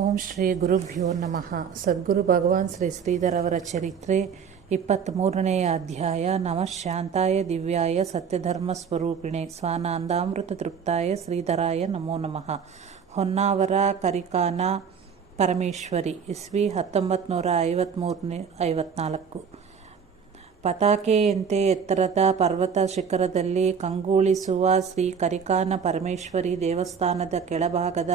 ಓಂ ಶ್ರೀ ಗುರುಭ್ಯೋ ನಮಃ. ಸದ್ಗುರು ಭಗವಾನ್ ಶ್ರೀ ಶ್ರೀಧರವರ ಚರಿತ್ರೆ 23ನೇ ಅಧ್ಯಾಯ. ನಮಃ ಶಾಂತಾಯ ದಿವ್ಯಾಯ ಸತ್ಯಧರ್ಮ ಸ್ವರೂಪಿಣೆ ಸ್ವಾನಂದಾಮೃತ ತೃಪ್ತಾಯ ಶ್ರೀಧರಾಯ ನಮೋ ನಮಃ. ಹೊನ್ನಾವರ ಕರಿಕಾನ ಪರಮೇಶ್ವರಿ ಇಸ್ವಿ 1954. ಪತಾಕೆಯಂತೆ ಎತ್ತರದ ಪರ್ವತ ಶಿಖರದಲ್ಲಿ ಕಂಗೊಳಿಸುವ ಶ್ರೀ ಕರಿಕಾನ ಪರಮೇಶ್ವರಿ ದೇವಸ್ಥಾನದ ಕೆಳಭಾಗದ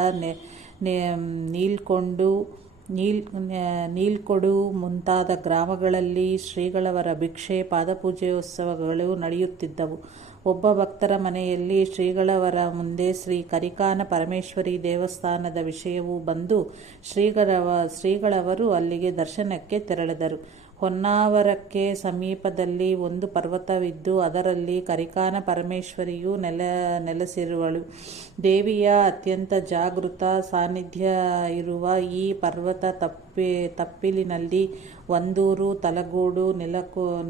ನೀಲ್ಕೊಡು ಮುಂತಾದ ಗ್ರಾಮಗಳಲ್ಲಿ ಶ್ರೀಗಳವರ ಭಿಕ್ಷೆ ಪಾದಪೂಜೆಯೋತ್ಸವಗಳು ನಡೆಯುತ್ತಿದ್ದವು. ಒಬ್ಬ ಭಕ್ತರ ಮನೆಯಲ್ಲಿ ಶ್ರೀಗಳವರ ಮುಂದೆ ಶ್ರೀ ಕರಿಕಾನ ಪರಮೇಶ್ವರಿ ದೇವಸ್ಥಾನದ ವಿಷಯವು ಬಂದು ಶ್ರೀಗಳವರು ಅಲ್ಲಿಗೆ ದರ್ಶನಕ್ಕೆ ತೆರಳಿದರು. ಹೊನ್ನಾವರಕ್ಕೆ ಸಮೀಪದಲ್ಲಿ ಒಂದು ಪರ್ವತವಿದ್ದು ಅದರಲ್ಲಿ ಕರಿಕಾನ ಪರಮೇಶ್ವರಿಯು ನೆಲೆಸಿರುವಳು. ದೇವಿಯ ಅತ್ಯಂತ ಜಾಗೃತ ಸಾನ್ನಿಧ್ಯ ಇರುವ ಈ ಪರ್ವತ ತಪ್ಪಿಲಿನಲ್ಲಿ ಒಂದೂರು, ತಲಗೋಡು,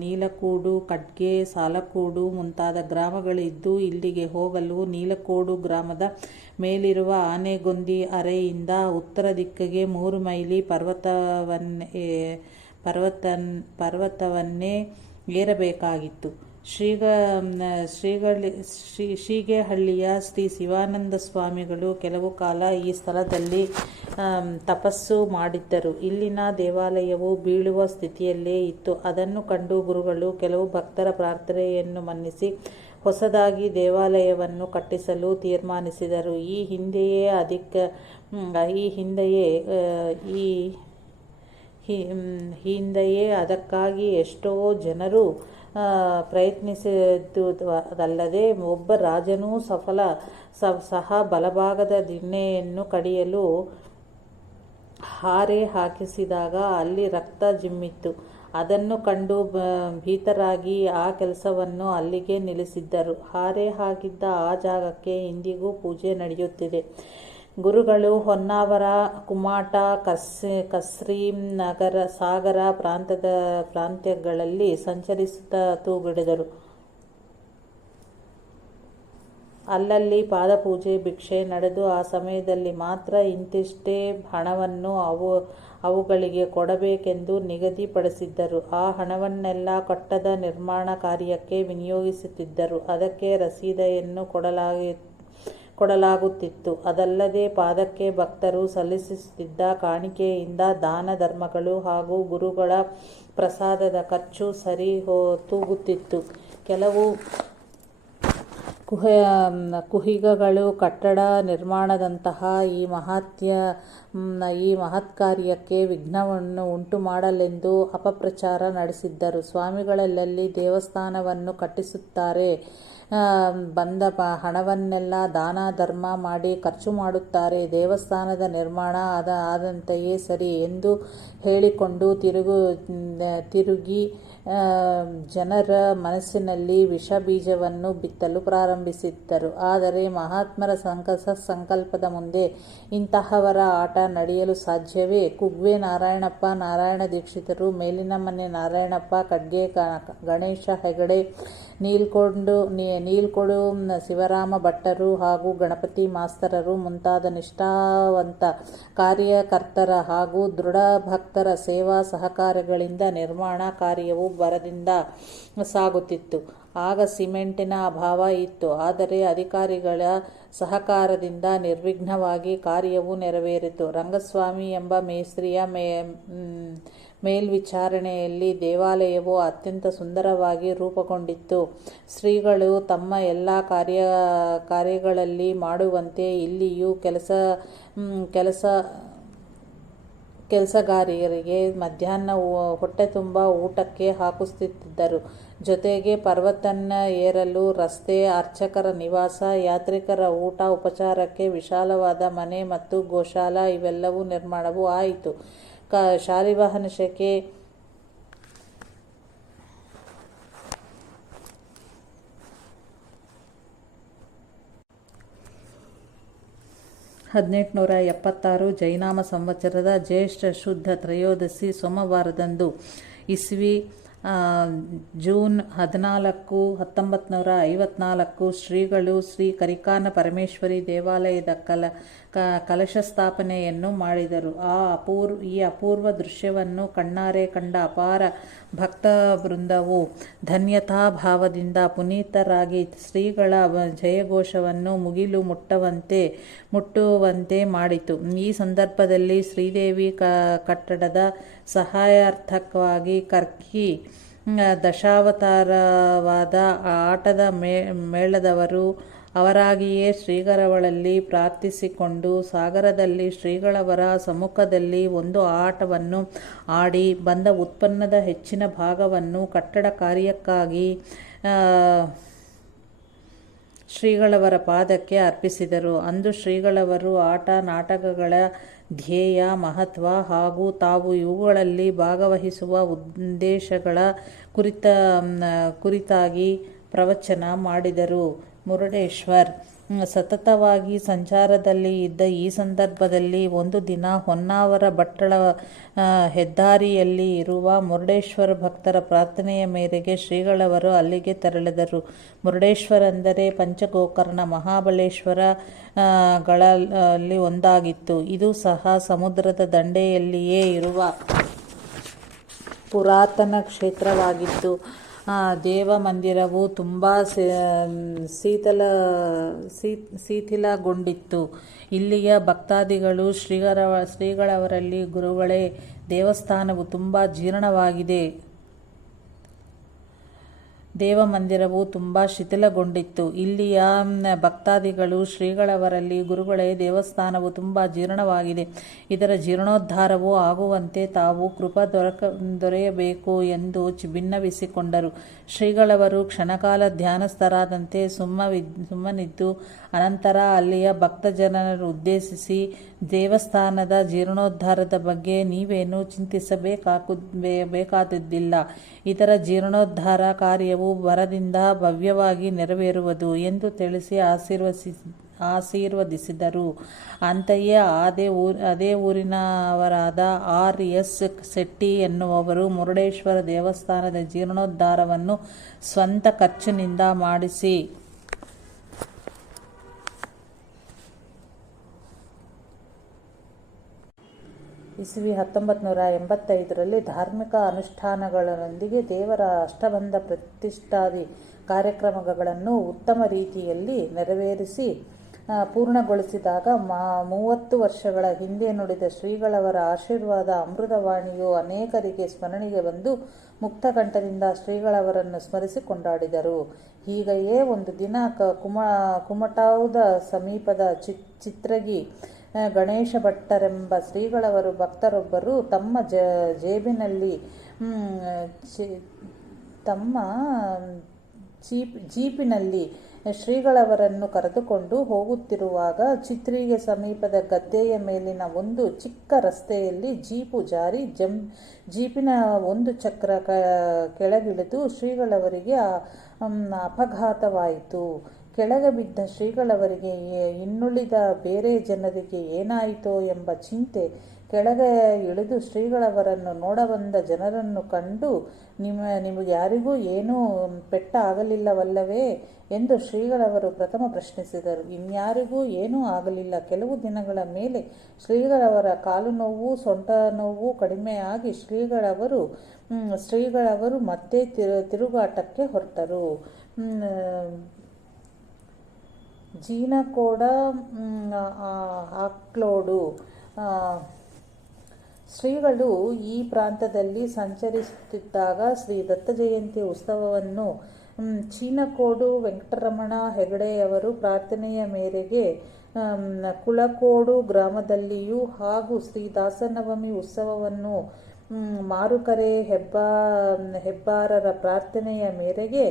ನೀಲಕೂಡು, ಕಡ್ಗೆ, ಸಾಲಕೋಡು ಮುಂತಾದ ಗ್ರಾಮಗಳಿದ್ದು ಇಲ್ಲಿಗೆ ಹೋಗಲು ನೀಲಕೋಡು ಗ್ರಾಮದ ಮೇಲಿರುವ ಆನೆಗೊಂದಿ ಅರೆಯಿಂದ ಉತ್ತರ ದಿಕ್ಕಿಗೆ 3 ಮೈಲಿ ಪರ್ವತವನ್ನೇ ಏರಬೇಕಾಗಿತ್ತು. ಶ್ರೀಗೇಹಳ್ಳಿಯ ಶ್ರೀ ಶಿವಾನಂದ ಸ್ವಾಮಿಗಳು ಕೆಲವು ಕಾಲ ಈ ಸ್ಥಳದಲ್ಲಿ ತಪಸ್ಸು ಮಾಡಿದ್ದರು. ಇಲ್ಲಿನ ದೇವಾಲಯವು ಬೀಳುವ ಸ್ಥಿತಿಯಲ್ಲೇ ಇತ್ತು. ಅದನ್ನು ಕಂಡು ಗುರುಗಳು ಕೆಲವು ಭಕ್ತರ ಪ್ರಾರ್ಥನೆಯನ್ನು ಮನ್ನಿಸಿ ಹೊಸದಾಗಿ ದೇವಾಲಯವನ್ನು ಕಟ್ಟಿಸಲು ತೀರ್ಮಾನಿಸಿದರು. ಈ ಹಿಂದೆಯೇ ಅದಕ್ಕಾಗಿ ಎಷ್ಟೋ ಜನರು ಪ್ರಯತ್ನಿಸಿದುದಲ್ಲದೆ ಒಬ್ಬ ರಾಜನೂ ಸಹ ಬಲಭಾಗದ ದಿಣ್ಣೆಯನ್ನು ಕಡಿಯಲು ಹಾರೆ ಹಾಕಿಸಿದಾಗ ಅಲ್ಲಿ ರಕ್ತ ಜಿಮ್ಮಿತ್ತು. ಅದನ್ನು ಕಂಡು ಭೀತರಾಗಿ ಆ ಕೆಲಸವನ್ನು ಅಲ್ಲಿಗೆ ನಿಲ್ಲಿಸಿದ್ದರು. ಹಾರೆ ಹಾಕಿದ್ದ ಆ ಜಾಗಕ್ಕೆ ಇಂದಿಗೂ ಪೂಜೆ ನಡೆಯುತ್ತಿದೆ. ಗುರುಗಳು ಹೊನ್ನಾವರ, ಕುಮಟ, ಕಸ್ರೀಂನಗರ, ಸಾಗರ ಪ್ರಾಂತ್ಯಗಳಲ್ಲಿ ಸಂಚರಿಸುತ್ತಾ ತೂಗಿಡಿದರು. ಅಲ್ಲಲ್ಲಿ ಪಾದಪೂಜೆ, ಭಿಕ್ಷೆ ನಡೆದು ಆ ಸಮಯದಲ್ಲಿ ಮಾತ್ರ ಇಂತಿಷ್ಟೇ ಹಣವನ್ನು ಅವುಗಳಿಗೆ ಕೊಡಬೇಕೆಂದು ನಿಗದಿಪಡಿಸಿದ್ದರು. ಆ ಹಣವನ್ನೆಲ್ಲ ಕಟ್ಟಡ ನಿರ್ಮಾಣ ಕಾರ್ಯಕ್ಕೆ ವಿನಿಯೋಗಿಸುತ್ತಿದ್ದರು. ಅದಕ್ಕೆ ರಸೀದಿಯನ್ನು ಕೊಡಲಾಗುತ್ತಿತ್ತು. ಅದಲ್ಲದೆ ಪಾದಕ್ಕೆ ಭಕ್ತರು ಸಲ್ಲಿಸುತ್ತಿದ್ದ ಕಾಣಿಕೆಯಿಂದ ದಾನ ಧರ್ಮಗಳು ಹಾಗೂ ಗುರುಗಳ ಪ್ರಸಾದದ ಖರ್ಚು ತೂಗುತ್ತಿತ್ತು. ಕೆಲವು ಕುಹಿಗಗಳು ಕಟ್ಟಡ ನಿರ್ಮಾಣದಂತಹ ಈ ಮಹತ್ಕಾರ್ಯಕ್ಕೆ ವಿಘ್ನವನ್ನು ಉಂಟು ಮಾಡಲೆಂದು ಅಪಪ್ರಚಾರ ನಡೆಸಿದ್ದರು. ಸ್ವಾಮಿಗಳಲ್ಲೆಲ್ಲಿ ದೇವಸ್ಥಾನವನ್ನು ಕಟ್ಟಿಸುತ್ತಾರೆ, ಬಂದ ಹಣವನ್ನೆಲ್ಲ ದಾನ ಧರ್ಮ ಮಾಡಿ ಖರ್ಚು ಮಾಡುತ್ತಾರೆ. ದೇವಸ್ಥಾನದ ನಿರ್ಮಾಣ ಆದಂತೆಯೇ ಸರಿ ಎಂದು ಹೇಳಿಕೊಂಡು ತಿರುಗಿ ಜನರ ಮನಸ್ಸಿನಲ್ಲಿ ವಿಷ ಬೀಜವನ್ನು ಬಿತ್ತಲು ಪ್ರಾರಂಭಿಸಿದ್ದರು. ಆದರೆ ಮಹಾತ್ಮರ ಸಂಕಲ್ಪದ ಮುಂದೆ ಇಂತಹವರ ಆಟ ನಡೆಯಲು ಸಾಧ್ಯವೇ? ಕುಗ್ವೆ ನಾರಾಯಣಪ್ಪ, ನಾರಾಯಣ ದೀಕ್ಷಿತರು, ಮೇಲಿನ ಮನೆ ನಾರಾಯಣಪ್ಪ, ಕಡ್ಗೆ ಗಣೇಶ ಹೆಗಡೆ, ನೀಲ್ಕೊಡು ಶಿವರಾಮ ಭಟ್ಟರು ಹಾಗೂ ಗಣಪತಿ ಮಾಸ್ತರರು ಮುಂತಾದ ನಿಷ್ಠಾವಂತ ಕಾರ್ಯಕರ್ತರ ಹಾಗೂ ದೃಢ ಭಕ್ತರ ಸೇವಾ ಸಹಕಾರಗಳಿಂದ ನಿರ್ಮಾಣ ಕಾರ್ಯವು ಭರದಿಂದ ಸಾಗುತ್ತಿತ್ತು. ಆಗ ಸಿಮೆಂಟಿನ ಅಭಾವ ಇತ್ತು. ಆದರೆ ಅಧಿಕಾರಿಗಳ ಸಹಕಾರದಿಂದ ನಿರ್ವಿಘ್ನವಾಗಿ ಕಾರ್ಯವು ನೆರವೇರಿತು. ರಂಗಸ್ವಾಮಿ ಎಂಬ ಮೇಸ್ತ್ರಿಯ ಮೇಲ್ವಿಚಾರಣೆಯಲ್ಲಿ ದೇವಾಲಯವು ಅತ್ಯಂತ ಸುಂದರವಾಗಿ ರೂಪುಗೊಂಡಿತ್ತು. ಶ್ರೀಗಳು ತಮ್ಮ ಎಲ್ಲ ಕಾರ್ಯಗಳಲ್ಲಿ ಮಾಡುವಂತೆ ಇಲ್ಲಿಯೂ ಕೆಲಸಗಾರರಿಗೆ ಮಧ್ಯಾಹ್ನ ಹೊಟ್ಟೆ ತುಂಬ ಊಟಕ್ಕೆ ಹಾಕಿಸುತ್ತಿದ್ದರು. ಜೊತೆಗೆ ಪರ್ವತನ್ನ ಏರಲು ರಸ್ತೆ, ಅರ್ಚಕರ ನಿವಾಸ, ಯಾತ್ರಿಕರ ಊಟ ಉಪಚಾರಕ್ಕೆ ವಿಶಾಲವಾದ ಮನೆ ಮತ್ತು ಗೋಶಾಲ ಇವೆಲ್ಲವೂ ನಿರ್ಮಾಣವೂ ಆಯಿತು. ಶಾಲಿವಾಹನ ಶಕೆ 1876 ಜೈನಾಮ ಸಂವತ್ಸರದ ಜ್ಯೇಷ್ಠ ಶುದ್ಧ ತ್ರಯೋದಶಿ ಸೋಮವಾರದಂದು ಇಸ್ವಿ ಜೂನ್ 14, 1954 ಶ್ರೀಗಳು ಶ್ರೀ ಕರಿಕಾನ ಪರಮೇಶ್ವರಿ ದೇವಾಲಯದ ಕಲಶ ಸ್ಥಾಪನೆಯನ್ನು ಮಾಡಿದರು. ಈ ಅಪೂರ್ವ ದೃಶ್ಯವನ್ನು ಕಣ್ಣಾರೆ ಕಂಡ ಅಪಾರ ಭಕ್ತ ವೃಂದವು ಧನ್ಯತಾಭಾವದಿಂದ ಪುನೀತರಾಗಿ ಶ್ರೀಗಳ ಜಯಘೋಷವನ್ನು ಮುಗಿಲು ಮುಟ್ಟುವಂತೆ ಮಾಡಿತು. ಈ ಸಂದರ್ಭದಲ್ಲಿ ಶ್ರೀದೇವಿ ಕಟ್ಟಡದ ಸಹಾಯಾರ್ಥಕವಾಗಿ ಕರ್ಕಿ ದಶಾವತಾರವಾದ ಆಟದ ಮೇಳದವರು ಅವರಾಗಿಯೇ ಶ್ರೀಗಳವರಲ್ಲಿ ಪ್ರಾರ್ಥಿಸಿಕೊಂಡು ಸಾಗರದಲ್ಲಿ ಶ್ರೀಗಳವರ ಸಮ್ಮುಖದಲ್ಲಿ ಒಂದು ಆಟವನ್ನು ಆಡಿ ಬಂದ ಉತ್ಪನ್ನದ ಹೆಚ್ಚಿನ ಭಾಗವನ್ನು ಕಟ್ಟಡ ಕಾರ್ಯಕ್ಕಾಗಿ ಶ್ರೀಗಳವರ ಪಾದಕ್ಕೆ ಅರ್ಪಿಸಿದರು. ಅಂದು ಶ್ರೀಗಳವರು ಆಟ ನಾಟಕಗಳ ಧ್ಯೇಯ ಮಹತ್ವ ಹಾಗೂ ತಾವು ಇವುಗಳಲ್ಲಿ ಭಾಗವಹಿಸುವ ಉದ್ದೇಶಗಳ ಕುರಿತಾಗಿ ಪ್ರವಚನ ಮಾಡಿದರು. ಮುರುಡೇಶ್ವರ್ ಸತತವಾಗಿ ಸಂಚಾರದಲ್ಲಿ ಇದ್ದ ಈ ಸಂದರ್ಭದಲ್ಲಿ ಒಂದು ದಿನ ಹೊನ್ನಾವರ ಭಟ್ಟಳ ಹೆದ್ದಾರಿಯಲ್ಲಿ ಇರುವ ಮುರುಡೇಶ್ವರ ಭಕ್ತರ ಪ್ರಾರ್ಥನೆಯ ಮೇರೆಗೆ ಶ್ರೀಗಳವರು ಅಲ್ಲಿಗೆ ತೆರಳಿದರು. ಮುರುಡೇಶ್ವರ ಅಂದರೆ ಪಂಚಗೋಕರ್ಣ ಮಹಾಬಲೇಶ್ವರ ಗಳಲ್ಲಿ ಒಂದಾಗಿತ್ತು. ಇದು ಸಹ ಸಮುದ್ರದ ದಂಡೆಯಲ್ಲಿಯೇ ಇರುವ ಪುರಾತನ ಕ್ಷೇತ್ರವಾಗಿತ್ತು. ದೇವಮಂದಿರವು ತುಂಬ ಶಿಥಿಲಗೊಂಡಿತ್ತು. ಇಲ್ಲಿಯ ಭಕ್ತಾದಿಗಳು ಶ್ರೀಗಳವರಲ್ಲಿ ಗುರುಗಳೇ, ದೇವಸ್ಥಾನವು ತುಂಬ ಜೀರ್ಣವಾಗಿದೆ. ದೇವಮಂದಿರವು ತುಂಬ ಶಿಥಿಲಗೊಂಡಿತ್ತು. ಇಲ್ಲಿಯ ಭಕ್ತಾದಿಗಳು ಶ್ರೀಗಳವರಲ್ಲಿ ಗುರುಗಳೇ, ದೇವಸ್ಥಾನವು ತುಂಬ ಜೀರ್ಣವಾಗಿದೆ. ಇದರ ಜೀರ್ಣೋದ್ಧಾರವೂ ಆಗುವಂತೆ ತಾವು ಕೃಪಾ ದೊರೆಯಬೇಕು ಎಂದು ಭಿನ್ನವಿಸಿಕೊಂಡರು. ಶ್ರೀಗಳವರು ಕ್ಷಣಕಾಲ ಧ್ಯಾನಸ್ಥರಾದಂತೆ ಸುಮ್ಮನಿದ್ದು ಅನಂತರ ಅಲ್ಲಿಯ ಭಕ್ತಜನರನ್ನು ಉದ್ದೇಶಿಸಿ, ದೇವಸ್ಥಾನದ ಜೀರ್ಣೋದ್ಧಾರದ ಬಗ್ಗೆ ನೀವೇನು ಚಿಂತಿಸಬೇಕಾದುದಿಲ್ಲ. ಇದರ ಜೀರ್ಣೋದ್ಧಾರ ಕಾರ್ಯವು ಭರದಿಂದ ಭವ್ಯವಾಗಿ ನೆರವೇರುವುದು ಎಂದು ತಿಳಿಸಿ ಆಶೀರ್ವದಿಸಿದರು. ಅಂತೆಯೇ ಅದೇ ಊರಿನವರಾದ R.S. ಶೆಟ್ಟಿ ಎನ್ನುವವರು ಮುರುಡೇಶ್ವರ ದೇವಸ್ಥಾನದ ಜೀರ್ಣೋದ್ಧಾರವನ್ನು ಸ್ವಂತ ಖರ್ಚಿನಿಂದ ಮಾಡಿಸಿ ಇಸವಿ 1985ರಲ್ಲಿ ಧಾರ್ಮಿಕ ಅನುಷ್ಠಾನಗಳೊಂದಿಗೆ ದೇವರ ಅಷ್ಟಬಂಧ ಪ್ರತಿಷ್ಠಾದಿ ಕಾರ್ಯಕ್ರಮಗಳನ್ನು ಉತ್ತಮ ರೀತಿಯಲ್ಲಿ ನೆರವೇರಿಸಿ ಪೂರ್ಣಗೊಳಿಸಿದಾಗ 30 ವರ್ಷಗಳ ಹಿಂದೆ ನುಡಿದ ಶ್ರೀಗಳವರ ಆಶೀರ್ವಾದ ಅಮೃತವಾಣಿಯು ಅನೇಕರಿಗೆ ಸ್ಮರಣೆಗೆ ಬಂದು ಮುಕ್ತಕಂಠದಿಂದ ಶ್ರೀಗಳವರನ್ನು ಸ್ಮರಿಸಿ ಕೊಂಡಾಡಿದರು. ಹೀಗೆಯೇ ಒಂದು ದಿನ ಕುಮಟಾದ ಸಮೀಪದ ಚಿತ್ರಗಿ ಗಣೇಶ ಭಟ್ಟರೆಂಬ ಶ್ರೀಗಳವರು ಭಕ್ತರೊಬ್ಬರು ತಮ್ಮ ಜೀಪಿನಲ್ಲಿ ಶ್ರೀಗಳವರನ್ನು ಕರೆದುಕೊಂಡು ಹೋಗುತ್ತಿರುವಾಗ ಚಿತ್ರಿಗೆ ಸಮೀಪದ ಗದ್ದೆಯ ಮೇಲಿನ ಒಂದು ಚಿಕ್ಕ ರಸ್ತೆಯಲ್ಲಿ ಜೀಪು ಜಾರಿ ಜೀಪಿನ ಒಂದು ಚಕ್ರ ಕೆಳಗಿಳಿದು ಶ್ರೀಗಳವರಿಗೆ ಅಪಘಾತವಾಯಿತು. ಕೆಳಗೆ ಬಿದ್ದ ಶ್ರೀಗಳವರಿಗೆ ಇನ್ನುಳಿದ ಬೇರೆ ಜನರಿಗೆ ಏನಾಯಿತೋ ಎಂಬ ಚಿಂತೆ. ಕೆಳಗೆ ಇಳಿದು ಶ್ರೀಗಳವರನ್ನು ನೋಡಬಂದ ಜನರನ್ನು ಕಂಡು ನಿಮಗೆ ಯಾರಿಗೂ ಏನೂ ಪೆಟ್ಟ ಆಗಲಿಲ್ಲವಲ್ಲವೇ ಎಂದು ಶ್ರೀಗಳವರು ಪ್ರಥಮ ಪ್ರಶ್ನಿಸಿದರು. ಇನ್ಯಾರಿಗೂ ಏನೂ ಆಗಲಿಲ್ಲ. ಕೆಲವು ದಿನಗಳ ಮೇಲೆ ಶ್ರೀಗಳವರ ಕಾಲು ನೋವು ಸೊಂಟ ನೋವು ಕಡಿಮೆಯಾಗಿ ಶ್ರೀಗಳವರು ಮತ್ತೆ ತಿರುಗಾಟಕ್ಕೆ ಹೊರಟರು. ಜೀನಕೋಡ ಆಕ್ಲೋಡು ಶ್ರೀಗಳು ಈ ಪ್ರಾಂತದಲ್ಲಿ ಸಂಚರಿಸುತ್ತಿದ್ದಾಗ ಶ್ರೀ ದತ್ತ ಜಯಂತಿ ಉತ್ಸವವನ್ನು ಚೀನಕೋಡು ವೆಂಕಟರಮಣ ಹೆಗಡೆಯವರ ಪ್ರಾರ್ಥನೆಯ ಮೇರೆಗೆ ಕುಳಕೋಡು ಗ್ರಾಮದಲ್ಲಿಯೂ ಹಾಗೂ ಶ್ರೀ ದಾಸನವಮಿ ಉತ್ಸವವನ್ನು ಮಾರುಕರೆ ಹೆಬ್ಬಾರರ ಪ್ರಾರ್ಥನೆಯ ಮೇರೆಗೆ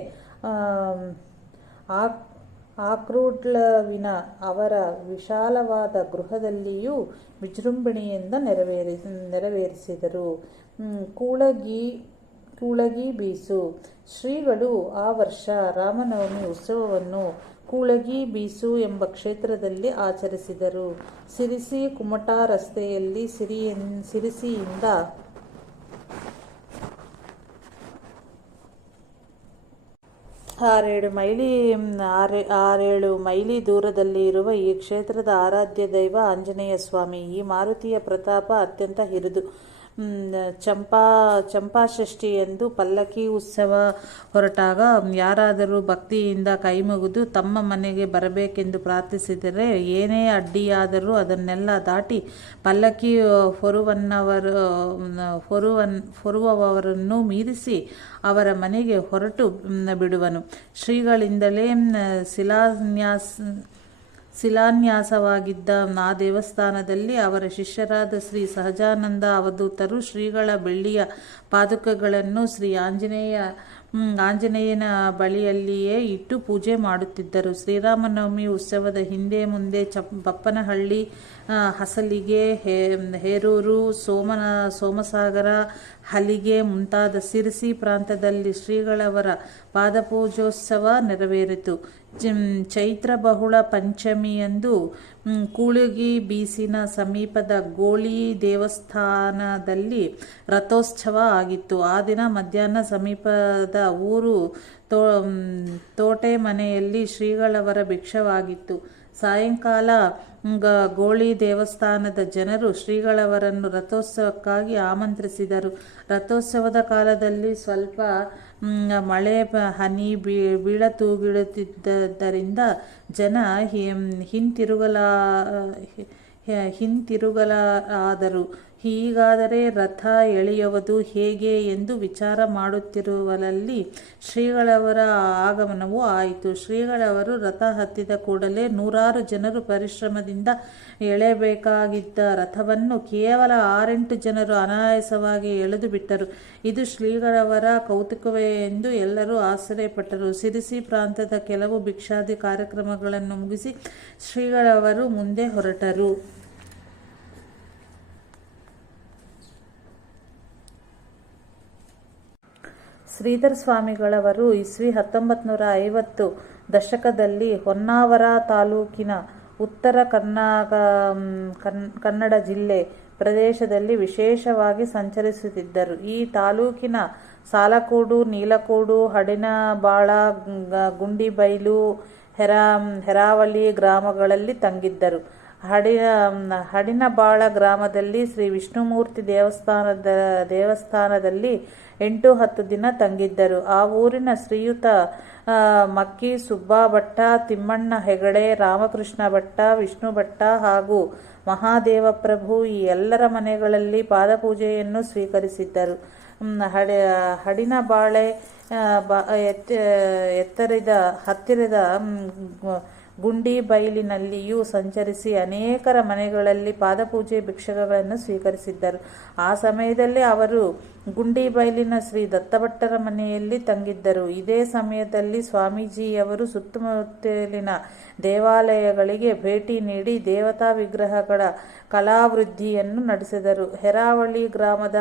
ಆಕ್ರೂಡ್ಲವಿನ ಅವರ ವಿಶಾಲವಾದ ಗೃಹದಲ್ಲಿಯೂ ವಿಜೃಂಭಣೆಯಿಂದ ನೆರವೇರಿಸಿದರು. ಕೂಳಗಿ ಬೀಸು ಶ್ರೀಗಳು ಆ ವರ್ಷ ರಾಮನವಮಿ ಉತ್ಸವವನ್ನು ಕೂಳಗಿ ಬೀಸು ಎಂಬ ಕ್ಷೇತ್ರದಲ್ಲಿ ಆಚರಿಸಿದರು. ಸಿರಿಸಿ ಕುಮಟಾ ರಸ್ತೆಯಲ್ಲಿ ಸಿರಿಸಿಯಿಂದ ಆರೇಳು ಮೈಲಿ ದೂರದಲ್ಲಿ ಇರುವ ಈ ಕ್ಷೇತ್ರದ ಆರಾಧ್ಯ ದೈವ ಆಂಜನೇಯ ಸ್ವಾಮಿ. ಈ ಮಾರುತಿಯ ಪ್ರತಾಪ ಅತ್ಯಂತ ಹಿರಿದು. ಚಂಪಾಷಷ್ಠಿ ಎಂದು ಪಲ್ಲಕ್ಕಿ ಉತ್ಸವ ಹೊರಟಾಗ ಯಾರಾದರೂ ಭಕ್ತಿಯಿಂದ ಕೈಮುಗಿದು ತಮ್ಮ ಮನೆಗೆ ಬರಬೇಕೆಂದು ಪ್ರಾರ್ಥಿಸಿದರೆ ಏನೇ ಅಡ್ಡಿಯಾದರೂ ಅದನ್ನೆಲ್ಲ ದಾಟಿ ಪಲ್ಲಕ್ಕಿ ಹೊರುವವರನ್ನು ಮೀರಿಸಿ ಅವರ ಮನೆಗೆ ಹೊರಟು ಬಿಡುವನು. ಶ್ರೀಗಳಿಂದಲೇ ಶಿಲಾನ್ಯಾಸವಾಗಿದ್ದ ಆ ದೇವಸ್ಥಾನದಲ್ಲಿ ಅವರ ಶಿಷ್ಯರಾದ ಶ್ರೀ ಸಹಜಾನಂದ ಅವಧೂತರು ಶ್ರೀಗಳ ಬೆಳ್ಳಿಯ ಪಾದುಕೆಗಳನ್ನು ಶ್ರೀ ಆಂಜನೇಯನ ಬಳಿಯಲ್ಲಿಯೇ ಇಟ್ಟು ಪೂಜೆ ಮಾಡುತ್ತಿದ್ದರು. ಶ್ರೀರಾಮನವಮಿ ಉತ್ಸವದ ಹಿಂದೆ ಮುಂದೆ ಬಪ್ಪನಹಳ್ಳಿ, ಹಸಲಿಗೆ, ಹೇರೂರು, ಸೋಮಸಾಗರ, ಹಲಿಗೆ ಮುಂತಾದ ಸಿರಸಿ ಪ್ರಾಂತದಲ್ಲಿ ಶ್ರೀಗಳವರ ಪಾದಪೂಜೋತ್ಸವ ನೆರವೇರಿತು. ಚೈತ್ರ ಬಹುಳ ಪಂಚಮಿಯಂದು ಕೂಳಗಿ ಬೀಸಿನ ಸಮೀಪದ ಗೋಳಿ ದೇವಸ್ಥಾನದಲ್ಲಿ ರಥೋತ್ಸವ ಆಗಿತ್ತು. ಆ ದಿನ ಮಧ್ಯಾಹ್ನ ಸಮೀಪದ ಊರು ತೋಟೆ ಮನೆಯಲ್ಲಿ ಶ್ರೀಗಳವರ ಭಿಕ್ಷವಾಗಿತ್ತು. ಸಾಯಂಕಾಲ ಗೋಳಿ ದೇವಸ್ಥಾನದ ಜನರು ಶ್ರೀಗಳವರನ್ನು ರಥೋತ್ಸವಕ್ಕಾಗಿ ಆಮಂತ್ರಿಸಿದರು. ರಥೋತ್ಸವದ ಕಾಲದಲ್ಲಿ ಸ್ವಲ್ಪ ಮಳೆ ಹನಿ ಬೀಳತೂಗಿಡುತ್ತಿದ್ದರಿಂದ ಜನ ಹಿಂತಿರುಗಲಾದರು. ಹೀಗಾದರೆ ರಥ ಎಳೆಯುವುದು ಹೇಗೆ ಎಂದು ವಿಚಾರ ಮಾಡುತ್ತಿರುವಲ್ಲಿ ಶ್ರೀಗಳವರ ಆಗಮನವೂ ಆಯಿತು. ಶ್ರೀಗಳವರು ರಥ ಹತ್ತಿದ ಕೂಡಲೇ ನೂರಾರು ಜನರು ಪರಿಶ್ರಮದಿಂದ ಎಳೆಯಬೇಕಾಗಿದ್ದ ರಥವನ್ನು ಕೇವಲ 6-8 ಜನರು ಅನಾಯಾಸವಾಗಿ ಎಳೆದು ಬಿಟ್ಟರು. ಇದು ಶ್ರೀಗಳವರ ಕೌತುಕವೇ ಎಂದು ಎಲ್ಲರೂ ಆಶ್ಚರ್ಯಪಟ್ಟರು. ಸಿರಸಿ ಪ್ರಾಂತದ ಕೆಲವು ಭಿಕ್ಷಾದಿ ಕಾರ್ಯಕ್ರಮಗಳನ್ನು ಮುಗಿಸಿ ಶ್ರೀಗಳವರು ಮುಂದೆ ಹೊರಟರು. ಶ್ರೀಧರ ಸ್ವಾಮಿಗಳವರು ಇಸ್ವಿ 1950 ದಶಕದಲ್ಲಿ ಹೊನ್ನಾವರ ತಾಲೂಕಿನ ಉತ್ತರ ಕನ್ನಡ ಜಿಲ್ಲೆ ಪ್ರದೇಶದಲ್ಲಿ ವಿಶೇಷವಾಗಿ ಸಂಚರಿಸುತ್ತಿದ್ದರು. ಈ ತಾಲೂಕಿನ ಸಾಲಕೋಡು, ನೀಲಕೋಡು, ಹಡಿನಬಾಳ, ಗುಂಡಿಬೈಲು, ಹೆರಾವಳಿ ಗ್ರಾಮಗಳಲ್ಲಿ ತಂಗಿದ್ದರು. ಹಡಿನಬಾಳ ಗ್ರಾಮದಲ್ಲಿ ಶ್ರೀ ವಿಷ್ಣುಮೂರ್ತಿ ದೇವಸ್ಥಾನದಲ್ಲಿ 8-10 ದಿನ ತಂಗಿದ್ದರು. ಆ ಊರಿನ ಶ್ರೀಯುತ ಮಕ್ಕಿ ಸುಬ್ಬಾ ಭಟ್ಟ, ತಿಮ್ಮಣ್ಣ ಹೆಗಡೆ, ರಾಮಕೃಷ್ಣ ಭಟ್ಟ, ವಿಷ್ಣು ಭಟ್ಟ ಹಾಗೂ ಮಹಾದೇವ ಪ್ರಭು ಈ ಎಲ್ಲರ ಮನೆಗಳಲ್ಲಿ ಪಾದಪೂಜೆಯನ್ನು ಸ್ವೀಕರಿಸಿದ್ದರು. ಹಡಿನಬಾಳೆ ಹತ್ತಿರದ ಗುಂಡಿಬೈಲಿನಲ್ಲಿಯೂ ಸಂಚರಿಸಿ ಅನೇಕರ ಮನೆಗಳಲ್ಲಿ ಪಾದಪೂಜೆ ಭಿಕ್ಷಕಗಳನ್ನು ಸ್ವೀಕರಿಸಿದ್ದರು. ಆ ಸಮಯದಲ್ಲಿ ಅವರು ಗುಂಡಿಬೈಲಿನ ಶ್ರೀ ದತ್ತಭಟ್ಟರ ಮನೆಯಲ್ಲಿ ತಂಗಿದ್ದರು. ಇದೇ ಸಮಯದಲ್ಲಿ ಸ್ವಾಮೀಜಿಯವರು ಸುತ್ತಮುತ್ತಲಿನ ದೇವಾಲಯಗಳಿಗೆ ಭೇಟಿ ನೀಡಿ ದೇವತಾ ವಿಗ್ರಹಗಳ ಕಲಾವೃದ್ಧಿಯನ್ನು ನಡೆಸಿದರು. ಹೆರಾವಳಿ ಗ್ರಾಮದ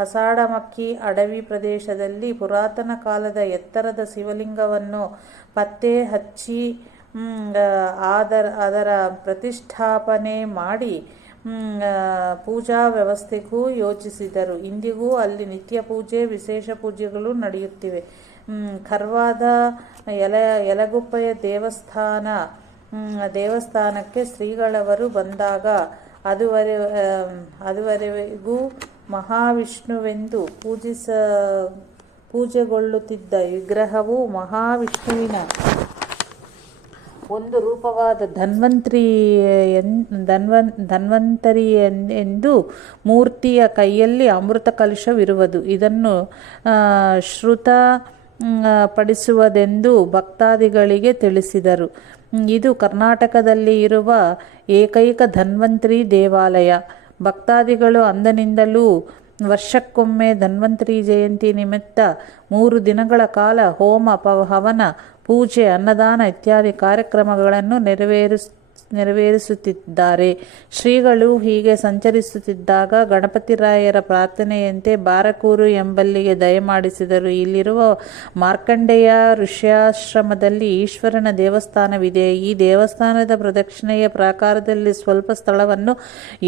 ಹಸಾಡಮಕ್ಕಿ ಅಡವಿ ಪ್ರದೇಶದಲ್ಲಿ ಪುರಾತನ ಕಾಲದ ಎತ್ತರದ ಶಿವಲಿಂಗವನ್ನು ಪತ್ತೆ ಹಚ್ಚಿ ಅದರ ಪ್ರತಿಷ್ಠಾಪನೆ ಮಾಡಿ ಪೂಜಾ ವ್ಯವಸ್ಥೆಗೂ ಯೋಜಿಸಿದರು. ಇಂದಿಗೂ ಅಲ್ಲಿ ನಿತ್ಯ ಪೂಜೆ, ವಿಶೇಷ ಪೂಜೆಗಳು ನಡೆಯುತ್ತಿವೆ. ಖರ್ವಾದ ಯಲಗುಪ್ಪೆಯ ದೇವಸ್ಥಾನಕ್ಕೆ ಶ್ರೀಗಳವರು ಬಂದಾಗ ಅದುವರೆಗೂ ಮಹಾವಿಷ್ಣುವೆಂದು ಪೂಜೆಗೊಳ್ಳುತ್ತಿದ್ದ ವಿಗ್ರಹವು ಮಹಾವಿಷ್ಣುವಿನ ಒಂದು ರೂಪವಾದ ಧನ್ವಂತರಿ ಎಂದು ಮೂರ್ತಿಯ ಕೈಯಲ್ಲಿ ಅಮೃತ ಕಲಶವಿರುವುದು ಇದನ್ನು ಶ್ರುತ ಪಡಿಸುವುದೆಂದು ಭಕ್ತಾದಿಗಳಿಗೆ ತಿಳಿಸಿದರು. ಇದು ಕರ್ನಾಟಕದಲ್ಲಿ ಇರುವ ಏಕೈಕ ಧನ್ವಂತರಿ ದೇವಾಲಯ. ಭಕ್ತಾದಿಗಳು ಅಂದಿನಿಂದಲೂ ವರ್ಷಕ್ಕೊಮ್ಮೆ ಧನ್ವಂತರಿ ಜಯಂತಿ ನಿಮಿತ್ತ 3 ದಿನಗಳ ಕಾಲ ಹೋಮ, ಹವನ, ಪೂಜೆ, ಅನ್ನದಾನ ಇತ್ಯಾದಿ ಕಾರ್ಯಕ್ರಮಗಳನ್ನು ನೆರವೇರಿಸುತ್ತಿದ್ದಾರೆ. ಶ್ರೀಗಳು ಹೀಗೆ ಸಂಚರಿಸುತ್ತಿದ್ದಾಗ ಗಣಪತಿರಾಯರ ಪ್ರಾರ್ಥನೆಯಂತೆ ಬಾರಕೂರು ಎಂಬಲ್ಲಿಗೆ ದಯಮಾಡಿಸಿದರು. ಇಲ್ಲಿರುವ ಮಾರ್ಕಂಡೇಯ ಋಷ್ಯಾಶ್ರಮದಲ್ಲಿ ಈಶ್ವರನ ದೇವಸ್ಥಾನವಿದೆ. ಈ ದೇವಸ್ಥಾನದ ಪ್ರದಕ್ಷಿಣೆಯ ಪ್ರಾಕಾರದಲ್ಲಿ ಸ್ವಲ್ಪ ಸ್ಥಳವನ್ನು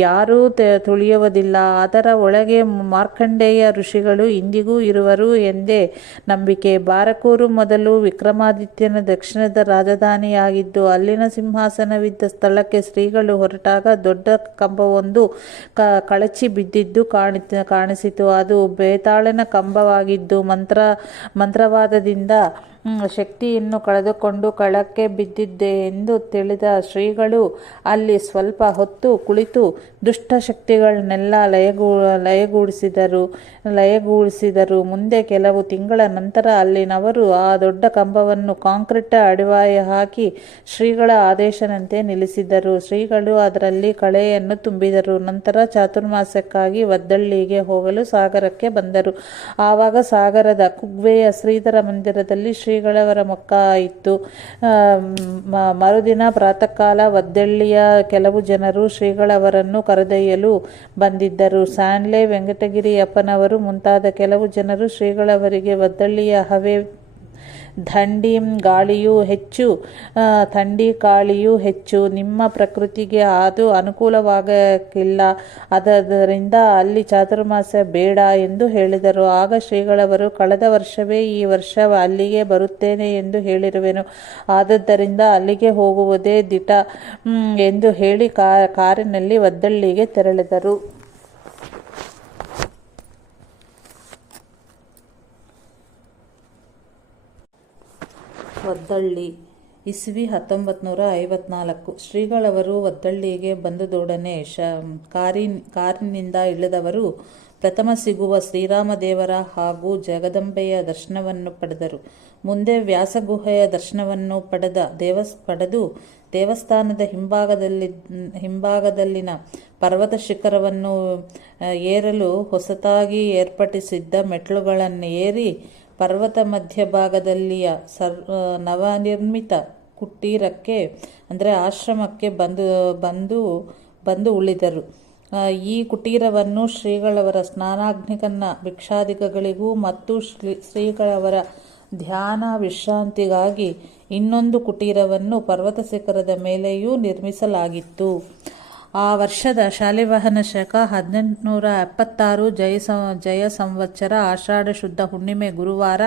ಯಾರೂ ತುಳಿಯುವುದಿಲ್ಲ. ಅದರ ಒಳಗೆ ಮಾರ್ಕಂಡೇಯ ಋಷಿಗಳು ಇಂದಿಗೂ ಇರುವರು ಎಂದೇ ನಂಬಿಕೆ. ಬಾರಕೂರು ಮೊದಲು ವಿಕ್ರಮಾದಿತ್ಯನ ದಕ್ಷಿಣದ ರಾಜಧಾನಿಯಾಗಿದ್ದು, ಅಲ್ಲಿನ ಸಿಂಹಾಸನವಿದ್ದ ಸ್ಥಳಕ್ಕೆ ಶ್ರೀಗಳು ಹೊರಟಾಗ ದೊಡ್ಡ ಕಂಬವೊಂದು ಕಳಚಿ ಬಿದ್ದಿದ್ದು ಕಾಣಿಸಿತು. ಅದು ಬೇತಾಳನ ಕಂಬವಾಗಿದ್ದು ಮಂತ್ರವಾದದಿಂದ ಶಕ್ತಿಯನ್ನು ಕಳೆದುಕೊಂಡು ಕೆಳಕ್ಕೆ ಬಿದ್ದಿದೆ ಎಂದು ತಿಳಿದ ಶ್ರೀಗಳು ಅಲ್ಲಿ ಸ್ವಲ್ಪ ಹೊತ್ತು ಕುಳಿತು ದುಷ್ಟ ಶಕ್ತಿಗಳನ್ನೆಲ್ಲ ಲಯಗೂಡಿಸಿದರು. ಮುಂದೆ ಕೆಲವು ತಿಂಗಳ ನಂತರ ಅಲ್ಲಿನವರು ಆ ದೊಡ್ಡ ಕಂಬವನ್ನು ಕಾಂಕ್ರೀಟ್ ಅಡಿವಾಯ ಹಾಕಿ ಶ್ರೀಗಳ ಆದೇಶದಂತೆ ನಿಲ್ಲಿಸಿದರು. ಶ್ರೀಗಳು ಅದರಲ್ಲಿ ಕಳೆಯನ್ನು ತುಂಬಿದರು. ನಂತರ ಚಾತುರ್ಮಾಸ್ಯಕ್ಕಾಗಿ ವದ್ದಳ್ಳಿಗೆ ಹೋಗಲು ಸಾಗರಕ್ಕೆ ಬಂದರು. ಆವಾಗ ಸಾಗರದ ಕುಗ್ವೆಯ ಶ್ರೀಧರ ಮಂದಿರದಲ್ಲಿ ಶ್ರೀಗಳವರ ಮೊಕ್ಕ ಇತ್ತು. ಮರುದಿನ ಪ್ರಾತಃಕಾಲ ವದ್ದಳ್ಳಿಯ ಕೆಲವು ಜನರು ಶ್ರೀಗಳವರನ್ನು ಕರೆದೊಯ್ಯಲು ಬಂದಿದ್ದರು. ಸ್ಯಾನ್ಲೆ, ವೆಂಕಟಗಿರಿಯಪ್ಪನವರು ಮುಂತಾದ ಕೆಲವು ಜನರು ಶ್ರೀಗಳವರಿಗೆ ವದ್ದಳ್ಳಿಯ ಹವೆ ಥಂಡಿ ಗಾಳಿಯೂ ಹೆಚ್ಚು, ನಿಮ್ಮ ಪ್ರಕೃತಿಗೆ ಅದು ಅನುಕೂಲವಾಗಿಲ್ಲ, ಆದ್ದರಿಂದ ಅಲ್ಲಿ ಚಾತುರ್ಮಾಸ್ಯ ಬೇಡ ಎಂದು ಹೇಳಿದರು. ಆಗ ಶ್ರೀಗಳವರು, ಕಳೆದ ವರ್ಷವೇ ಈ ವರ್ಷ ಅಲ್ಲಿಗೆ ಬರುತ್ತೇನೆ ಎಂದು ಹೇಳಿರುವೆನು, ಆದದ್ದರಿಂದ ಅಲ್ಲಿಗೆ ಹೋಗುವುದೇ ದಿಟ ಎಂದು ಹೇಳಿ ಕಾರಿನಲ್ಲಿ ವದ್ದಳ್ಳಿಗೆ ತೆರಳಿದರು. ವದ್ದಳ್ಳಿ ಇಸ್ವಿ 1954. ಶ್ರೀಗಳವರು ವದ್ದಳ್ಳಿಗೆ ಬಂದುದೊಡನೆ ಕಾರಿನಿಂದ ಇಳಿದವರು ಪ್ರಥಮ ಸಿಗುವ ಶ್ರೀರಾಮದೇವರ ಹಾಗೂ ಜಗದಂಬೆಯ ದರ್ಶನವನ್ನು ಪಡೆದರು. ಮುಂದೆ ವ್ಯಾಸಗುಹೆಯ ದರ್ಶನವನ್ನು ಪಡೆದು ದೇವಸ್ಥಾನದ ಹಿಂಭಾಗದಲ್ಲಿನ ಪರ್ವತ ಶಿಖರವನ್ನು ಏರಲು ಹೊಸತಾಗಿ ಏರ್ಪಡಿಸಿದ್ದ ಮೆಟ್ಲುಗಳನ್ನು ಏರಿ ಪರ್ವತ ಮಧ್ಯಭಾಗದಲ್ಲಿಯ ನವನಿರ್ಮಿತ ಕುಟೀರಕ್ಕೆ ಅಂದರೆ ಆಶ್ರಮಕ್ಕೆ ಬಂದು ಉಳಿದರು. ಈ ಕುಟೀರವನ್ನು ಶ್ರೀಗಳವರ ಸ್ನಾನಾಗ್ನಿಕನ್ನ ಭಿಕ್ಷಾದಿಗಳಿಗೂ ಮತ್ತು ಶ್ರೀಗಳವರ ಧ್ಯಾನ ವಿಶ್ರಾಂತಿಗಾಗಿ ಇನ್ನೊಂದು ಕುಟೀರವನ್ನು ಪರ್ವತ ಶಿಖರದ ಮೇಲೆಯೂ ನಿರ್ಮಿಸಲಾಗಿತ್ತು. ಆ ವರ್ಷದ ಶಾಲಿವಾಹನ ಶಕ 1876 ಜಯ ಸಂವತ್ಸರ ಆಷಾಢ ಶುದ್ಧ ಹುಣ್ಣಿಮೆ ಗುರುವಾರ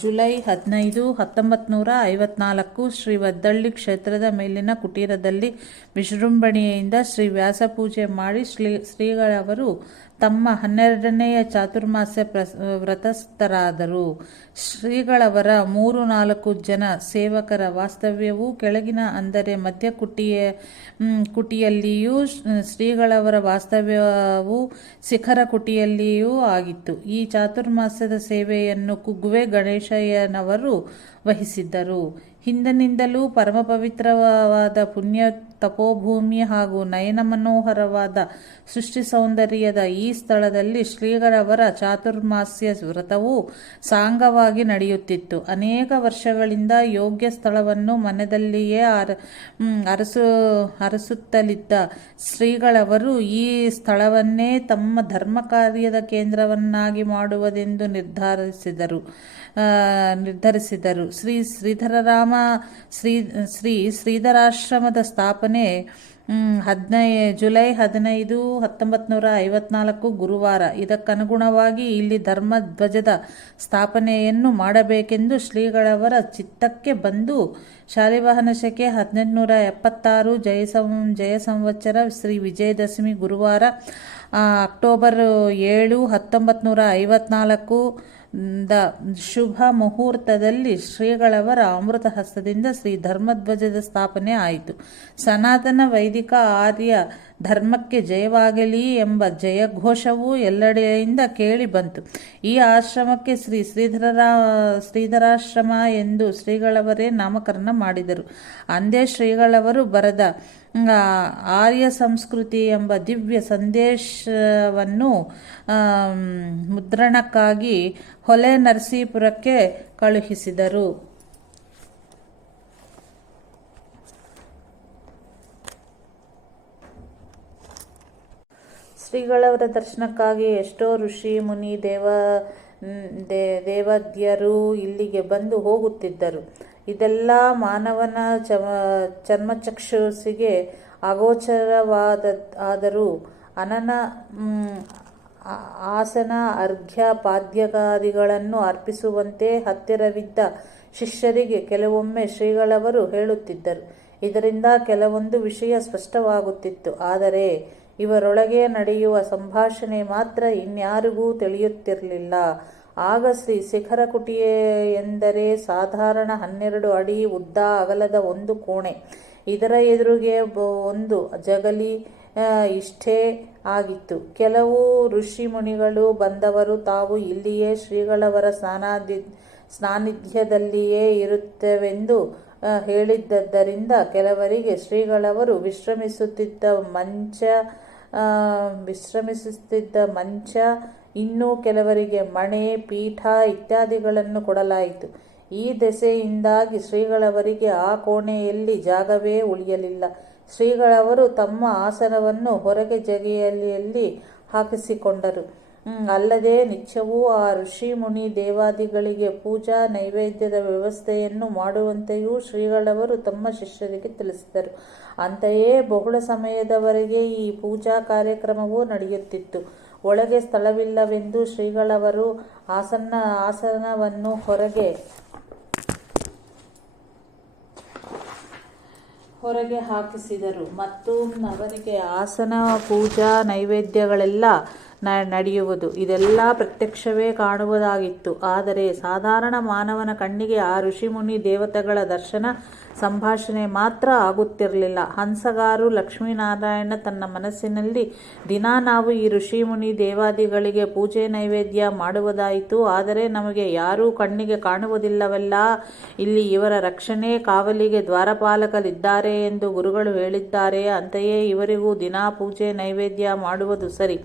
ಜುಲೈ 15, 1954 ಶ್ರೀ ವದ್ದಳ್ಳಿ ಕ್ಷೇತ್ರದ ಮೇಲಿನ ಕುಟೀರದಲ್ಲಿ ವಿಜೃಂಭಣೆಯಿಂದ ಶ್ರೀ ವ್ಯಾಸಪೂಜೆ ಮಾಡಿ ಶ್ರೀಗಳವರು ತಮ್ಮ 12ನೆಯ ಚಾತುರ್ಮಾಸ್ಯ ವ್ರತಸ್ಥರಾದರು. ಶ್ರೀಗಳವರ 3-4 ಜನ ಸೇವಕರ ವಾಸ್ತವ್ಯವು ಕೆಳಗಿನ ಅಂದರೆ ಮಧ್ಯ ಕುಟಿಯಲ್ಲಿಯೂ ಶ್ರೀಗಳವರ ವಾಸ್ತವ್ಯವು ಶಿಖರ ಕುಟಿಯಲ್ಲಿಯೂ ಆಗಿತ್ತು. ಈ ಚಾತುರ್ಮಾಸ್ಯದ ಸೇವೆಯನ್ನು ಕುಗ್ವೆ ಗಣೇಶಯ್ಯನವರು ವಹಿಸಿದ್ದರು. ಹಿಂದಿನಿಂದಲೂ ಪರಮ ಪವಿತ್ರವಾದ ಪುಣ್ಯ ತಪೋಭೂಮಿ ಹಾಗೂ ನಯನ ಮನೋಹರವಾದ ಸೃಷ್ಟಿ ಸೌಂದರ್ಯದ ಈ ಸ್ಥಳದಲ್ಲಿ ಶ್ರೀಗಳವರ ಚಾತುರ್ಮಾಸ್ಯ ವ್ರತವು ಸಾಂಗವಾಗಿ ನಡೆಯುತ್ತಿತ್ತು. ಅನೇಕ ವರ್ಷಗಳಿಂದ ಯೋಗ್ಯ ಸ್ಥಳವನ್ನು ಮನದಲ್ಲಿಯೇ ಅರಸುತ್ತಲಿದ್ದ ಶ್ರೀಗಳವರು ಈ ಸ್ಥಳವನ್ನೇ ತಮ್ಮ ಧರ್ಮ ಕಾರ್ಯದ ಕೇಂದ್ರವನ್ನಾಗಿ ಮಾಡುವುದೆಂದು ನಿರ್ಧರಿಸಿದರು. ಶ್ರೀಧರಾಶ್ರಮದ ಸ್ಥಾಪನೆ ಜುಲೈ 15, 1954 ಗುರುವಾರ. ಇದಕ್ಕನುಗುಣವಾಗಿ ಇಲ್ಲಿ ಧರ್ಮಧ್ವಜದ ಸ್ಥಾಪನೆಯನ್ನು ಮಾಡಬೇಕೆಂದು ಶ್ರೀಗಳವರ ಚಿತ್ತಕ್ಕೆ ಬಂದು ಶಾಲಿವಾಹನ ಶಕೆ 1876 ಜಯ ಸಂವತ್ಸರ ಶ್ರೀ ವಿಜಯದಶಮಿ ಗುರುವಾರ ಅಕ್ಟೋಬರ್ 7, 1954 ಶುಭ ಮುಹೂರ್ತದಲ್ಲಿ ಶ್ರೀಗಳವರ ಅಮೃತ ಹಸ್ತದಿಂದ ಶ್ರೀ ಧರ್ಮಧ್ವಜದ ಸ್ಥಾಪನೆ ಆಯಿತು. ಸನಾತನ ವೈದಿಕ ಆರ್ಯ ಧರ್ಮಕ್ಕೆ ಜಯವಾಗಲಿ ಎಂಬ ಜಯಘೋಷವೂ ಎಲ್ಲೆಡೆಯಿಂದ ಕೇಳಿ ಬಂತು. ಈ ಆಶ್ರಮಕ್ಕೆ ಶ್ರೀಧರಾಶ್ರಮ ಎಂದು ಶ್ರೀಗಳವರೇ ನಾಮಕರಣ ಮಾಡಿದರು. ಅಂದೇ ಶ್ರೀಗಳವರು ಬರೆದ ಆರ್ಯ ಸಂಸ್ಕೃತಿ ಎಂಬ ದಿವ್ಯ ಸಂದೇಶವನ್ನು ಮುದ್ರಣಕ್ಕಾಗಿ ಹೊಲೆ ನರಸೀಪುರಕ್ಕೆ ಕಳುಹಿಸಿದರು. ಶ್ರೀಗಳವರ ದರ್ಶನಕ್ಕಾಗಿ ಎಷ್ಟೋ ಋಷಿ ಮುನಿ ದೇವದ್ಯರು ಇಲ್ಲಿಗೆ ಬಂದು ಹೋಗುತ್ತಿದ್ದರು. ಇದೆಲ್ಲ ಮಾನವನ ಚರ್ಮಚಕ್ಷುಸಿಗೆ ಅಗೋಚರವಾದರೂ ಆಸನ ಅರ್ಘ್ಯ ಪಾದ್ಯಗಾದಿಗಳನ್ನು ಅರ್ಪಿಸುವಂತೆ ಹತ್ತಿರವಿದ್ದ ಶಿಷ್ಯರಿಗೆ ಕೆಲವೊಮ್ಮೆ ಶ್ರೀಗಳವರು ಹೇಳುತ್ತಿದ್ದರು. ಇದರಿಂದ ಕೆಲವೊಂದು ವಿಷಯ ಸ್ಪಷ್ಟವಾಗುತ್ತಿತ್ತು. ಆದರೆ ಇವರೊಳಗೆ ನಡೆಯುವ ಸಂಭಾಷಣೆ ಮಾತ್ರ ಇನ್ಯಾರಿಗೂ ತಿಳಿಯುತ್ತಿರಲಿಲ್ಲ. ಆಗ ಶಿಖರ ಕುಟಿಯ ಎಂದರೆ ಸಾಧಾರಣ 12 ಅಡಿ ಉದ್ದ ಅಗಲದ ಒಂದು ಕೋಣೆ. ಇದರ ಎದುರಿಗೆ ಒಂದು ಜಗಲಿ ಇಷ್ಟೇ ಆಗಿತ್ತು. ಕೆಲವು ಋಷಿ ಮುನಿಗಳು ಬಂದವರು ತಾವು ಇಲ್ಲಿಯೇ ಶ್ರೀಗಳವರ ಸಾನ್ನಿಧ್ಯದಲ್ಲಿಯೇ ಇರುತ್ತವೆಂದು ಹೇಳಿದ್ದರಿಂದ ಕೆಲವರಿಗೆ ಶ್ರೀಗಳವರು ವಿಶ್ರಮಿಸುತ್ತಿದ್ದ ಮಂಚ, ಇನ್ನೂ ಕೆಲವರಿಗೆ ಮಣೆ, ಪೀಠ ಇತ್ಯಾದಿಗಳನ್ನು ಕೊಡಲಾಯಿತು. ಈ ದೆಸೆಯಿಂದಾಗಿ ಶ್ರೀಗಳವರಿಗೆ ಆ ಕೋಣೆಯಲ್ಲಿ ಜಾಗವೇ ಉಳಿಯಲಿಲ್ಲ. ಶ್ರೀಗಳವರು ತಮ್ಮ ಆಸನವನ್ನು ಹೊರಗೆ ಜಗಲಿಯಲ್ಲಿ ಹಾಕಿಸಿಕೊಂಡರು. ಅಲ್ಲದೆ ನಿತ್ಯವೂ ಆ ಋಷಿ ಮುನಿ ದೇವಾದಿಗಳಿಗೆ ಪೂಜಾ ನೈವೇದ್ಯದ ವ್ಯವಸ್ಥೆಯನ್ನು ಮಾಡುವಂತೆಯೂ ಶ್ರೀಗಳವರು ತಮ್ಮ ಶಿಷ್ಯರಿಗೆ ತಿಳಿಸಿದರು. ಅಂತೆಯೇ ಬಹಳ ಸಮಯದವರೆಗೆ ಈ ಪೂಜಾ ಕಾರ್ಯಕ್ರಮವೂ ನಡೆಯುತ್ತಿತ್ತು. ಒಳಗೆ ಸ್ಥಳವಿಲ್ಲವೆಂದು ಶ್ರೀಗಳವರು ಆಸನವನ್ನು ಹೊರಗೆ ಹಾಕಿಸಿದರು ಮತ್ತು ಅವರಿಗೆ ಆಸನ ಪೂಜಾ ನೈವೇದ್ಯಗಳೆಲ್ಲ ನಡೆಯುವುದು ಇದೆಲ್ಲ ಪ್ರತ್ಯಕ್ಷವೇ ಕಾಣುವುದಾಗಿತ್ತು. ಆದರೆ ಸಾಧಾರಣ ಮಾನವನ ಕಣ್ಣಿಗೆ ಆ ಋಷಿಮುನಿ ದೇವತೆಗಳ ದರ್ಶನ ಸಂಭಾಷಣೆ ಮಾತ್ರ ಆಗುತ್ತಿರಲಿಲ್ಲ. ಹಂಸಗಾರು ಲಕ್ಷ್ಮೀನಾರಾಯಣ ತನ್ನ ಮನಸ್ಸಿನಲ್ಲಿ ದಿನಾ ನಾವು ಈ ಋಷಿಮುನಿ ದೇವಾದಿಗಳಿಗೆ ಪೂಜೆ ನೈವೇದ್ಯ ಮಾಡುವುದಾಯಿತು, ಆದರೆ ನಮಗೆ ಯಾರೂ ಕಣ್ಣಿಗೆ ಕಾಣುವುದಿಲ್ಲವಲ್ಲ. ಇಲ್ಲಿ ಇವರ ರಕ್ಷಣೆ ಕಾವಲಿಗೆ ದ್ವಾರಪಾಲಕರಿದ್ದಾರೆ ಎಂದು ಗುರುಗಳು ಹೇಳಿದ್ದಾರೆ. ಅಂತೆಯೇ ಇವರಿಗೂ ದಿನಾ ಪೂಜೆ ನೈವೇದ್ಯ ಮಾಡುವುದು ಸರಿ.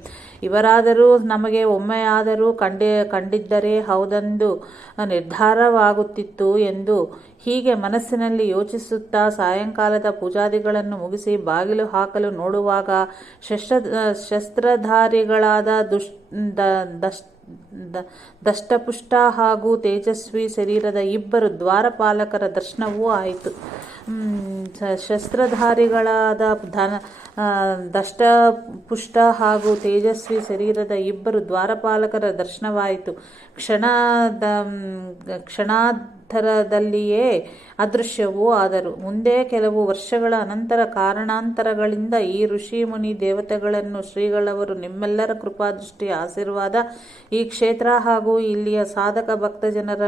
ಇವರಾದರೂ ನಮಗೆ ಒಮ್ಮೆಯಾದರೂ ಕಂಡಿದ್ದರೆ ಹೌದೆಂದು ನಿರ್ಧಾರವಾಗುತ್ತಿತ್ತು ಎಂದು ಹೀಗೆ ಮನಸ್ಸಿನಲ್ಲಿ ಯೋಚಿಸುತ್ತಾ ಸಾಯಂಕಾಲದ ಪೂಜಾದಿಗಳನ್ನು ಮುಗಿಸಿ ಬಾಗಿಲು ಹಾಕಲು ನೋಡುವಾಗ ಶಸ್ತ್ರಧಾರಿಗಳಾದ ದಷ್ಟಪುಷ್ಟ ಹಾಗೂ ತೇಜಸ್ವಿ ಶರೀರದ ಇಬ್ಬರು ದ್ವಾರಪಾಲಕರ ದರ್ಶನವೂ ಆಯಿತು. ಶಸ್ತ್ರಧಾರಿಗಳಾದ ದಷ್ಟಪುಷ್ಟ ಹಾಗೂ ತೇಜಸ್ವಿ ಶರೀರದ ಇಬ್ಬರು ದ್ವಾರಪಾಲಕರ ದರ್ಶನವಾಯಿತು. ಕ್ಷಣಾಂತರದಲ್ಲಿಯೇ ಅದೃಶ್ಯವೂ ಆದರು. ಮುಂದೆ ಕೆಲವು ವರ್ಷಗಳ ಅನಂತರ ಕಾರಣಾಂತರಗಳಿಂದ ಈ ಋಷಿ ಮುನಿ ದೇವತೆಗಳನ್ನು ಶ್ರೀಗಳವರು ನಿಮ್ಮೆಲ್ಲರ ಕೃಪಾದೃಷ್ಟಿ ಆಶೀರ್ವಾದ ಈ ಕ್ಷೇತ್ರ ಹಾಗೂ ಇಲ್ಲಿಯ ಸಾಧಕ ಭಕ್ತ ಜನರ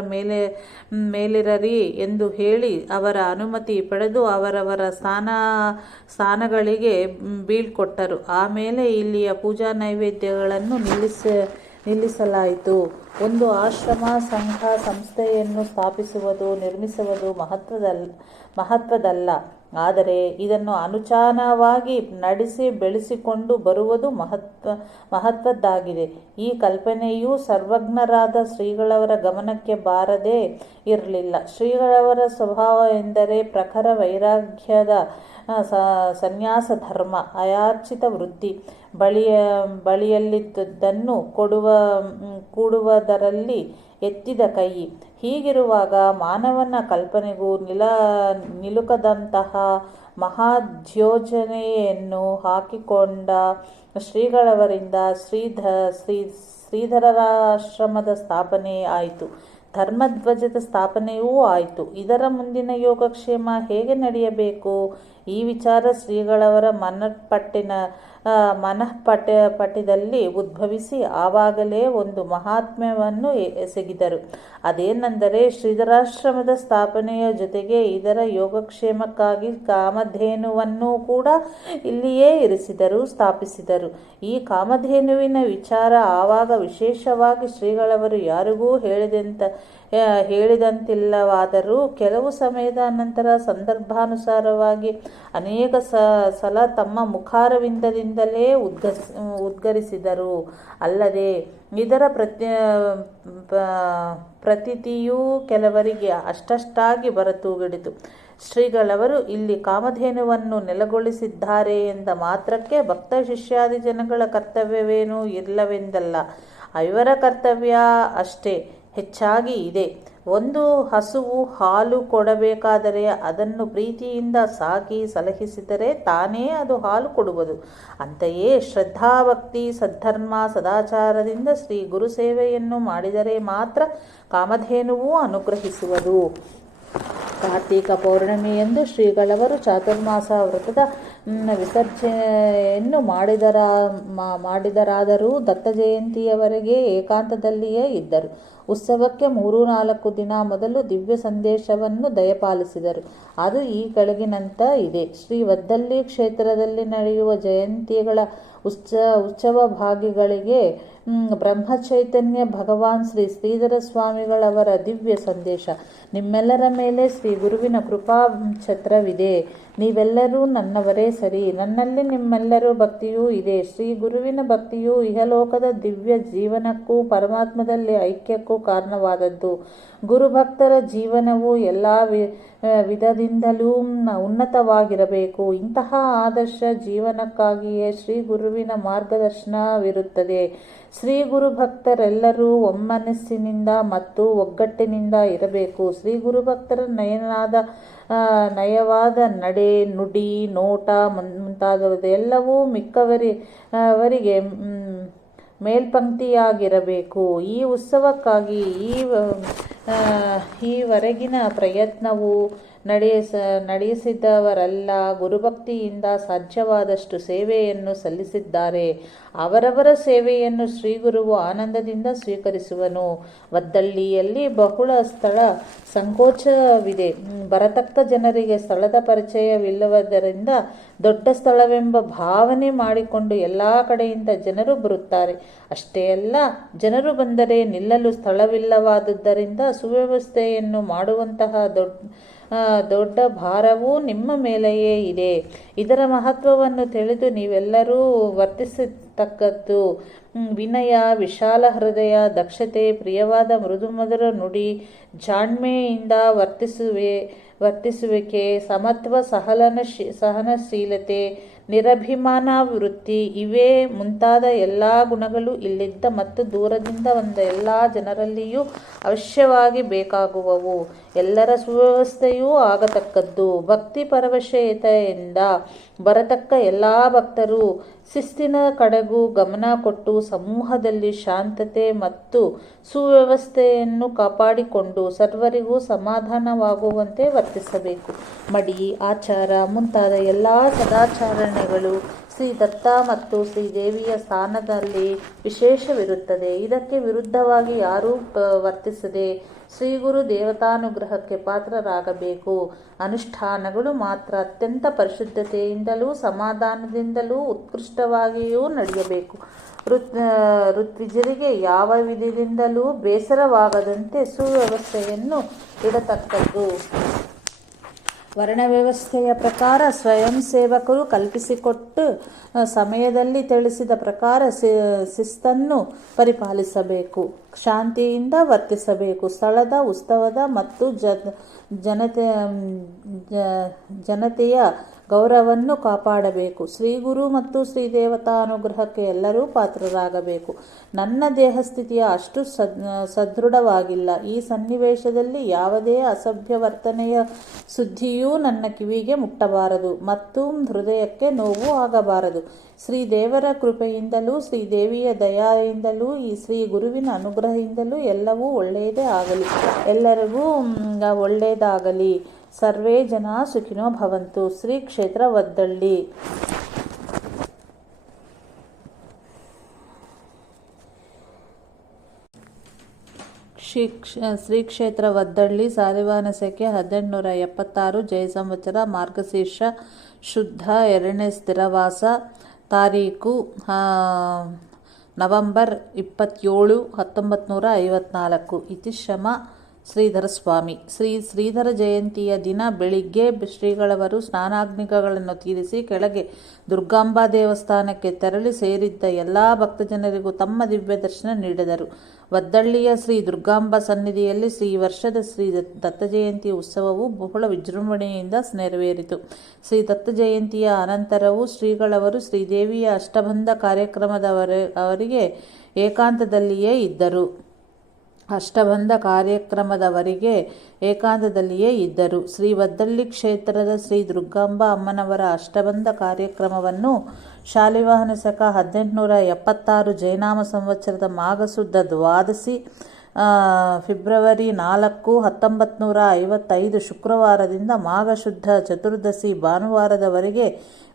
ಮೇಲಿರಲಿ ಎಂದು ಹೇಳಿ ಅವರ ಅನುಮತಿ ಪಡೆದು ಅವರವರ ಸ್ಥಾನಗಳಿಗೆ ಬೀಳ್ಕೊಟ್ಟರು. ಆಮೇಲೆ ಇಲ್ಲಿಯ ಪೂಜಾ ನೈವೇದ್ಯಗಳನ್ನು ನಿಲ್ಲಿಸಲಾಯಿತು. ಒಂದು ಆಶ್ರಮ ಸಂಘ ಸಂಸ್ಥೆಯನ್ನು ಸ್ಥಾಪಿಸುವುದು ನಿರ್ಮಿಸುವುದು ಮಹತ್ವದಲ್ಲ, ಆದರೆ ಇದನ್ನು ಅನುಚಾನವಾಗಿ ನಡೆಸಿ ಬೆಳೆಸಿಕೊಂಡು ಬರುವುದು ಮಹತ್ವದ್ದಾಗಿದೆ. ಈ ಕಲ್ಪನೆಯು ಸರ್ವಜ್ಞರಾದ ಶ್ರೀಗಳವರ ಗಮನಕ್ಕೆ ಬಾರದೇ ಇರಲಿಲ್ಲ. ಶ್ರೀಗಳವರ ಸ್ವಭಾವ ಎಂದರೆ ಪ್ರಖರ ವೈರಾಗ್ಯದ ಸನ್ಯಾಸ ಧರ್ಮ, ಅಯಾಚಿತ ವೃದ್ಧಿ, ಬಳಿಯಲ್ಲಿದ್ದುದನ್ನು ಕೂಡುವುದರಲ್ಲಿ ಎತ್ತಿದ ಕೈ. ಹೀಗಿರುವಾಗ ಮಾನವನ ಕಲ್ಪನೆಗೂ ನಿಲುಕದಂತಹ ಮಹಾದ್ಯೋಜನೆಯನ್ನು ಹಾಕಿಕೊಂಡ ಶ್ರೀಗಳವರಿಂದ ಶ್ರೀಧರಾಶ್ರಮದ ಸ್ಥಾಪನೆ ಆಯಿತು. ಧರ್ಮಧ್ವಜದ ಸ್ಥಾಪನೆಯೂ ಆಯಿತು. ಇದರ ಮುಂದಿನ ಯೋಗಕ್ಷೇಮ ಹೇಗೆ ನಡೆಯಬೇಕು ಈ ವಿಚಾರ ಶ್ರೀಗಳವರ ಮನಃಪಟದಲ್ಲಿ ಉದ್ಭವಿಸಿ ಆವಾಗಲೇ ಒಂದು ಮಹಾತ್ಮ್ಯವನ್ನು ಎಸಗಿದರು. ಅದೇನೆಂದರೆ ಶ್ರೀಧರಾಶ್ರಮದ ಸ್ಥಾಪನೆಯ ಜೊತೆಗೆ ಇದರ ಯೋಗಕ್ಷೇಮಕ್ಕಾಗಿ ಕಾಮಧೇನುವನ್ನು ಕೂಡ ಇಲ್ಲಿಯೇ ಸ್ಥಾಪಿಸಿದರು. ಈ ಕಾಮಧೇನುವಿನ ವಿಚಾರ ಆವಾಗ ವಿಶೇಷವಾಗಿ ಶ್ರೀಗಳವರು ಯಾರಿಗೂ ಹೇಳಿದಂತಿಲ್ಲವಾದರೂ ಕೆಲವು ಸಮಯದ ನಂತರ ಸಂದರ್ಭಾನುಸಾರವಾಗಿ ಅನೇಕ ಸಲ ತಮ್ಮ ಮುಖಾರವಿಂದದಿಂದಲೇ ಉದ್ಗರಿಸಿದರು. ಅಲ್ಲದೆ ಇದರ ಪ್ರತೀತಿಯೂ ಕೆಲವರಿಗೆ ಅಷ್ಟಷ್ಟಾಗಿ ಬರತೂಗಿಡಿತು. ಶ್ರೀಗಳವರು ಇಲ್ಲಿ ಕಾಮಧೇನುವನ್ನು ನೆಲೆಗೊಳಿಸಿದ್ದಾರೆ ಎಂದ ಮಾತ್ರಕ್ಕೆ ಭಕ್ತ ಶಿಷ್ಯಾದಿ ಜನಗಳ ಕರ್ತವ್ಯವೇನೂ ಇಲ್ಲವೆಂದಲ್ಲ. ಇವರ ಕರ್ತವ್ಯ ಅಷ್ಟೇ ಹೆಚ್ಚಾಗಿ ಇದೆ. ಒಂದು ಹಸುವು ಹಾಲು ಕೊಡಬೇಕಾದರೆ ಅದನ್ನು ಪ್ರೀತಿಯಿಂದ ಸಾಕಿ ಸಲಹಿಸಿದರೆ ತಾನೇ ಅದು ಹಾಲು ಕೊಡುವುದು. ಅಂತೆಯೇ ಶ್ರದ್ಧಾಭಕ್ತಿ ಸದ್ಧರ್ಮ ಸದಾಚಾರದಿಂದ ಶ್ರೀ ಗುರು ಸೇವೆಯನ್ನು ಮಾಡಿದರೆ ಮಾತ್ರ ಕಾಮಧೇನುವು ಅನುಗ್ರಹಿಸುವುದು. ಕಾರ್ತೀಕ ಪೌರ್ಣಮಿಯಂದು ಶ್ರೀಗಳವರು ಚಾತುರ್ಮಾಸ ವ್ರತದ ವಿಸರ್ಜನೆಯನ್ನು ಮಾಡಿದರಾದರೂ ದತ್ತ ಜಯಂತಿಯವರೆಗೆ ಏಕಾಂತದಲ್ಲಿಯೇ ಇದ್ದರು. ಉತ್ಸವಕ್ಕೆ 3-4 ದಿನ ಮೊದಲು ದಿವ್ಯ ಸಂದೇಶವನ್ನು ದಯಪಾಲಿಸಿದರು. ಅದು ಈ ಕೆಳಗಿನಂತ ಇದೆ. ಶ್ರೀ ವದ್ದಳ್ಳಿ ಕ್ಷೇತ್ರದಲ್ಲಿ ನಡೆಯುವ ಜಯಂತಿಗಳ ಉತ್ಸವ ಭಾಗಿಗಳಿಗೆ ಬ್ರಹ್ಮಚೈತನ್ಯ ಭಗವಾನ್ ಶ್ರೀ ಶ್ರೀಧರ ಸ್ವಾಮಿಗಳವರ ದಿವ್ಯ ಸಂದೇಶ. ನಿಮ್ಮೆಲ್ಲರ ಮೇಲೆ ಶ್ರೀ ಗುರುವಿನ ಕೃಪಾ ಛತ್ರವಿದೆ. ನೀವೆಲ್ಲರೂ ನನ್ನವರೇ ಸರಿ. ನನ್ನಲ್ಲಿ ನಿಮ್ಮೆಲ್ಲರ ಭಕ್ತಿಯೂ ಇದೆ. ಶ್ರೀ ಗುರುವಿನ ಭಕ್ತಿಯು ಇಹಲೋಕದ ದಿವ್ಯ ಜೀವನಕ್ಕೂ ಪರಮಾತ್ಮದಲ್ಲಿ ಐಕ್ಯಕ್ಕೂ ಕಾರಣವಾದದ್ದು. ಗುರುಭಕ್ತರ ಜೀವನವು ಎಲ್ಲ ವಿಧದಿಂದಲೂ ಉನ್ನತವಾಗಿರಬೇಕು. ಇಂತಹ ಆದರ್ಶ ಜೀವನಕ್ಕಾಗಿಯೇ ಶ್ರೀ ಗುರುವಿನ ಮಾರ್ಗದರ್ಶನವಿರುತ್ತದೆ. ಶ್ರೀ ಗುರು ಭಕ್ತರೆಲ್ಲರೂ ಒಮ್ಮನಸ್ಸಿನಿಂದ ಮತ್ತು ಒಗ್ಗಟ್ಟಿನಿಂದ ಇರಬೇಕು. ಶ್ರೀ ಗುರು ಭಕ್ತರ ನಯವಾದ ನಡೆ, ನುಡಿ, ನೋಟ ಮುಂತಾದವು ಎಲ್ಲವೂ ಮಿಕ್ಕವರಿಗೆ ಮೇಲ್ಪಂಕ್ತಿಯಾಗಿರಬೇಕು. ಈ ಉತ್ಸವಕ್ಕಾಗಿ ಈವರೆಗಿನ ಪ್ರಯತ್ನವು ನಡೆಸಿದವರೆಲ್ಲ ಗುರುಭಕ್ತಿಯಿಂದ ಸಾಧ್ಯವಾದಷ್ಟು ಸೇವೆಯನ್ನು ಸಲ್ಲಿಸಿದ್ದಾರೆ. ಅವರವರ ಸೇವೆಯನ್ನು ಶ್ರೀಗುರುವು ಆನಂದದಿಂದ ಸ್ವೀಕರಿಸುವನು. ವದ್ದಳ್ಳಿಯಲ್ಲಿ ಬಹಳ ಸ್ಥಳ ಸಂಕೋಚವಿದೆ. ಬರತಕ್ಕ ಜನರಿಗೆ ಸ್ಥಳದ ಪರಿಚಯವಿಲ್ಲವದರಿಂದ ದೊಡ್ಡ ಸ್ಥಳವೆಂಬ ಭಾವನೆ ಮಾಡಿಕೊಂಡು ಎಲ್ಲ ಕಡೆಯಿಂದ ಜನರು ಬರುತ್ತಾರೆ. ಅಷ್ಟೇ ಅಲ್ಲ, ಜನರು ಬಂದರೆ ನಿಲ್ಲಲು ಸ್ಥಳವಿಲ್ಲವಾದುದರಿಂದ ಸುವ್ಯವಸ್ಥೆಯನ್ನು ಮಾಡುವಂತಹ ದೊಡ್ಡ ಭಾರವೂ ನಿಮ್ಮ ಮೇಲೆಯೇ ಇದೆ. ಇದರ ಮಹತ್ವವನ್ನು ತಿಳಿದು ನೀವೆಲ್ಲರೂ ವರ್ತಿಸತಕ್ಕದ್ದು. ವಿನಯ, ವಿಶಾಲ ಹೃದಯ, ದಕ್ಷತೆ, ಪ್ರಿಯವಾದ ಮೃದುಮಧುರ ನುಡಿ, ಜಾಣ್ಮೆಯಿಂದ ವರ್ತಿಸುವಿಕೆ, ಸಮತ್ವ, ಸಹನಶೀಲತೆ, ನಿರಭಿಮಾನ ವೃತ್ತಿ ಇವೇ ಮುಂತಾದ ಎಲ್ಲ ಗುಣಗಳು ಇಲ್ಲಿದ್ದ ಮತ್ತು ದೂರದಿಂದ ಬಂದ ಎಲ್ಲ ಜನರಲ್ಲಿಯೂ ಅವಶ್ಯವಾಗಿ ಬೇಕಾಗುವವು. ಎಲ್ಲರ ಸುವ್ಯವಸ್ಥೆಯೂ ಆಗತಕ್ಕದ್ದು. ಭಕ್ತಿ ಪರವಶತೆಯಿಂದ ಬರತಕ್ಕ ಎಲ್ಲ ಭಕ್ತರು ಶಿಸ್ತಿನ ಕಡೆಗೂ ಗಮನ ಕೊಟ್ಟು ಸಮೂಹದಲ್ಲಿ ಶಾಂತತೆ ಮತ್ತು ಸುವ್ಯವಸ್ಥೆಯನ್ನು ಕಾಪಾಡಿಕೊಂಡು ಸರ್ವರಿಗೂ ಸಮಾಧಾನವಾಗುವಂತೆ ವರ್ತಿಸಬೇಕು. ಮಡಿ, ಆಚಾರ ಮುಂತಾದ ಎಲ್ಲ ಸದಾಚರಣೆಗಳು ಶ್ರೀ ದತ್ತ ಮತ್ತು ಶ್ರೀದೇವಿಯ ಸ್ಥಾನದಲ್ಲಿ ವಿಶೇಷವಿರುತ್ತದೆ. ಇದಕ್ಕೆ ವಿರುದ್ಧವಾಗಿ ಯಾರೂ ವರ್ತಿಸದೆ ಶ್ರೀಗುರು ದೇವತಾನುಗ್ರಹಕ್ಕೆ ಪಾತ್ರರಾಗಬೇಕು. ಅನುಷ್ಠಾನಗಳು ಮಾತ್ರ ಅತ್ಯಂತ ಪರಿಶುದ್ಧತೆಯಿಂದಲೂ ಸಮಾಧಾನದಿಂದಲೂ ಉತ್ಕೃಷ್ಟವಾಗಿಯೂ ನಡೆಯಬೇಕು. ಋತ್ವಿಜರಿಗೆ ಯಾವ ವಿಧದಿಂದಲೂ ಬೇಸರವಾಗದಂತೆ ಸುವ್ಯವಸ್ಥೆಯನ್ನು ಇಡತಕ್ಕದ್ದು. ವರ್ಣವ್ಯವಸ್ಥೆಯ ಪ್ರಕಾರ ಸ್ವಯಂ ಸೇವಕರು ಕಲ್ಪಿಸಿಕೊಟ್ಟು ಸಮಯದಲ್ಲಿ ತಿಳಿಸಿದ ಪ್ರಕಾರ ಶಿಸ್ತನ್ನು ಪರಿಪಾಲಿಸಬೇಕು. ಶಾಂತಿಯಿಂದ ವರ್ತಿಸಬೇಕು. ಸ್ಥಳದ ಉತ್ಸವದ ಮತ್ತು ಜನತೆಯ ಗೌರವವನ್ನು ಕಾಪಾಡಬೇಕು. ಶ್ರೀಗುರು ಮತ್ತು ಶ್ರೀದೇವತಾ ಅನುಗ್ರಹಕ್ಕೆ ಎಲ್ಲರೂ ಪಾತ್ರರಾಗಬೇಕು. ನನ್ನ ದೇಹಸ್ಥಿತಿಯ ಅಷ್ಟು ಸದೃಢವಾಗಿಲ್ಲ. ಈ ಸನ್ನಿವೇಶದಲ್ಲಿ ಯಾವುದೇ ಅಸಭ್ಯ ವರ್ತನೆಯ ಸುದ್ದಿಯೂ ನನ್ನ ಕಿವಿಗೆ ಮುಟ್ಟಬಾರದು ಮತ್ತು ಹೃದಯಕ್ಕೆ ನೋವು ಆಗಬಾರದು. ಶ್ರೀದೇವರ ಕೃಪೆಯಿಂದಲೂ ಶ್ರೀದೇವಿಯ ದಯೆಯಿಂದಲೂ ಈ ಶ್ರೀ ಗುರುವಿನ ಅನುಗ್ರಹದಿಂದಲೂ ಎಲ್ಲವೂ ಒಳ್ಳೆಯದೇ ಆಗಲಿ. ಎಲ್ಲರಿಗೂ ಒಳ್ಳೆಯದಾಗಲಿ. ಸರ್ವೇ ಜನ ಸುಖಿನೋ ಭವಂತು. ಶ್ರೀ ಕ್ಷೇತ್ರ ವದ್ದಳ್ಳಿ. ಶ್ರೀ ಕ್ಷೇತ್ರ ವದ್ದಳ್ಳಿ ಸಾಲಿವಾಹನ ಸೆಕೆ 1876 ಜಯ ಸಂವತ್ಸರ ಮಾರ್ಗಶೀರ್ಷ ಶುದ್ಧ 2ನೇ ಸ್ಥಿರವಾಸ ತಾರೀಕು ನವೆಂಬರ್ 27, 1954. ಇತಿಶ್ರಮ ಶ್ರೀಧರ ಸ್ವಾಮಿ. ಶ್ರೀಧರ ಜಯಂತಿಯ ದಿನ ಬೆಳಿಗ್ಗೆ ಶ್ರೀಗಳವರು ಸ್ನಾನಾಗ್ನಿಗಳನ್ನು ತೀರಿಸಿ ಕೆಳಗೆ ದುರ್ಗಾಂಬಾ ದೇವಸ್ಥಾನಕ್ಕೆ ತೆರಳಿ ಸೇರಿದ್ದ ಎಲ್ಲ ಭಕ್ತಜನರಿಗೂ ತಮ್ಮ ದಿವ್ಯ ದರ್ಶನ ನೀಡಿದರು. ವದ್ದಳ್ಳಿಯ ಶ್ರೀ ದುರ್ಗಾಂಬಾ ಸನ್ನಿಧಿಯಲ್ಲಿ ಈ ವರ್ಷದ ಶ್ರೀ ದತ್ತ ಜಯಂತಿ ಉತ್ಸವವು ಬಹಳ ವಿಜೃಂಭಣೆಯಿಂದ ನೆರವೇರಿತು. ಶ್ರೀ ದತ್ತ ಜಯಂತಿಯ ಅನಂತರವೂ ಶ್ರೀಗಳವರು ಶ್ರೀದೇವಿಯ ಅಷ್ಟಬಂಧ ಕಾರ್ಯಕ್ರಮದವರಿಗೆ ಏಕಾಂತದಲ್ಲಿಯೇ ಇದ್ದರು. ಶ್ರೀ ವದ್ದಳ್ಳಿ ಕ್ಷೇತ್ರದ ಶ್ರೀ ದುರ್ಗಾಂಬಾ ಅಮ್ಮನವರ ಅಷ್ಟಬಂಧ ಕಾರ್ಯಕ್ರಮವನ್ನು ಶಾಲಿವಾಹನ ಶಕ 1876 ಜೈನಾಮ ಸಂವತ್ಸರದ ಮಾಘಶುದ್ಧ ದ್ವಾದಶಿ ಫೆಬ್ರವರಿ 4, 1955 ಶುಕ್ರವಾರದಿಂದ ಮಾಘಶುದ್ಧ ಚತುರ್ದಶಿ ಭಾನುವಾರದವರೆಗೆ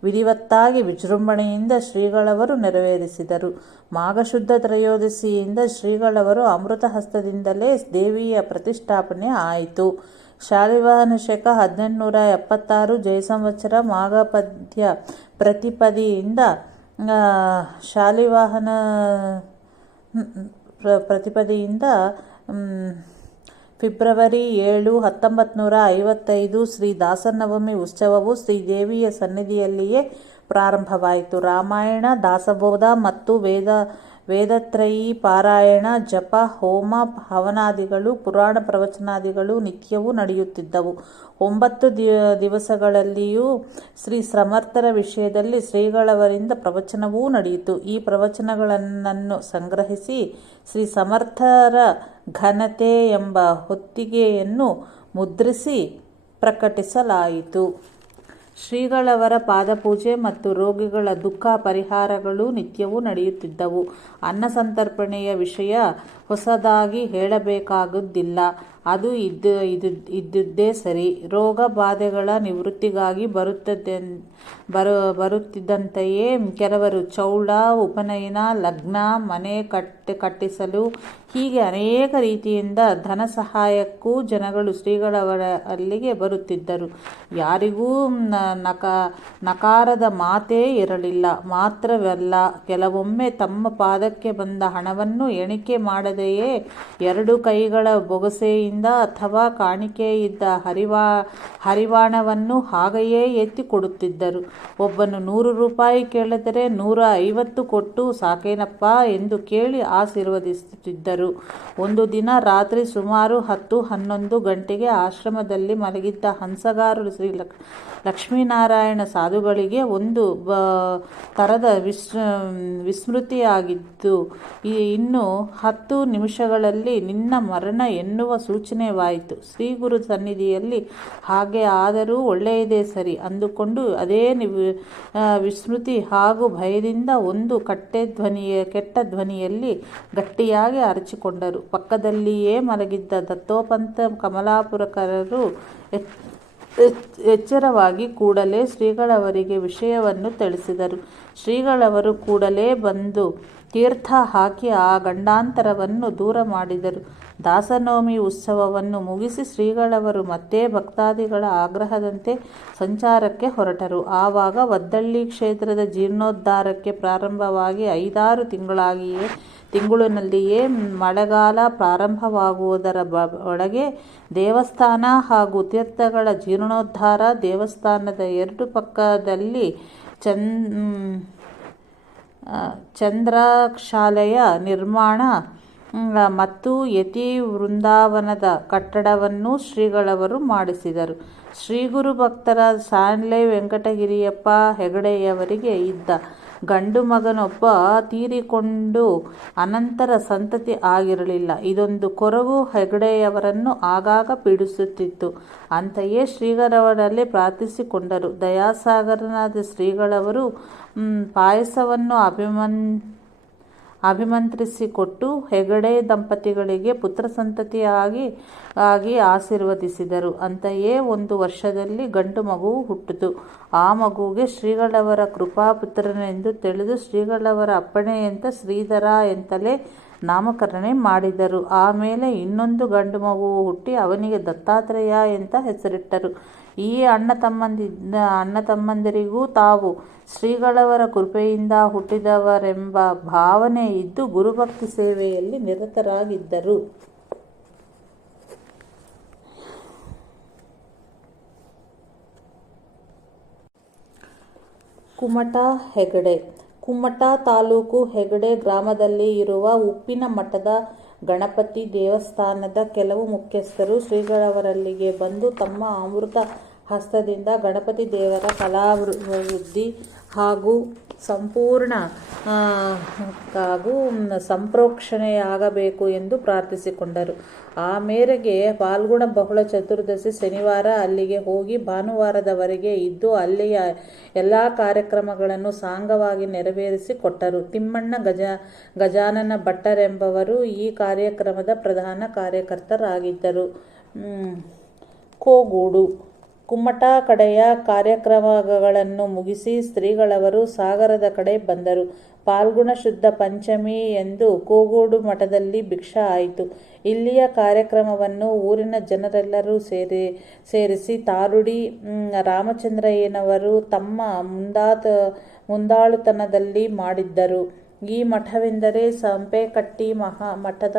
ವಿಧಿವತ್ತಾಗಿ ವಿಜೃಂಭಣೆಯಿಂದ ಶ್ರೀಗಳವರು ನೆರವೇರಿಸಿದರು. ಮಾಘಶುದ್ಧ ತ್ರಯೋದಶಿಯಿಂದ ಶ್ರೀಗಳವರು ಅಮೃತ ಹಸ್ತದಿಂದಲೇ ದೇವಿಯ ಪ್ರತಿಷ್ಠಾಪನೆ ಆಯಿತು. ಶಾಲಿವಾಹನ ಶಕ 1876 ಜಯ ಸಂವತ್ಸರ ಮಾಘಪದ್ಯ ಪ್ರತಿಪದಿಯಿಂದ ಫೆಬ್ರವರಿ 7, 1955 ಶ್ರೀ ದಾಸನವಮಿ ಉತ್ಸವವು ಶ್ರೀದೇವಿಯ ಸನ್ನಿಧಿಯಲ್ಲಿಯೇ ಪ್ರಾರಂಭವಾಯಿತು. ರಾಮಾಯಣ, ದಾಸಬೋಧ ಮತ್ತು ವೇದತ್ರಯೀ ಪಾರಾಯಣ, ಜಪ, ಹೋಮ, ಹವನಾದಿಗಳು, ಪುರಾಣ ಪ್ರವಚನಾದಿಗಳು ನಿತ್ಯವೂ ನಡೆಯುತ್ತಿದ್ದವು. 9 ದಿವಸಗಳಲ್ಲಿಯೂ ಶ್ರೀ ಸಮರ್ಥರ ವಿಷಯದಲ್ಲಿ ಶ್ರೀಗಳವರಿಂದ ಪ್ರವಚನವೂ ನಡೆಯಿತು. ಈ ಪ್ರವಚನಗಳನ್ನು ಸಂಗ್ರಹಿಸಿ ಶ್ರೀ ಸಮರ್ಥರ ಘನತೆ ಎಂಬ ಹೊತ್ತಿಗೆಯನ್ನು ಮುದ್ರಿಸಿ ಪ್ರಕಟಿಸಲಾಯಿತು. ಶ್ರೀಗಳವರ ಪಾದಪೂಜೆ ಮತ್ತು ರೋಗಿಗಳ ದುಃಖ ಪರಿಹಾರಗಳು ನಿತ್ಯವೂ ನಡೆಯುತ್ತಿದ್ದವು. ಅನ್ನ ಸಂತರ್ಪಣೆಯ ವಿಷಯ ಹೊಸದಾಗಿ ಹೇಳಬೇಕಾಗುವುದಿಲ್ಲ. ಅದು ಇದ್ದುದೇ ಸರಿ. ರೋಗ ಬಾಧೆಗಳ ನಿವೃತ್ತಿಗಾಗಿ ಬರುತ್ತಿದ್ದಂತೆಯೇ ಕೆಲವರು ಚೌಳ, ಉಪನಯನ, ಲಗ್ನ, ಮನೆ ಕಟ್ಟಿಸಲು ಹೀಗೆ ಅನೇಕ ರೀತಿಯಿಂದ ಧನ ಸಹಾಯಕ್ಕೂ ಜನಗಳು ಶ್ರೀಗಳವರ ಅಲ್ಲಿಗೆ ಬರುತ್ತಿದ್ದರು. ಯಾರಿಗೂ ನಕಾರದ ಮಾತೇ ಇರಲಿಲ್ಲ. ಮಾತ್ರವಲ್ಲ, ಕೆಲವೊಮ್ಮೆ ತಮ್ಮ ಪಾದಕ್ಕೆ ಬಂದ ಹಣವನ್ನು ಎಣಿಕೆ ಮಾಡದೆಯೇ 2 ಕೈಗಳ ಬೊಗಸೆಯಿಂದ ಅಥವಾ ಕಾಣಿಕೆಯಿದ್ದ ಹರಿವಾಣವನ್ನು ಹಾಗೆಯೇ ಎತ್ತಿ ಕೊಡುತ್ತಿದ್ದರು. ಒಬ್ಬನು 100 ರೂಪಾಯಿ ಕೇಳಿದರೆ 150 ಕೊಟ್ಟು ಸಾಕೇನಪ್ಪ ಎಂದು ಕೇಳಿ ಆಶೀರ್ವದಿಸುತ್ತಿದ್ದರು. ಒಂದು ದಿನ ರಾತ್ರಿ ಸುಮಾರು 10-11 ಗಂಟೆಗೆ ಆಶ್ರಮದಲ್ಲಿ ಮಲಗಿದ್ದ ಹಂಸಗಾರರು ಶ್ರೀ ಲಕ್ಷ್ಮೀನಾರಾಯಣ ಸಾಧುಗಳಿಗೆ ಒಂದು ತರದ ವಿಸ್ಮೃತಿಯಾಗಿದ್ದು, ಇನ್ನು 10 ನಿಮಿಷಗಳಲ್ಲಿ ನಿನ್ನ ಮರಣ ಎನ್ನುವ ಸೂಚನೆವಾಯಿತು. ಶ್ರೀ ಗುರು ಸನ್ನಿಧಿಯಲ್ಲಿ ಹಾಗೆ ಆದರೂ ಒಳ್ಳೆಯದೇ ಸರಿ ಅಂದುಕೊಂಡು ಅದೇ ವಿಸ್ಮೃತಿ ಹಾಗೂ ಭಯದಿಂದ ಒಂದು ಕೆಟ್ಟ ಧ್ವನಿಯಲ್ಲಿ ಗಟ್ಟಿಯಾಗಿ ಅರಚಿಕೊಂಡರು. ಪಕ್ಕದಲ್ಲಿಯೇ ಮಲಗಿದ್ದ ದತ್ತೋಪಂತ ಕಮಲಾಪುರಕರರು ಎಚ್ಚರವಾಗಿ ಕೂಡಲೇ ಶ್ರೀಗಳವರಿಗೆ ವಿಷಯವನ್ನು ತಿಳಿಸಿದರು. ಶ್ರೀಗಳವರು ಕೂಡಲೇ ಬಂದು ತೀರ್ಥ ಹಾಕಿ ಆ ಗಂಡಾಂತರವನ್ನು ದೂರ ಮಾಡಿದರು. ದಾಸನವಮಿ ಉತ್ಸವವನ್ನು ಮುಗಿಸಿ ಶ್ರೀಗಳವರು ಮತ್ತೆ ಭಕ್ತಾದಿಗಳ ಆಗ್ರಹದಂತೆ ಸಂಚಾರಕ್ಕೆ ಹೊರಟರು. ಆವಾಗ ವದ್ದಳ್ಳಿ ಕ್ಷೇತ್ರದ ಜೀರ್ಣೋದ್ಧಾರಕ್ಕೆ ಪ್ರಾರಂಭವಾಗಿ 5-6 ತಿಂಗಳಿನಲ್ಲಿಯೇ ಮಳೆಗಾಲ ಪ್ರಾರಂಭವಾಗುವುದರ ಒಳಗೆ ದೇವಸ್ಥಾನ ಹಾಗೂ ತೀರ್ಥಗಳ ಜೀರ್ಣೋದ್ಧಾರ, ದೇವಸ್ಥಾನದ 2 ಪಕ್ಕದಲ್ಲಿ ಚಂದ್ರಶಾಲೆಯ ನಿರ್ಮಾಣ ಮತ್ತು ಯತಿ ವೃಂದಾವನದ ಕಟ್ಟಡವನ್ನು ಶ್ರೀಗಳವರು ಮಾಡಿಸಿದರು. ಶ್ರೀಗುರು ಭಕ್ತರಾದ ಸಾನ್ಲೆ ವೆಂಕಟಗಿರಿಯಪ್ಪ ಹೆಗಡೆಯವರಿಗೆ ಇದ್ದ ಗಂಡು ಮಗನೊಬ್ಬ ತೀರಿಕೊಂಡು ಅನಂತರ ಸಂತತಿ ಆಗಿರಲಿಲ್ಲ. ಇದೊಂದು ಕೊರಗು ಹೆಗಡೆಯವರನ್ನು ಆಗಾಗ ಪೀಡಿಸುತ್ತಿತ್ತು. ಅಂತೆಯೇ ಶ್ರೀಗಳವರಲ್ಲಿ ಪ್ರಾರ್ಥಿಸಿಕೊಂಡರು. ದಯಾಸಾಗರನಾದ ಶ್ರೀಗಳವರು ಪಾಯಸವನ್ನು ಅಭಿಮಂತ್ರಿಸಿಕೊಟ್ಟು ಹೆಗಡೆ ದಂಪತಿಗಳಿಗೆ ಪುತ್ರ ಸಂತತಿಯಾಗಿ ಆಶೀರ್ವದಿಸಿದರು. ಅಂತೆಯೇ 1 ವರ್ಷದಲ್ಲಿ ಗಂಡು ಮಗುವು ಹುಟ್ಟಿತು. ಆ ಮಗುವಿಗೆ ಶ್ರೀಗಳವರ ಕೃಪಾಪುತ್ರನೆಂದು ತಿಳಿದು ಶ್ರೀಗಳವರ ಅಪ್ಪಣೆಯಂತೆ ಶ್ರೀಧರ ಎಂತಲೇ ನಾಮಕರಣ ಮಾಡಿದರು. ಆಮೇಲೆ ಇನ್ನೊಂದು ಗಂಡು ಮಗುವು ಹುಟ್ಟಿ ಅವನಿಗೆ ದತ್ತಾತ್ರೇಯ ಎಂತ ಹೆಸರಿಟ್ಟರು. ಈ ಅಣ್ಣ ತಮ್ಮಂದಿರಿಗೂ ತಾವು ಶ್ರೀಗಳವರ ಕೃಪೆಯಿಂದ ಹುಟ್ಟಿದವರೆಂಬ ಭಾವನೆ ಇದ್ದು ಗುರುಭಕ್ತಿ ಸೇವೆಯಲ್ಲಿ ನಿರತರಾಗಿದ್ದರು. ಕುಮಟ ಹೆಗಡೆ. ಕುಮಟ ತಾಲೂಕು ಹೆಗಡೆ ಗ್ರಾಮದಲ್ಲಿ ಇರುವ ಉಪ್ಪಿನ ಮಠದ ಗಣಪತಿ ದೇವಸ್ಥಾನದ ಕೆಲವು ಮುಖ್ಯಸ್ಥರು ಶ್ರೀಗಳವರಲ್ಲಿಗೆ ಬಂದು ತಮ್ಮ ಅಮೃತ ಹಸ್ತದಿಂದ ಗಣಪತಿ ದೇವರ ಫಲಾಭಿವೃದ್ಧಿ ಹಾಗೂ ಸಂಪ್ರೋಕ್ಷಣೆಯಾಗಬೇಕು ಎಂದು ಪ್ರಾರ್ಥಿಸಿಕೊಂಡರು. ಆ ಮೇರೆಗೆ ಫಾಲ್ಗುಣ ಬಹುಳ ಚತುರ್ದಶಿ ಶನಿವಾರ ಅಲ್ಲಿಗೆ ಹೋಗಿ ಭಾನುವಾರದವರೆಗೆ ಇದ್ದು ಅಲ್ಲಿಯ ಎಲ್ಲ ಕಾರ್ಯಕ್ರಮಗಳನ್ನು ಸಾಂಗವಾಗಿ ನೆರವೇರಿಸಿ ಕೊಟ್ಟರು. ತಿಮ್ಮಣ್ಣ ಗಜಾನನ ಭಟ್ಟರೆಂಬವರು ಈ ಕಾರ್ಯಕ್ರಮದ ಪ್ರಧಾನ ಕಾರ್ಯಕರ್ತರಾಗಿದ್ದರು. ಕೋಗೂಡು. ಕುಮಟ ಕಡೆಯ ಕಾರ್ಯಕ್ರಮಗಳನ್ನು ಮುಗಿಸಿ ಶ್ರೀಗಳವರು ಸಾಗರದ ಕಡೆ ಬಂದರು. ಫಾಲ್ಗುಣ ಶುದ್ಧ ಪಂಚಮಿ ಎಂದು ಕೋಗೂಡು ಮಠದಲ್ಲಿ ಭಿಕ್ಷಾ ಆಯಿತು. ಇಲ್ಲಿಯ ಕಾರ್ಯಕ್ರಮವನ್ನು ಊರಿನ ಜನರೆಲ್ಲರೂ ಸೇರಿಸಿ ತಾರುಡಿ ರಾಮಚಂದ್ರಯ್ಯನವರು ತಮ್ಮ ಮುಂದಾಳುತನದಲ್ಲಿ ಮಾಡಿದ್ದರು. ಈ ಮಠವೆಂದರೆ ಸಂಪೆಕಟ್ಟಿ ಮಠದ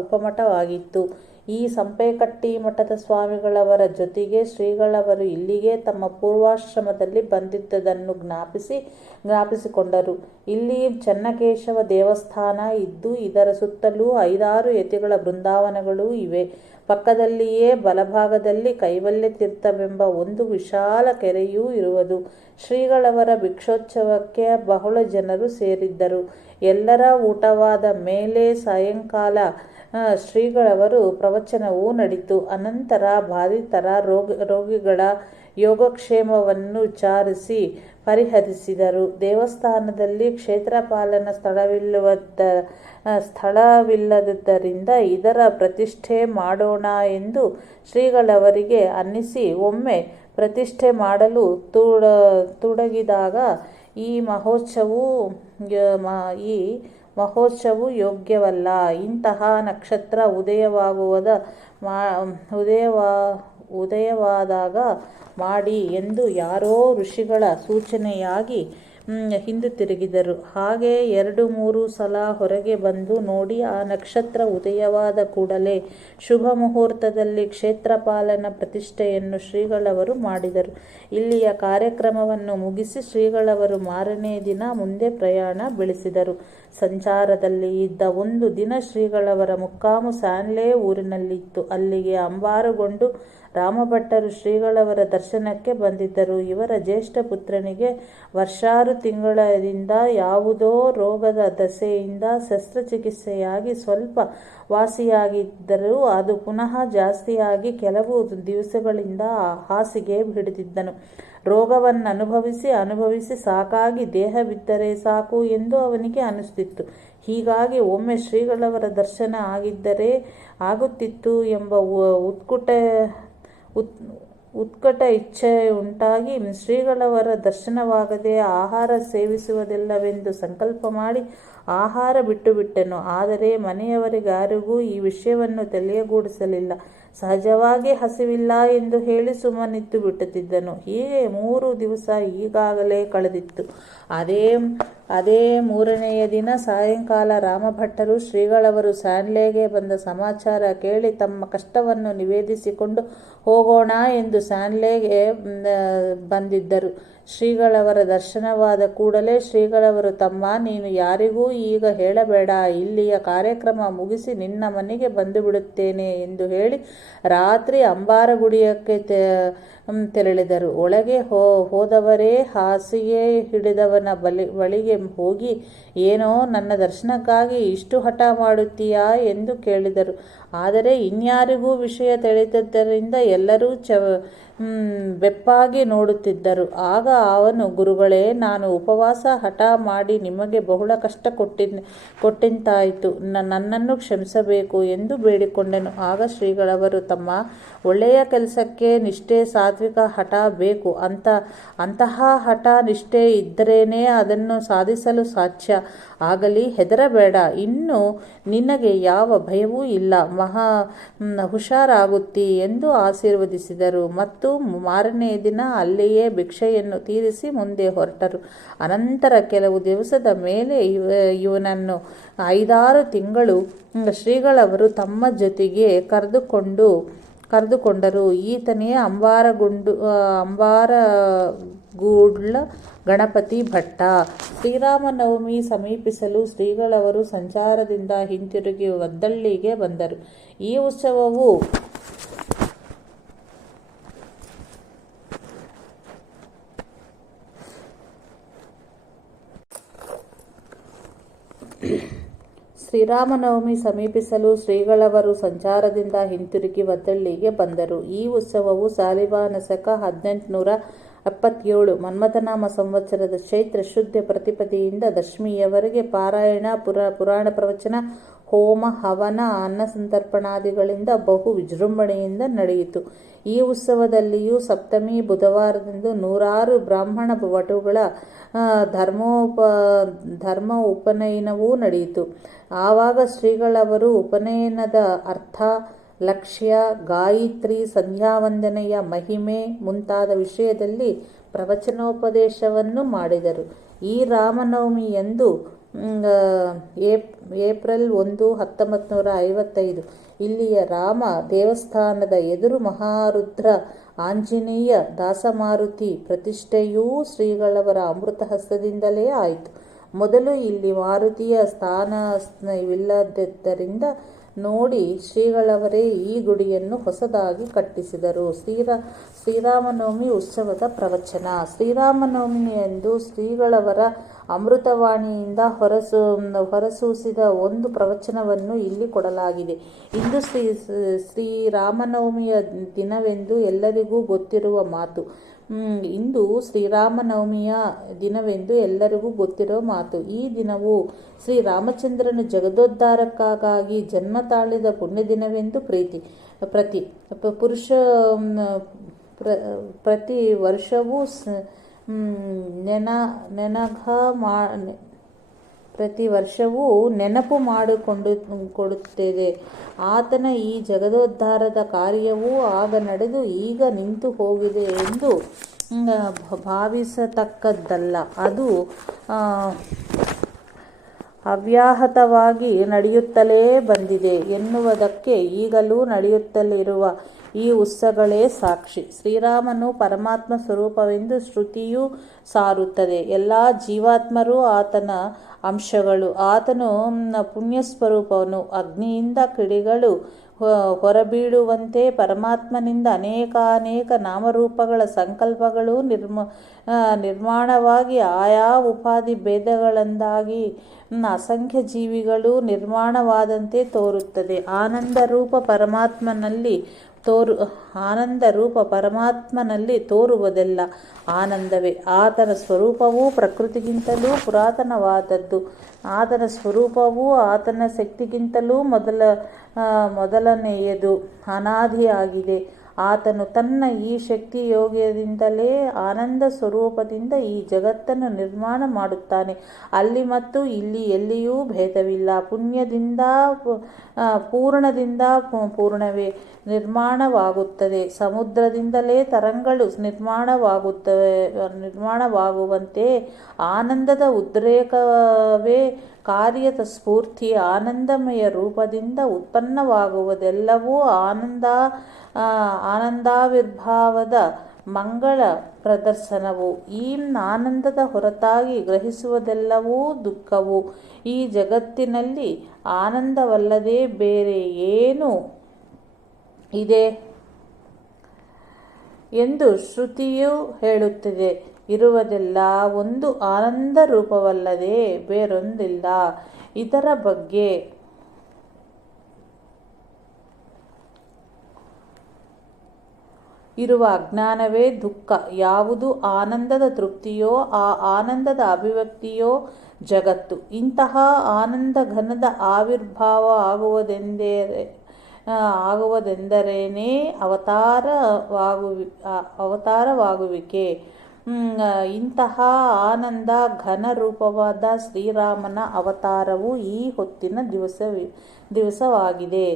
ಉಪಮಠವಾಗಿತ್ತು. ಈ ಸಂಪೆಕಟ್ಟಿ ಮಠದ ಸ್ವಾಮಿಗಳವರ ಜೊತೆಗೆ ಶ್ರೀಗಳವರು ಇಲ್ಲಿಗೆ ತಮ್ಮ ಪೂರ್ವಾಶ್ರಮದಲ್ಲಿ ಬಂದಿದ್ದುದನ್ನು ಜ್ಞಾಪಿಸಿಕೊಂಡರು. ಇಲ್ಲಿ ಚೆನ್ನಕೇಶವ ದೇವಸ್ಥಾನ ಇದ್ದು ಇದರ ಸುತ್ತಲೂ 5-6 ಯತಿಗಳ ಬೃಂದಾವನಗಳೂ ಇವೆ. ಪಕ್ಕದಲ್ಲಿಯೇ ಬಲಭಾಗದಲ್ಲಿ ಕೈವಲ್ಯ ತೀರ್ಥವೆಂಬ ಒಂದು ವಿಶಾಲ ಕೆರೆಯೂ ಇರುವುದು. ಶ್ರೀಗಳವರ ಭಿಕ್ಷೋತ್ಸವಕ್ಕೆ ಬಹಳ ಜನರು ಸೇರಿದ್ದರು. ಎಲ್ಲರ ಊಟವಾದ ಮೇಲೆ ಸಾಯಂಕಾಲ ಶ್ರೀಗಳವರು ಪ್ರವಚನವೂ ನಡೆಯಿತು. ಅನಂತರ ಬಾಧಿತರ ರೋಗಿಗಳ ಯೋಗಕ್ಷೇಮವನ್ನು ವಿಚಾರಿಸಿ ಪರಿಹರಿಸಿದರು. ದೇವಸ್ಥಾನದಲ್ಲಿ ಕ್ಷೇತ್ರಪಾಲನ ಸ್ಥಳವಿಲ್ಲದುದರಿಂದ ಇದರ ಪ್ರತಿಷ್ಠೆ ಮಾಡೋಣ ಎಂದು ಶ್ರೀಗಳವರಿಗೆ ಅನ್ನಿಸಿ ಒಮ್ಮೆ ಪ್ರತಿಷ್ಠೆ ಮಾಡಲು ತೊಡಗಿದಾಗ ಈ ಮಹೋತ್ಸವವು ಯೋಗ್ಯವಲ್ಲ. ಇಂತಹ ನಕ್ಷತ್ರ ಉದಯವಾದಾಗ ಮಾಡಿ ಎಂದು ಯಾರೋ ಋಷಿಗಳ ಸೂಚನೆಯಾಗಿ ಹಿಂದಿರುಗಿದರು. ಹಾಗೆ 2-3 ಸಲ ಹೊರಗೆ ಬಂದು ನೋಡಿ ಆ ನಕ್ಷತ್ರ ಉದಯವಾದ ಕೂಡಲೇ ಶುಭ ಮುಹೂರ್ತದಲ್ಲಿ ಕ್ಷೇತ್ರಪಾಲನ ಪ್ರತಿಷ್ಠೆಯನ್ನು ಶ್ರೀಗಳವರು ಮಾಡಿದರು. ಇಲ್ಲಿಯ ಕಾರ್ಯಕ್ರಮವನ್ನು ಮುಗಿಸಿ ಶ್ರೀಗಳವರು ಮಾರನೇ ದಿನ ಮುಂದೆ ಪ್ರಯಾಣ ಬೆಳೆಸಿದರು. ಸಂಚಾರದಲ್ಲಿ ಇದ್ದ ಒಂದು ದಿನ ಶ್ರೀಗಳವರ ಮುಕ್ಕಾಮು ಸ್ಯಾನ್ಲೆ ಊರಿನಲ್ಲಿತ್ತು. ಅಲ್ಲಿಗೆ ಅಂಬಾರುಗೊಂಡು ರಾಮಭಟ್ಟರು ಶ್ರೀಗಳವರ ದರ್ಶನಕ್ಕೆ ಬಂದಿದ್ದರು. ಇವರ ಜ್ಯೇಷ್ಠ ಪುತ್ರನಿಗೆ ವರ್ಷಾರು ತಿಂಗಳಿಂದ ಯಾವುದೋ ರೋಗದ ದೆಸೆಯಿಂದ ಶಸ್ತ್ರಚಿಕಿತ್ಸೆಯಾಗಿ ಸ್ವಲ್ಪ ವಾಸಿಯಾಗಿದ್ದರೂ ಅದು ಪುನಃ ಜಾಸ್ತಿಯಾಗಿ ಕೆಲವು ದಿವಸಗಳಿಂದ ಹಾಸಿಗೆ ಹಿಡಿದಿದ್ದನು. ರೋಗವನ್ನನುಭವಿಸಿ ಸಾಕಾಗಿ ದೇಹ ಬಿದ್ದರೆ ಸಾಕು ಎಂದು ಅವನಿಗೆ ಅನಿಸುತ್ತಿತ್ತು. ಹೀಗಾಗಿ ಒಮ್ಮೆ ಶ್ರೀಗಳವರ ದರ್ಶನ ಆಗಿದ್ದರೆ ಆಗುತ್ತಿತ್ತು ಎಂಬ ಉತ್ಕಟ ಇಚ್ಛೆ ಉಂಟಾಗಿ ಶ್ರೀಗಳವರ ದರ್ಶನವಾಗದೆ ಆಹಾರ ಸೇವಿಸುವುದಿಲ್ಲವೆಂದು ಸಂಕಲ್ಪ ಮಾಡಿ ಆಹಾರ ಬಿಟ್ಟುಬಿಟ್ಟೆನು. ಆದರೆ ಮನೆಯವರಿಗಾರಿಗೂ ಈ ವಿಷಯವನ್ನು ತಿಳಿಯಗೂಡಿಸಲಿಲ್ಲ. ಸಹಜವಾಗಿ ಹಸಿವಿಲ್ಲ ಎಂದು ಹೇಳಿ ಸುಮ್ಮನಿದ್ದು ಬಿಡುತ್ತಿದ್ದನು. ಹೀಗೆ 3 ದಿವಸ ಈಗಾಗಲೇ ಕಳೆದಿತ್ತು. ಅದೇ 3ನೆಯ ದಿನ ಸಾಯಂಕಾಲ ರಾಮಭಟ್ಟರು ಶ್ರೀಗಳವರು ಸ್ಯಾನ್ಲೆಗೆ ಬಂದ ಸಮಾಚಾರ ಕೇಳಿ ತಮ್ಮ ಕಷ್ಟವನ್ನು ನಿವೇದಿಸಿಕೊಂಡು ಹೋಗೋಣ ಎಂದು ಸ್ಯಾನ್ಲೆಗೆ ಬಂದಿದ್ದರು. ಶ್ರೀಗಳವರ ದರ್ಶನವಾದ ಕೂಡಲೇ ಶ್ರೀಗಳವರು ತಮ್ಮ ನೀನು ಯಾರಿಗೂ ಈಗ ಹೇಳಬೇಡ, ಇಲ್ಲಿಯ ಕಾರ್ಯಕ್ರಮ ಮುಗಿಸಿ ನಿನ್ನ ಮನೆಗೆ ಬಂದು ಬಿಡುತ್ತೇನೆ ಎಂದು ಹೇಳಿ ರಾತ್ರಿ ಅಂಬಾರಗುಡಿಯಕ್ಕೆ ತೆರಳಿದರು. ಒಳಗೆ ಹೋದವರೇ ಹಾಸಿಗೆ ಹಿಡಿದವನ ಬಳಿಗೆ ಹೋಗಿ ಏನೋ ನನ್ನ ದರ್ಶನಕ್ಕಾಗಿ ಇಷ್ಟು ಹಠ ಮಾಡುತ್ತೀಯಾ ಎಂದು ಕೇಳಿದರು. ಆದರೆ ಇನ್ಯಾರಿಗೂ ವಿಷಯ ತಿಳಿದದ್ದರಿಂದ ಎಲ್ಲರೂ ಬೆಪ್ಪಾಗಿ ನೋಡುತ್ತಿದ್ದರು. ಆಗ ಅವನು, ಗುರುಗಳೇ, ನಾನು ಉಪವಾಸ ಹಠ ಮಾಡಿ ನಿಮಗೆ ಬಹಳ ಕಷ್ಟ ಕೊಟ್ಟಂತಾಯಿತು. ನನ್ನನ್ನು ಕ್ಷಮಿಸಬೇಕು ಎಂದು ಬೇಡಿಕೊಂಡನು. ಆಗ ಶ್ರೀಗಳವರು, ತಮ್ಮ ಒಳ್ಳೆಯ ಕೆಲಸಕ್ಕೆ ನಿಷ್ಠೆ, ಸಾತ್ವಿಕ ಹಠ ಬೇಕು. ಅಂತಹ ಹಠ ನಿಷ್ಠೆ ಇದ್ದರೇನೇ ಅದನ್ನು ಸಾಧಿಸಲು ಸಾಧ್ಯ. ಆಗಲಿ, ಹೆದರಬೇಡ. ಇನ್ನು ನಿನಗೆ ಯಾವ ಭಯವೂ ಇಲ್ಲ. ಹುಷಾರಾಗುತ್ತಿ ಎಂದು ಆಶೀರ್ವದಿಸಿದರು ಮತ್ತು ಮಾರನೆಯ ದಿನ ಅಲ್ಲಿಯೇ ಭಿಕ್ಷೆಯನ್ನು ತೀರಿಸಿ ಮುಂದೆ ಹೊರಟರು. ಅನಂತರ ಕೆಲವು ದಿವಸದ ಮೇಲೆ ಇವನನ್ನು 5-6 ತಿಂಗಳು ಶ್ರೀಗಳವರು ತಮ್ಮ ಜೊತೆಗೆ ಕರೆದುಕೊಂಡರು. ಈತನೇ ಅಂಬಾರಗೂಡ್ಲ ಗಣಪತಿ ಭಟ್ಟ. ಶ್ರೀರಾಮನವಮಿ ಸಮೀಪಿಸಲು ಶ್ರೀಗಳವರು ಸಂಚಾರದಿಂದ ಹಿಂತಿರುಗಿ ವದ್ದಳ್ಳಿಗೆ ಬಂದರು. ಈ ಉತ್ಸವವು ಶ್ರೀರಾಮನವಮಿ ಸಮೀಪಿಸಲು ಶ್ರೀಗಳವರು ಸಂಚಾರದಿಂದ ಹಿಂತಿರುಗಿ ವದ್ದಳ್ಳಿಗೆ ಬಂದರು. ಈ ಉತ್ಸವವು ಸಾಲಿವಾನಸಕ 1877 ಮನ್ಮಥನಾಮ ಸಂವತ್ಸರದ ಚೈತ್ರ ಶುದ್ಧ ಪ್ರತಿಪದೆಯಿಂದ ದಶಮಿಯವರೆಗೆ ಪಾರಾಯಣ, ಪುರಾಣ ಪ್ರವಚನ, ಹೋಮ, ಹವನ, ಅನ್ನಸಂತರ್ಪಣಾದಿಗಳಿಂದ ಬಹು ವಿಜೃಂಭಣೆಯಿಂದ ನಡೆಯಿತು. ಈ ಉತ್ಸವದಲ್ಲಿಯೂ ಸಪ್ತಮಿ ಬುಧವಾರದಂದು 106 ಬ್ರಾಹ್ಮಣ ವಟುಗಳ ಧರ್ಮ ಉಪನಯನವೂ ನಡೆಯಿತು. ಆವಾಗ ಶ್ರೀಗಳವರು ಉಪನಯನದ ಅರ್ಥ, ಲಕ್ಷ್ಯ, ಗಾಯತ್ರಿ, ಸಂಧ್ಯಾವಂದನೆಯ ಮಹಿಮೆ ಮುಂತಾದ ವಿಷಯದಲ್ಲಿ ಪ್ರವಚನೋಪದೇಶವನ್ನು ಮಾಡಿದರು. ಈ ರಾಮನವಮಿಯಂದು ಏಪ್ರಿಲ್ 1, 1955 ಇಲ್ಲಿಯ ರಾಮ ದೇವಸ್ಥಾನದ ಎದುರು ಮಹಾರುದ್ರ ಆಂಜನೇಯ ದಾಸಮಾರುತಿ ಪ್ರತಿಷ್ಠೆಯೂ ಶ್ರೀಗಳವರ ಅಮೃತ ಹಸ್ತದಿಂದಲೇ ಆಯಿತು. ಮೊದಲು ಇಲ್ಲಿ ಮಾರುತಿಯ ಸ್ಥಾನವಿಲ್ಲದ್ದರಿಂದ ನೋಡಿ ಶ್ರೀಗಳವರೇ ಈ ಗುಡಿಯನ್ನು ಹೊಸದಾಗಿ ಕಟ್ಟಿಸಿದರು. ಶ್ರೀರಾಮನವಮಿ ಉತ್ಸವದ ಪ್ರವಚನ. ಶ್ರೀರಾಮನವಮಿಯಂದು ಶ್ರೀಗಳವರ ಅಮೃತವಾಣಿಯಿಂದ ಹೊರಸೂಸಿದ ಒಂದು ಪ್ರವಚನವನ್ನು ಇಲ್ಲಿ ಕೊಡಲಾಗಿದೆ. ಇಂದು ಶ್ರೀರಾಮನವಮಿಯ ದಿನವೆಂದು ಎಲ್ಲರಿಗೂ ಗೊತ್ತಿರುವ ಮಾತು. ಈ ದಿನವು ಶ್ರೀರಾಮಚಂದ್ರನು ಜಗದೋದ್ಧಾರಕ್ಕಾಗಿ ಜನ್ಮ ತಾಳಿದ ಪುಣ್ಯದಿನವೆಂದು ಪ್ರತಿ ವರ್ಷವೂ ನೆನಪು ಮಾಡಿಕೊಡುತ್ತದೆ. ಆತನ ಈ ಜಗದೋದ್ಧಾರದ ಕಾರ್ಯವೂ ಆಗ ನಡೆದು ಈಗ ನಿಂತು ಹೋಗಿದೆ ಎಂದು ಭಾವಿಸತಕ್ಕದ್ದಲ್ಲ. ಅದು ಅವ್ಯಾಹತವಾಗಿ ನಡೆಯುತ್ತಲೇ ಬಂದಿದೆ ಎನ್ನುವುದಕ್ಕೆ ಈಗಲೂ ನಡೆಯುತ್ತಲಿರುವ ಈ ಉತ್ಸವಗಳೇ ಸಾಕ್ಷಿ. ಶ್ರೀರಾಮನು ಪರಮಾತ್ಮ ಸ್ವರೂಪವೆಂದು ಶ್ರುತಿಯು ಸಾರುತ್ತದೆ. ಎಲ್ಲ ಜೀವಾತ್ಮರು ಆತನ ಅಂಶಗಳು. ಆತನು ಪುಣ್ಯಸ್ವರೂಪವನು. ಅಗ್ನಿಯಿಂದ ಕಿಡಿಗಳು ಹೊರಬೀಳುವಂತೆ ಪರಮಾತ್ಮನಿಂದ ಅನೇಕಾನೇಕ ನಾಮರೂಪಗಳ ಸಂಕಲ್ಪಗಳು ನಿರ್ಮಾಣವಾಗಿ ಆಯಾ ಉಪಾಧಿ ಭೇದಗಳಿಂದಾಗಿ ಅಸಂಖ್ಯ ಜೀವಿಗಳು ನಿರ್ಮಾಣವಾದಂತೆ ತೋರುತ್ತದೆ. ಆನಂದ ರೂಪ ಪರಮಾತ್ಮನಲ್ಲಿ ತೋರುವುದೆಲ್ಲ ಆನಂದವೇ. ಆತನ ಸ್ವರೂಪವು ಪ್ರಕೃತಿಗಿಂತಲೂ ಪುರಾತನವಾದದ್ದು. ಆತನ ಸ್ವರೂಪವು ಆತನ ಶಕ್ತಿಗಿಂತಲೂ ಮೊದಲನೆಯದು, ಅನಾದಿಯಾಗಿದೆ. ಆತನು ತನ್ನ ಈ ಶಕ್ತಿ ಯೋಗ್ಯದಿಂದಲೇ ಆನಂದ ಸ್ವರೂಪದಿಂದ ಈ ಜಗತ್ತನ್ನು ನಿರ್ಮಾಣ ಮಾಡುತ್ತಾನೆ. ಅಲ್ಲಿ ಮತ್ತು ಇಲ್ಲಿ ಎಲ್ಲಿಯೂ ಭೇದವಿಲ್ಲ. ಪೂರ್ಣದಿಂದ ಪೂರ್ಣವೇ ನಿರ್ಮಾಣವಾಗುತ್ತದೆ. ಸಮುದ್ರದಿಂದಲೇ ತರಂಗಗಳು ನಿರ್ಮಾಣವಾಗುವಂತೆ ಆನಂದದ ಉದ್ರೇಕವೇ ಕಾರ್ಯದ ಸ್ಫೂರ್ತಿ. ಆನಂದಮಯ ರೂಪದಿಂದ ಉತ್ಪನ್ನವಾಗುವುದೆಲ್ಲವೂ ಆನಂದಾವಿರ್ಭಾವದ ಮಂಗಳ ಪ್ರದರ್ಶನವು. ಈ ಆನಂದದ ಹೊರತಾಗಿ ಗ್ರಹಿಸುವುದೆಲ್ಲವೂ ದುಃಖವು. ಈ ಜಗತ್ತಿನಲ್ಲಿ ಆನಂದವಲ್ಲದೆ ಬೇರೆ ಏನು ಇದೆ ಎಂದು ಶ್ರುತಿಯು ಹೇಳುತ್ತದೆ. ಇರುವುದೆಲ್ಲ ಒಂದು ಆನಂದ ರೂಪವಲ್ಲದೆ ಬೇರೊಂದಿಲ್ಲ. ಇದರ ಬಗ್ಗೆ ಇರುವ ಅಜ್ಞಾನವೇ ದುಃಖ. ಯಾವುದು ಆನಂದದ ತೃಪ್ತಿಯೋ ಆ ಆನಂದದ ಅಭಿವ್ಯಕ್ತಿಯೋ ಜಗತ್ತು. ಇಂತಹ ಆನಂದ ಘನದ ಆವಿರ್ಭಾವ ಆಗುವುದೆಂದರೇನೇ ಅವತಾರವಾಗುವಿಕೆ. ಇಂತಹ ಆನಂದ ಘನ ರೂಪವಾದ ಶ್ರೀರಾಮನ ಅವತಾರವು ಈ ಹೊತ್ತಿನ ದಿವಸವಾಗಿದೆ.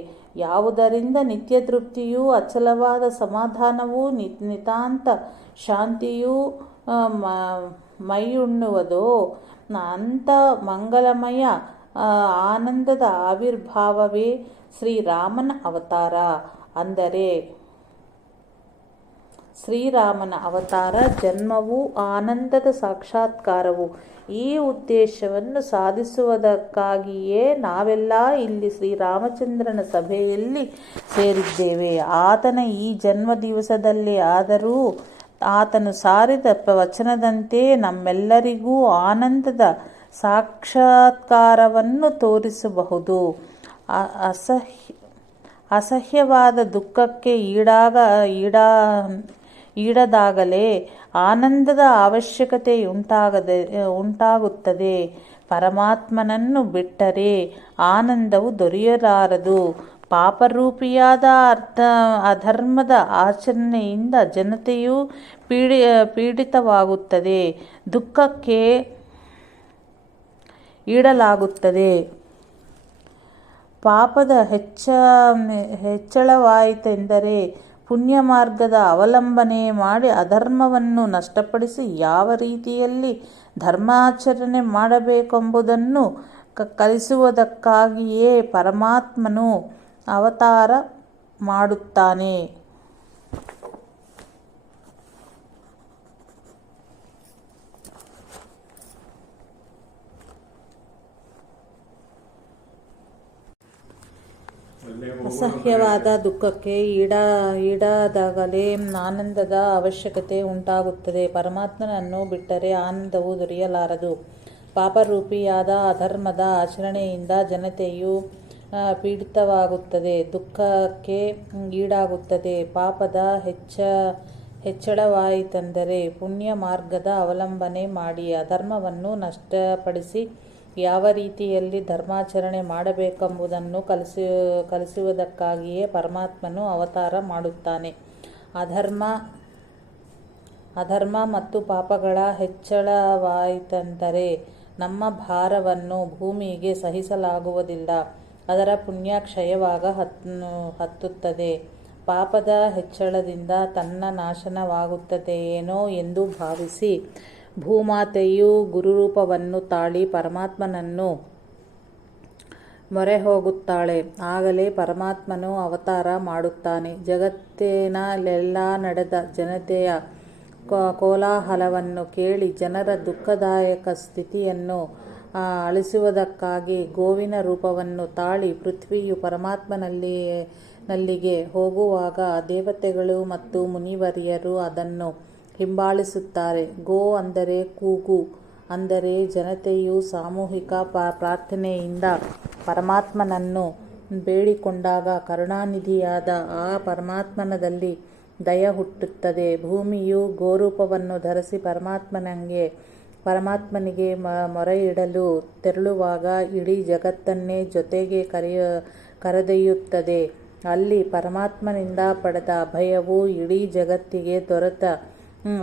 ಯಾವುದರಿಂದ ನಿತ್ಯ ತೃಪ್ತಿಯೂ ಅಚಲವಾದ ಸಮಾಧಾನವೂ ನಿತಾಂತ ಶಾಂತಿಯೂ ಮೈಯುಣ್ಣುವುದೋ ಅಂಥ ಮಂಗಲಮಯ ಆನಂದದ ಆವಿರ್ಭಾವವೇ ಶ್ರೀರಾಮನ ಅವತಾರ. ಅಂದರೆ ಶ್ರೀರಾಮನ ಅವತಾರ ಜನ್ಮವು ಆನಂದದ ಸಾಕ್ಷಾತ್ಕಾರವು. ಈ ಉದ್ದೇಶವನ್ನು ಸಾಧಿಸುವುದಕ್ಕಾಗಿಯೇ ನಾವೆಲ್ಲ ಇಲ್ಲಿ ಶ್ರೀರಾಮಚಂದ್ರನ ಸಭೆಯಲ್ಲಿ ಸೇರಿದ್ದೇವೆ. ಆತನ ಈ ಜನ್ಮ ದಿವಸದಲ್ಲಿ ಆದರೂ ಆತನು ಸಾರಿದ ವಚನದಂತೆ ನಮ್ಮೆಲ್ಲರಿಗೂ ಆನಂದದ ಸಾಕ್ಷಾತ್ಕಾರವನ್ನು ತೋರಿಸಬಹುದು. ಅಸಹ್ಯವಾದ ದುಃಖಕ್ಕೆ ಈಡಾದಾಗಲೇ ಆನಂದದ ಅವಶ್ಯಕತೆ ಉಂಟಾಗುತ್ತದೆ. ಪರಮಾತ್ಮನನ್ನು ಬಿಟ್ಟರೆ ಆನಂದವು ದೊರೆಯಲಾರದು. ಪಾಪರೂಪಿಯಾದ ಅಧರ್ಮದ ಆಚರಣೆಯಿಂದ ಜನತೆಯು ಪೀಡಿತವಾಗುತ್ತದೆ, ದುಃಖಕ್ಕೆ ಈಡಲಾಗುತ್ತದೆ. ಪಾಪದ ಹೆಚ್ಚಳವಾಯಿತೆಂದರೆ ಪುಣ್ಯ ಮಾರ್ಗದ ಅವಲಂಬನೆ ಮಾಡಿ ಅಧರ್ಮವನ್ನು ನಷ್ಟಪಡಿಸಿ ಯಾವ ರೀತಿಯಲ್ಲಿ ಧರ್ಮಾಚರಣೆ ಮಾಡಬೇಕೆಂಬುದನ್ನು ಕಲಿಸುವುದಕ್ಕಾಗಿಯೇ ಪರಮಾತ್ಮನು ಅವತಾರ ಮಾಡುತ್ತಾನೆ. ಅಸಹ್ಯವಾದ ದುಃಖಕ್ಕೆ ಈಡಾದಾಗಲೇ ಆನಂದದ ಅವಶ್ಯಕತೆ ಉಂಟಾಗುತ್ತದೆ. ಪರಮಾತ್ಮನನ್ನು ಬಿಟ್ಟರೆ ಆನಂದವು ದೊರೆಯಲಾರದು. ಪಾಪರೂಪಿಯಾದ ಅಧರ್ಮದ ಆಚರಣೆಯಿಂದ ಜನತೆಯು ಪೀಡಿತವಾಗುತ್ತದೆ, ದುಃಖಕ್ಕೆ ಈಡಾಗುತ್ತದೆ. ಪಾಪದ ಹೆಚ್ಚಳವಾಯಿತೆಂದರೆ ಪುಣ್ಯ ಮಾರ್ಗದ ಅವಲಂಬನೆ ಮಾಡಿ ಅಧರ್ಮವನ್ನು ನಷ್ಟಪಡಿಸಿ ಯಾವ ರೀತಿಯಲ್ಲಿ ಧರ್ಮಾಚರಣೆ ಮಾಡಬೇಕೆಂಬುದನ್ನು ಕಲಿಸುವುದಕ್ಕಾಗಿಯೇ ಪರಮಾತ್ಮನು ಅವತಾರ ಮಾಡುತ್ತಾನೆ. ಅಧರ್ಮ ಮತ್ತು ಪಾಪಗಳ ಹೆಚ್ಚಳವಾಯಿತೆಂದರೆ ನಮ್ಮ ಭಾರವನ್ನು ಭೂಮಿಗೆ ಸಹಿಸಲಾಗುವುದಿಲ್ಲ. ಅದರ ಪುಣ್ಯ ಕ್ಷಯವಾಗ ಹತ್ತುತ್ತದೆ. ಪಾಪದ ಹೆಚ್ಚಳದಿಂದ ತನ್ನ ನಾಶನವಾಗುತ್ತದೆಯೇನೋ ಎಂದು ಭಾವಿಸಿ ಭೂಮಾತೆಯು ಗುರುರೂಪವನ್ನು ತಾಳಿ ಪರಮಾತ್ಮನನ್ನು ಮೊರೆ ಹೋಗುತ್ತಾಳೆ. ಆಗಲೇ ಪರಮಾತ್ಮನು ಅವತಾರ ಮಾಡುತ್ತಾನೆ. ಜಗತ್ತಿನಲ್ಲೆಲ್ಲ ನಡೆದ ಜನತೆಯ ಕೋಲಾಹಲವನ್ನು ಕೇಳಿ ಜನರ ದುಃಖದಾಯಕ ಸ್ಥಿತಿಯನ್ನು ಅಳಿಸುವುದಕ್ಕಾಗಿ ಗೋವಿನ ರೂಪವನ್ನು ತಾಳಿ ಪೃಥ್ವಿಯು ಪರಮಾತ್ಮನಲ್ಲಿಗೆ ಹೋಗುವಾಗ ದೇವತೆಗಳು ಮತ್ತು ಮುನಿವರಿಯರು ಅದನ್ನು ಹಿಂಬಾಲಿಸುತ್ತಾರೆ. ಗೋ ಅಂದರೆ ಕೂಗು, ಅಂದರೆ ಜನತೆಯು ಸಾಮೂಹಿಕ ಪ್ರಾರ್ಥನೆಯಿಂದ ಪರಮಾತ್ಮನನ್ನು ಬೇಡಿಕೊಂಡಾಗ ಕರುಣಾನಿಧಿಯಾದ ಆ ಪರಮಾತ್ಮನಲ್ಲಿ ದಯ ಹುಟ್ಟುತ್ತದೆ. ಭೂಮಿಯು ಗೋರೂಪವನ್ನು ಧರಿಸಿ ಪರಮಾತ್ಮನಿಗೆ ಮೊರೆಯಿಡಲು ತೆರಳುವಾಗ ಇಡೀ ಜಗತ್ತನ್ನೇ ಜೊತೆಗೆ ಕರೆದೊಯ್ಯುತ್ತದೆ. ಅಲ್ಲಿ ಪರಮಾತ್ಮನಿಂದ ಪಡೆದ ಅಭಯವು ಇಡೀ ಜಗತ್ತಿಗೆ ದೊರೆತ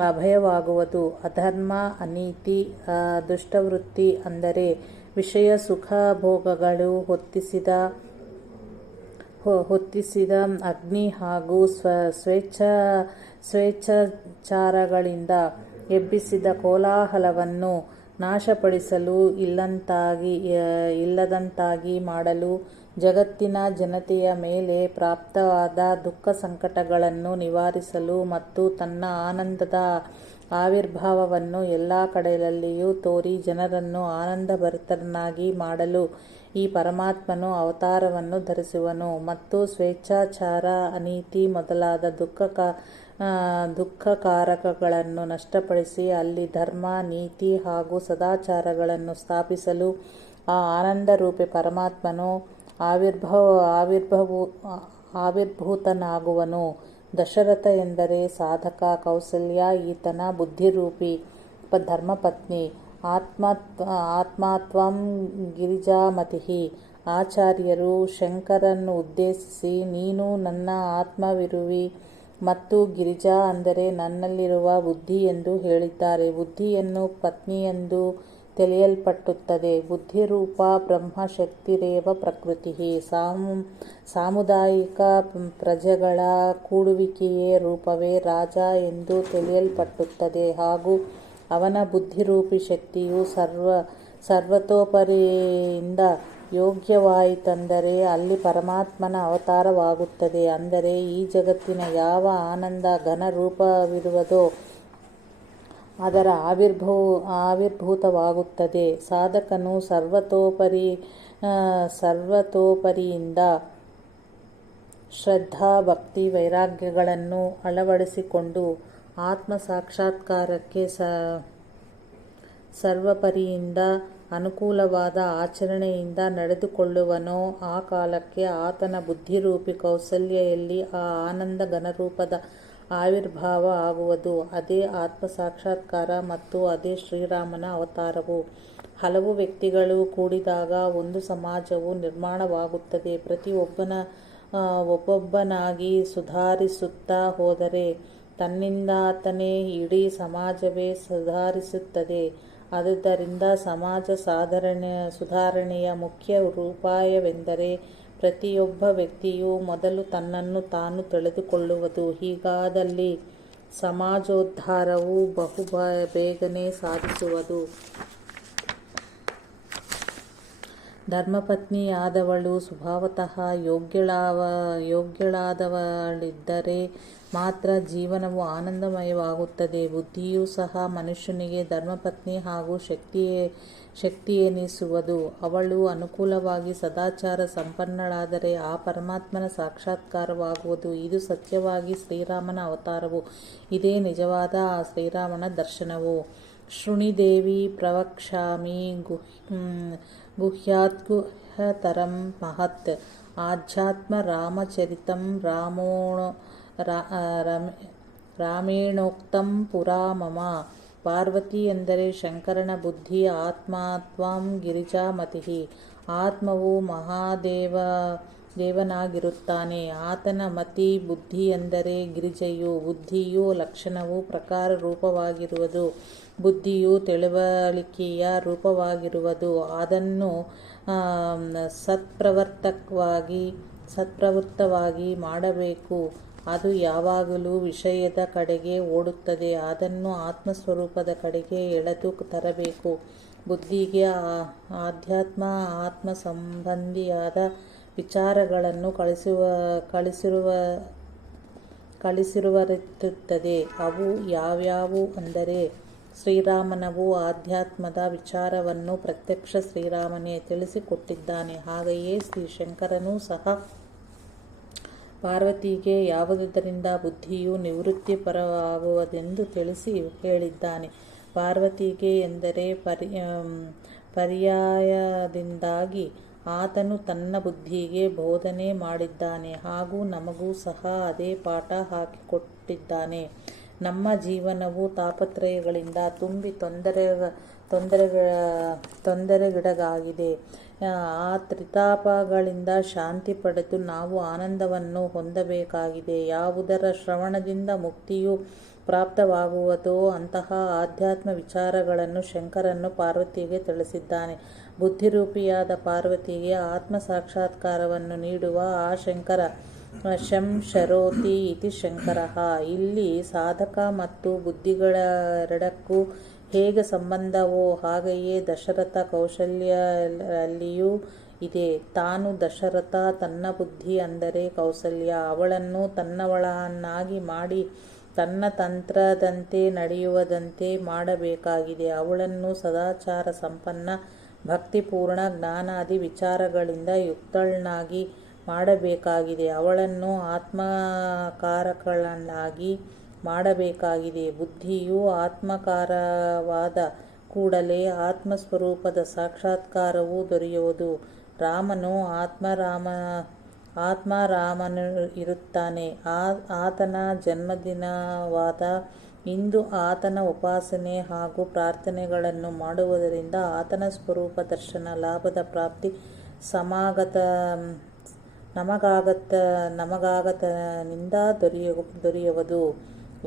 ಅಭಯವಾಗುವುದು. ಅಧರ್ಮ, ಅನೀತಿ, ದುಷ್ಟವೃತ್ತಿ ಅಂದರೆ ವಿಷಯ ಸುಖ ಭೋಗಗಳು ಹೊತ್ತಿಸಿದ ಅಗ್ನಿ ಹಾಗೂ ಸ್ವೇಚ್ಛಾಚಾರಗಳಿಂದ ಎಬ್ಬಿಸಿದ ಕೋಲಾಹಲವನ್ನು ನಾಶಪಡಿಸಲು ಇಲ್ಲದಂತಾಗಿ ಮಾಡಲು ಜಗತ್ತಿನ ಜನತೆಯ ಮೇಲೆ ಪ್ರಾಪ್ತವಾದ ದುಃಖ ಸಂಕಟಗಳನ್ನು ನಿವಾರಿಸಲು ಮತ್ತು ತನ್ನ ಆನಂದದ ಆವಿರ್ಭಾವವನ್ನು ಎಲ್ಲ ಕಡೆಯಲ್ಲಿಯೂ ತೋರಿ ಜನರನ್ನು ಆನಂದಭರಿತರನ್ನಾಗಿ ಮಾಡಲು ಈ ಪರಮಾತ್ಮನು ಅವತಾರವನ್ನು ಧರಿಸುವನು ಮತ್ತು ಸ್ವೇಚ್ಛಾಚಾರ, ಅನೀತಿ ಮೊದಲಾದ ದುಃಖಕಾರಕಗಳನ್ನು ನಷ್ಟಪಡಿಸಿ ಅಲ್ಲಿ ಧರ್ಮ, ನೀತಿ ಹಾಗೂ ಸದಾಚಾರಗಳನ್ನು ಸ್ಥಾಪಿಸಲು ಆ ಆನಂದರೂಪಿ ಪರಮಾತ್ಮನು ಆವಿರ್ಭೂತನಾಗುವನು. ದಶರಥ ಎಂದರೆ ಸಾಧಕ, ಕೌಸಲ್ಯ ಈತನ ಬುದ್ಧಿರೂಪಿ ಧರ್ಮಪತ್ನಿ. ಆತ್ಮತ್ವಂ ಗಿರಿಜಾಮತಿಃ. ಆಚಾರ್ಯರು ಶಂಕರನ್ನು ಉದ್ದೇಶಿಸಿ, ನೀನು ನನ್ನ ಆತ್ಮವಿರುವಿ ಮತ್ತು ಗಿರಿಜಾ ಅಂದರೆ ನನ್ನಲ್ಲಿರುವ ಬುದ್ಧಿ ಎಂದು ಹೇಳಿದ್ದಾರೆ. ಬುದ್ಧಿಯನ್ನು ಪತ್ನಿಯೆಂದು ತಿಳಿಯಲ್ಪಟ್ಟುತ್ತದೆ. ಬುದ್ಧಿರೂಪ ಬ್ರಹ್ಮಶಕ್ತಿರೇವ ಪ್ರಕೃತಿ. ಸಾಮುದಾಯಿಕ ಪ್ರಜೆಗಳ ಕೂಡುವಿಕೆಯೇ ರೂಪವೇ ರಾಜ ಎಂದು ತಿಳಿಯಲ್ಪಟ್ಟುತ್ತದೆ. ಹಾಗೂ ಅವನ ಬುದ್ಧಿರೂಪಿ ಶಕ್ತಿಯು ಸರ್ವತೋಪರಿಯಿಂದ ಯೋಗ್ಯವಾಯಿತೆಂದರೆ ಅಲ್ಲಿ ಪರಮಾತ್ಮನ ಅವತಾರವಾಗುತ್ತದೆ. ಅಂದರೆ ಈ ಜಗತ್ತಿನ ಯಾವ ಆನಂದ ಘನ ರೂಪವಿರುವುದೋ ಅದರ ಆವಿರ್ಭೂತವಾಗುತ್ತದೆ. ಸಾಧಕನು ಸರ್ವತೋಪರಿಯಿಂದ ಶ್ರದ್ಧಾ ಭಕ್ತಿ ವೈರಾಗ್ಯಗಳನ್ನು ಅಳವಡಿಸಿಕೊಂಡು ಆತ್ಮ ಸಾಕ್ಷಾತ್ಕಾರಕ್ಕೆ ಸರ್ವಪರಿಯಿಂದ ಅನುಕೂಲವಾದ ಆಚರಣೆಯಿಂದ ನಡೆದುಕೊಳ್ಳುವನೋ ಆ ಕಾಲಕ್ಕೆ ಆತನ ಬುದ್ಧಿರೂಪಿ ಕೌಸಲ್ಯಲ್ಲಿ ಆ ಆನಂದ ಘನರೂಪದ ಆವಿರ್ಭಾವ ಆಗುವುದು. ಅದೇ ಆತ್ಮ ಸಾಕ್ಷಾತ್ಕಾರ ಮತ್ತು ಅದೇ ಶ್ರೀರಾಮನ ಅವತಾರವು. ಹಲವು ವ್ಯಕ್ತಿಗಳು ಕೂಡಿದಾಗ ಒಂದು ಸಮಾಜವು ನಿರ್ಮಾಣವಾಗುತ್ತದೆ. ಒಬ್ಬೊಬ್ಬನಾಗಿ ಸುಧಾರಿಸುತ್ತಾ ಹೋದರೆ ತನ್ನಿಂದಾತನೇ ಇಡೀ ಸಮಾಜವೇ ಸುಧಾರಿಸುತ್ತದೆ. ಆದುದರಿಂದ ಸಮಾಜ ಸುಧಾರಣೆಯ ಮುಖ್ಯ ಉಪಾಯವೆಂದರೆ ಪ್ರತಿಯೊಬ್ಬ ವ್ಯಕ್ತಿಯು ಮೊದಲು ತನ್ನನ್ನು ತಾನು ತಿಳಿದುಕೊಳ್ಳುವುದು. ಹೀಗಾದಲ್ಲಿ ಸಮಾಜೋದ್ಧಾರವು ಬಹು ಬೇಗನೆ ಸಾಧಿಸುವುದು. ಧರ್ಮಪತ್ನಿಯಾದವಳು ಸ್ವಭಾವತಃ ಯೋಗ್ಯಳಾದವಳಿದ್ದರೆ ಮಾತ್ರ ಜೀವನವು ಆನಂದಮಯವಾಗುತ್ತದೆ. ಬುದ್ಧಿಯೂ ಸಹ ಮನುಷ್ಯನಿಗೆ ಧರ್ಮಪತ್ನಿ ಹಾಗೂ ಶಕ್ತಿಯೆನಿಸುವುದು. ಅವಳು ಅನುಕೂಲವಾಗಿ ಸದಾಚಾರ ಸಂಪನ್ನಳಾದರೆ ಆ ಪರಮಾತ್ಮನ ಸಾಕ್ಷಾತ್ಕಾರವಾಗುವುದು. ಇದು ಸತ್ಯವಾಗಿ ಶ್ರೀರಾಮನ ಅವತಾರವು. ಇದೇ ನಿಜವಾದ ಆ ಶ್ರೀರಾಮನ ದರ್ಶನವು. ಶೃಣಿದೇವಿ ಪ್ರವಕ್ಷ್ಯಾಮಿ ಗುಹ್ಯಾದ್ಗುಹ್ಯತರಂ ಮಹತ್ ಆಧ್ಯಾತ್ಮ ರಾಮಚರಿತಂ ರಾಮೇಣೋಕ್ತಂ ಪುರಾ ಮಮ. ಪಾರ್ವತಿ ಎಂದರೆ ಶಂಕರನ ಬುದ್ಧಿ. ಆತ್ಮತ್ವಂ ಗಿರಿಜಾಮತಿಃ. ಆತ್ಮವು ಮಹಾದೇವನಾಗಿರುತ್ತಾನೆ. ಆತನ ಮತಿ. ಬುದ್ಧಿ ಎಂದರೆ ಗಿರಿಜೆಯು. ಬುದ್ಧಿಯು ಲಕ್ಷಣವು ಪ್ರಕಾರ ರೂಪವಾಗಿರುವುದು. ಬುದ್ಧಿಯು ತಿಳುವಳಿಕೆಯ ರೂಪವಾಗಿರುವುದು. ಅದನ್ನು ಸತ್ಪ್ರವೃತ್ತವಾಗಿ ಮಾಡಬೇಕು. ಅದು ಯಾವಾಗಲೂ ವಿಷಯದ ಕಡೆಗೆ ಓಡುತ್ತದೆ. ಅದನ್ನು ಆತ್ಮಸ್ವರೂಪದ ಕಡೆಗೆ ಎಳೆದು ತರಬೇಕು. ಬುದ್ಧಿಗೆ ಆಧ್ಯಾತ್ಮ ಆತ್ಮ ಸಂಬಂಧಿಯಾದ ವಿಚಾರಗಳನ್ನು ಕಳಿಸಿರುತ್ತದೆ. ಅವು ಯಾವ್ಯಾವು ಅಂದರೆ ಶ್ರೀರಾಮನವು ಆಧ್ಯಾತ್ಮದ ವಿಚಾರವನ್ನು ಪ್ರತ್ಯಕ್ಷ ಶ್ರೀರಾಮನೇ ತಿಳಿಸಿಕೊಟ್ಟಿದ್ದಾನೆ. ಹಾಗೆಯೇ ಶ್ರೀಶಂಕರನೂ ಸಹ ಪಾರ್ವತಿಗೆ ಯಾವುದರಿಂದ ಬುದ್ಧಿಯು ನಿವೃತ್ತಿಪರವಾಗುವುದೆಂದು ತಿಳಿಸಿ ಹೇಳಿದ್ದಾನೆ. ಪಾರ್ವತಿಗೆ ಎಂದರೆ ಪರ್ಯಾಯದಿಂದಾಗಿ ಆತನು ತನ್ನ ಬುದ್ಧಿಗೆ ಬೋಧನೆ ಮಾಡಿದ್ದಾನೆ. ಹಾಗೂ ನಮಗೂ ಸಹ ಅದೇ ಪಾಠ ಹಾಕಿಕೊಟ್ಟಿದ್ದಾನೆ. ನಮ್ಮ ಜೀವನವು ತಾಪತ್ರಯಗಳಿಂದ ತುಂಬಿ ತೊಂದರೆಗೀಡಾಗಿದೆ. ಆ ತ್ರಿತಾಪಗಳಿಂದ ಶಾಂತಿ ಪಡೆದು ನಾವು ಆನಂದವನ್ನು ಹೊಂದಬೇಕಾಗಿದೆ. ಯಾವುದರ ಶ್ರವಣದಿಂದ ಮುಕ್ತಿಯು ಪ್ರಾಪ್ತವಾಗುವುದೋ ಅಂತಹ ಆಧ್ಯಾತ್ಮ ವಿಚಾರಗಳನ್ನು ಶಂಕರನು ಪಾರ್ವತಿಗೆ ತಿಳಿಸಿದ್ದಾನೆ. ಬುದ್ಧಿರೂಪಿಯಾದ ಪಾರ್ವತಿಗೆ ಆತ್ಮ ಸಾಕ್ಷಾತ್ಕಾರವನ್ನು ನೀಡುವ ಆ ಶಂಕರ ಶರೋತಿ ಇತಿ ಶಂಕರಃ. ಇಲ್ಲಿ ಸಾಧಕ ಮತ್ತು ಬುದ್ಧಿಗಳೆರಡಕ್ಕೂ ಹೇಗೆ ಸಂಬಂಧವೋ ಹಾಗೆಯೇ ದಶರಥ ಕೌಸಲ್ಯರಲ್ಲಿಯೂ ಇದೆ. ತಾನು ದಶರಥ ತನ್ನ ಬುದ್ಧಿ ಅಂದರೆ ಕೌಸಲ್ಯ ಅವಳನ್ನು ತನ್ನವಳನ್ನಾಗಿ ಮಾಡಿ ತನ್ನ ತಂತ್ರದಂತೆ ನಡೆಯುವುದಂತೆ ಮಾಡಬೇಕಾಗಿದೆ. ಅವಳನ್ನು ಸದಾಚಾರ ಸಂಪನ್ನ, ಭಕ್ತಿಪೂರ್ಣ, ಜ್ಞಾನಾದಿ ವಿಚಾರಗಳಿಂದ ಯುಕ್ತಳನ್ನಾಗಿ ಮಾಡಬೇಕಾಗಿದೆ. ಅವಳನ್ನು ಆತ್ಮಕಾರಕಳನ್ನಾಗಿ ಮಾಡಬೇಕಾಗಿದೆ. ಬುದ್ಧಿಯು ಆತ್ಮಕಾರವಾದ ಕೂಡಲೇ ಆತ್ಮಸ್ವರೂಪದ ಸಾಕ್ಷಾತ್ಕಾರವು ದೊರೆಯುವುದು. ರಾಮನು ಆತ್ಮ ರಾಮನು ಇರುತ್ತಾನೆ. ಆತನ ಜನ್ಮದಿನವಾದ ಇಂದು ಆತನ ಉಪಾಸನೆ ಹಾಗೂ ಪ್ರಾರ್ಥನೆಗಳನ್ನು ಮಾಡುವುದರಿಂದ ಆತನ ಸ್ವರೂಪ ದರ್ಶನ ಲಾಭದ ಪ್ರಾಪ್ತಿ ನಮಗಾತನಿಂದ ದೊರೆಯುವುದು.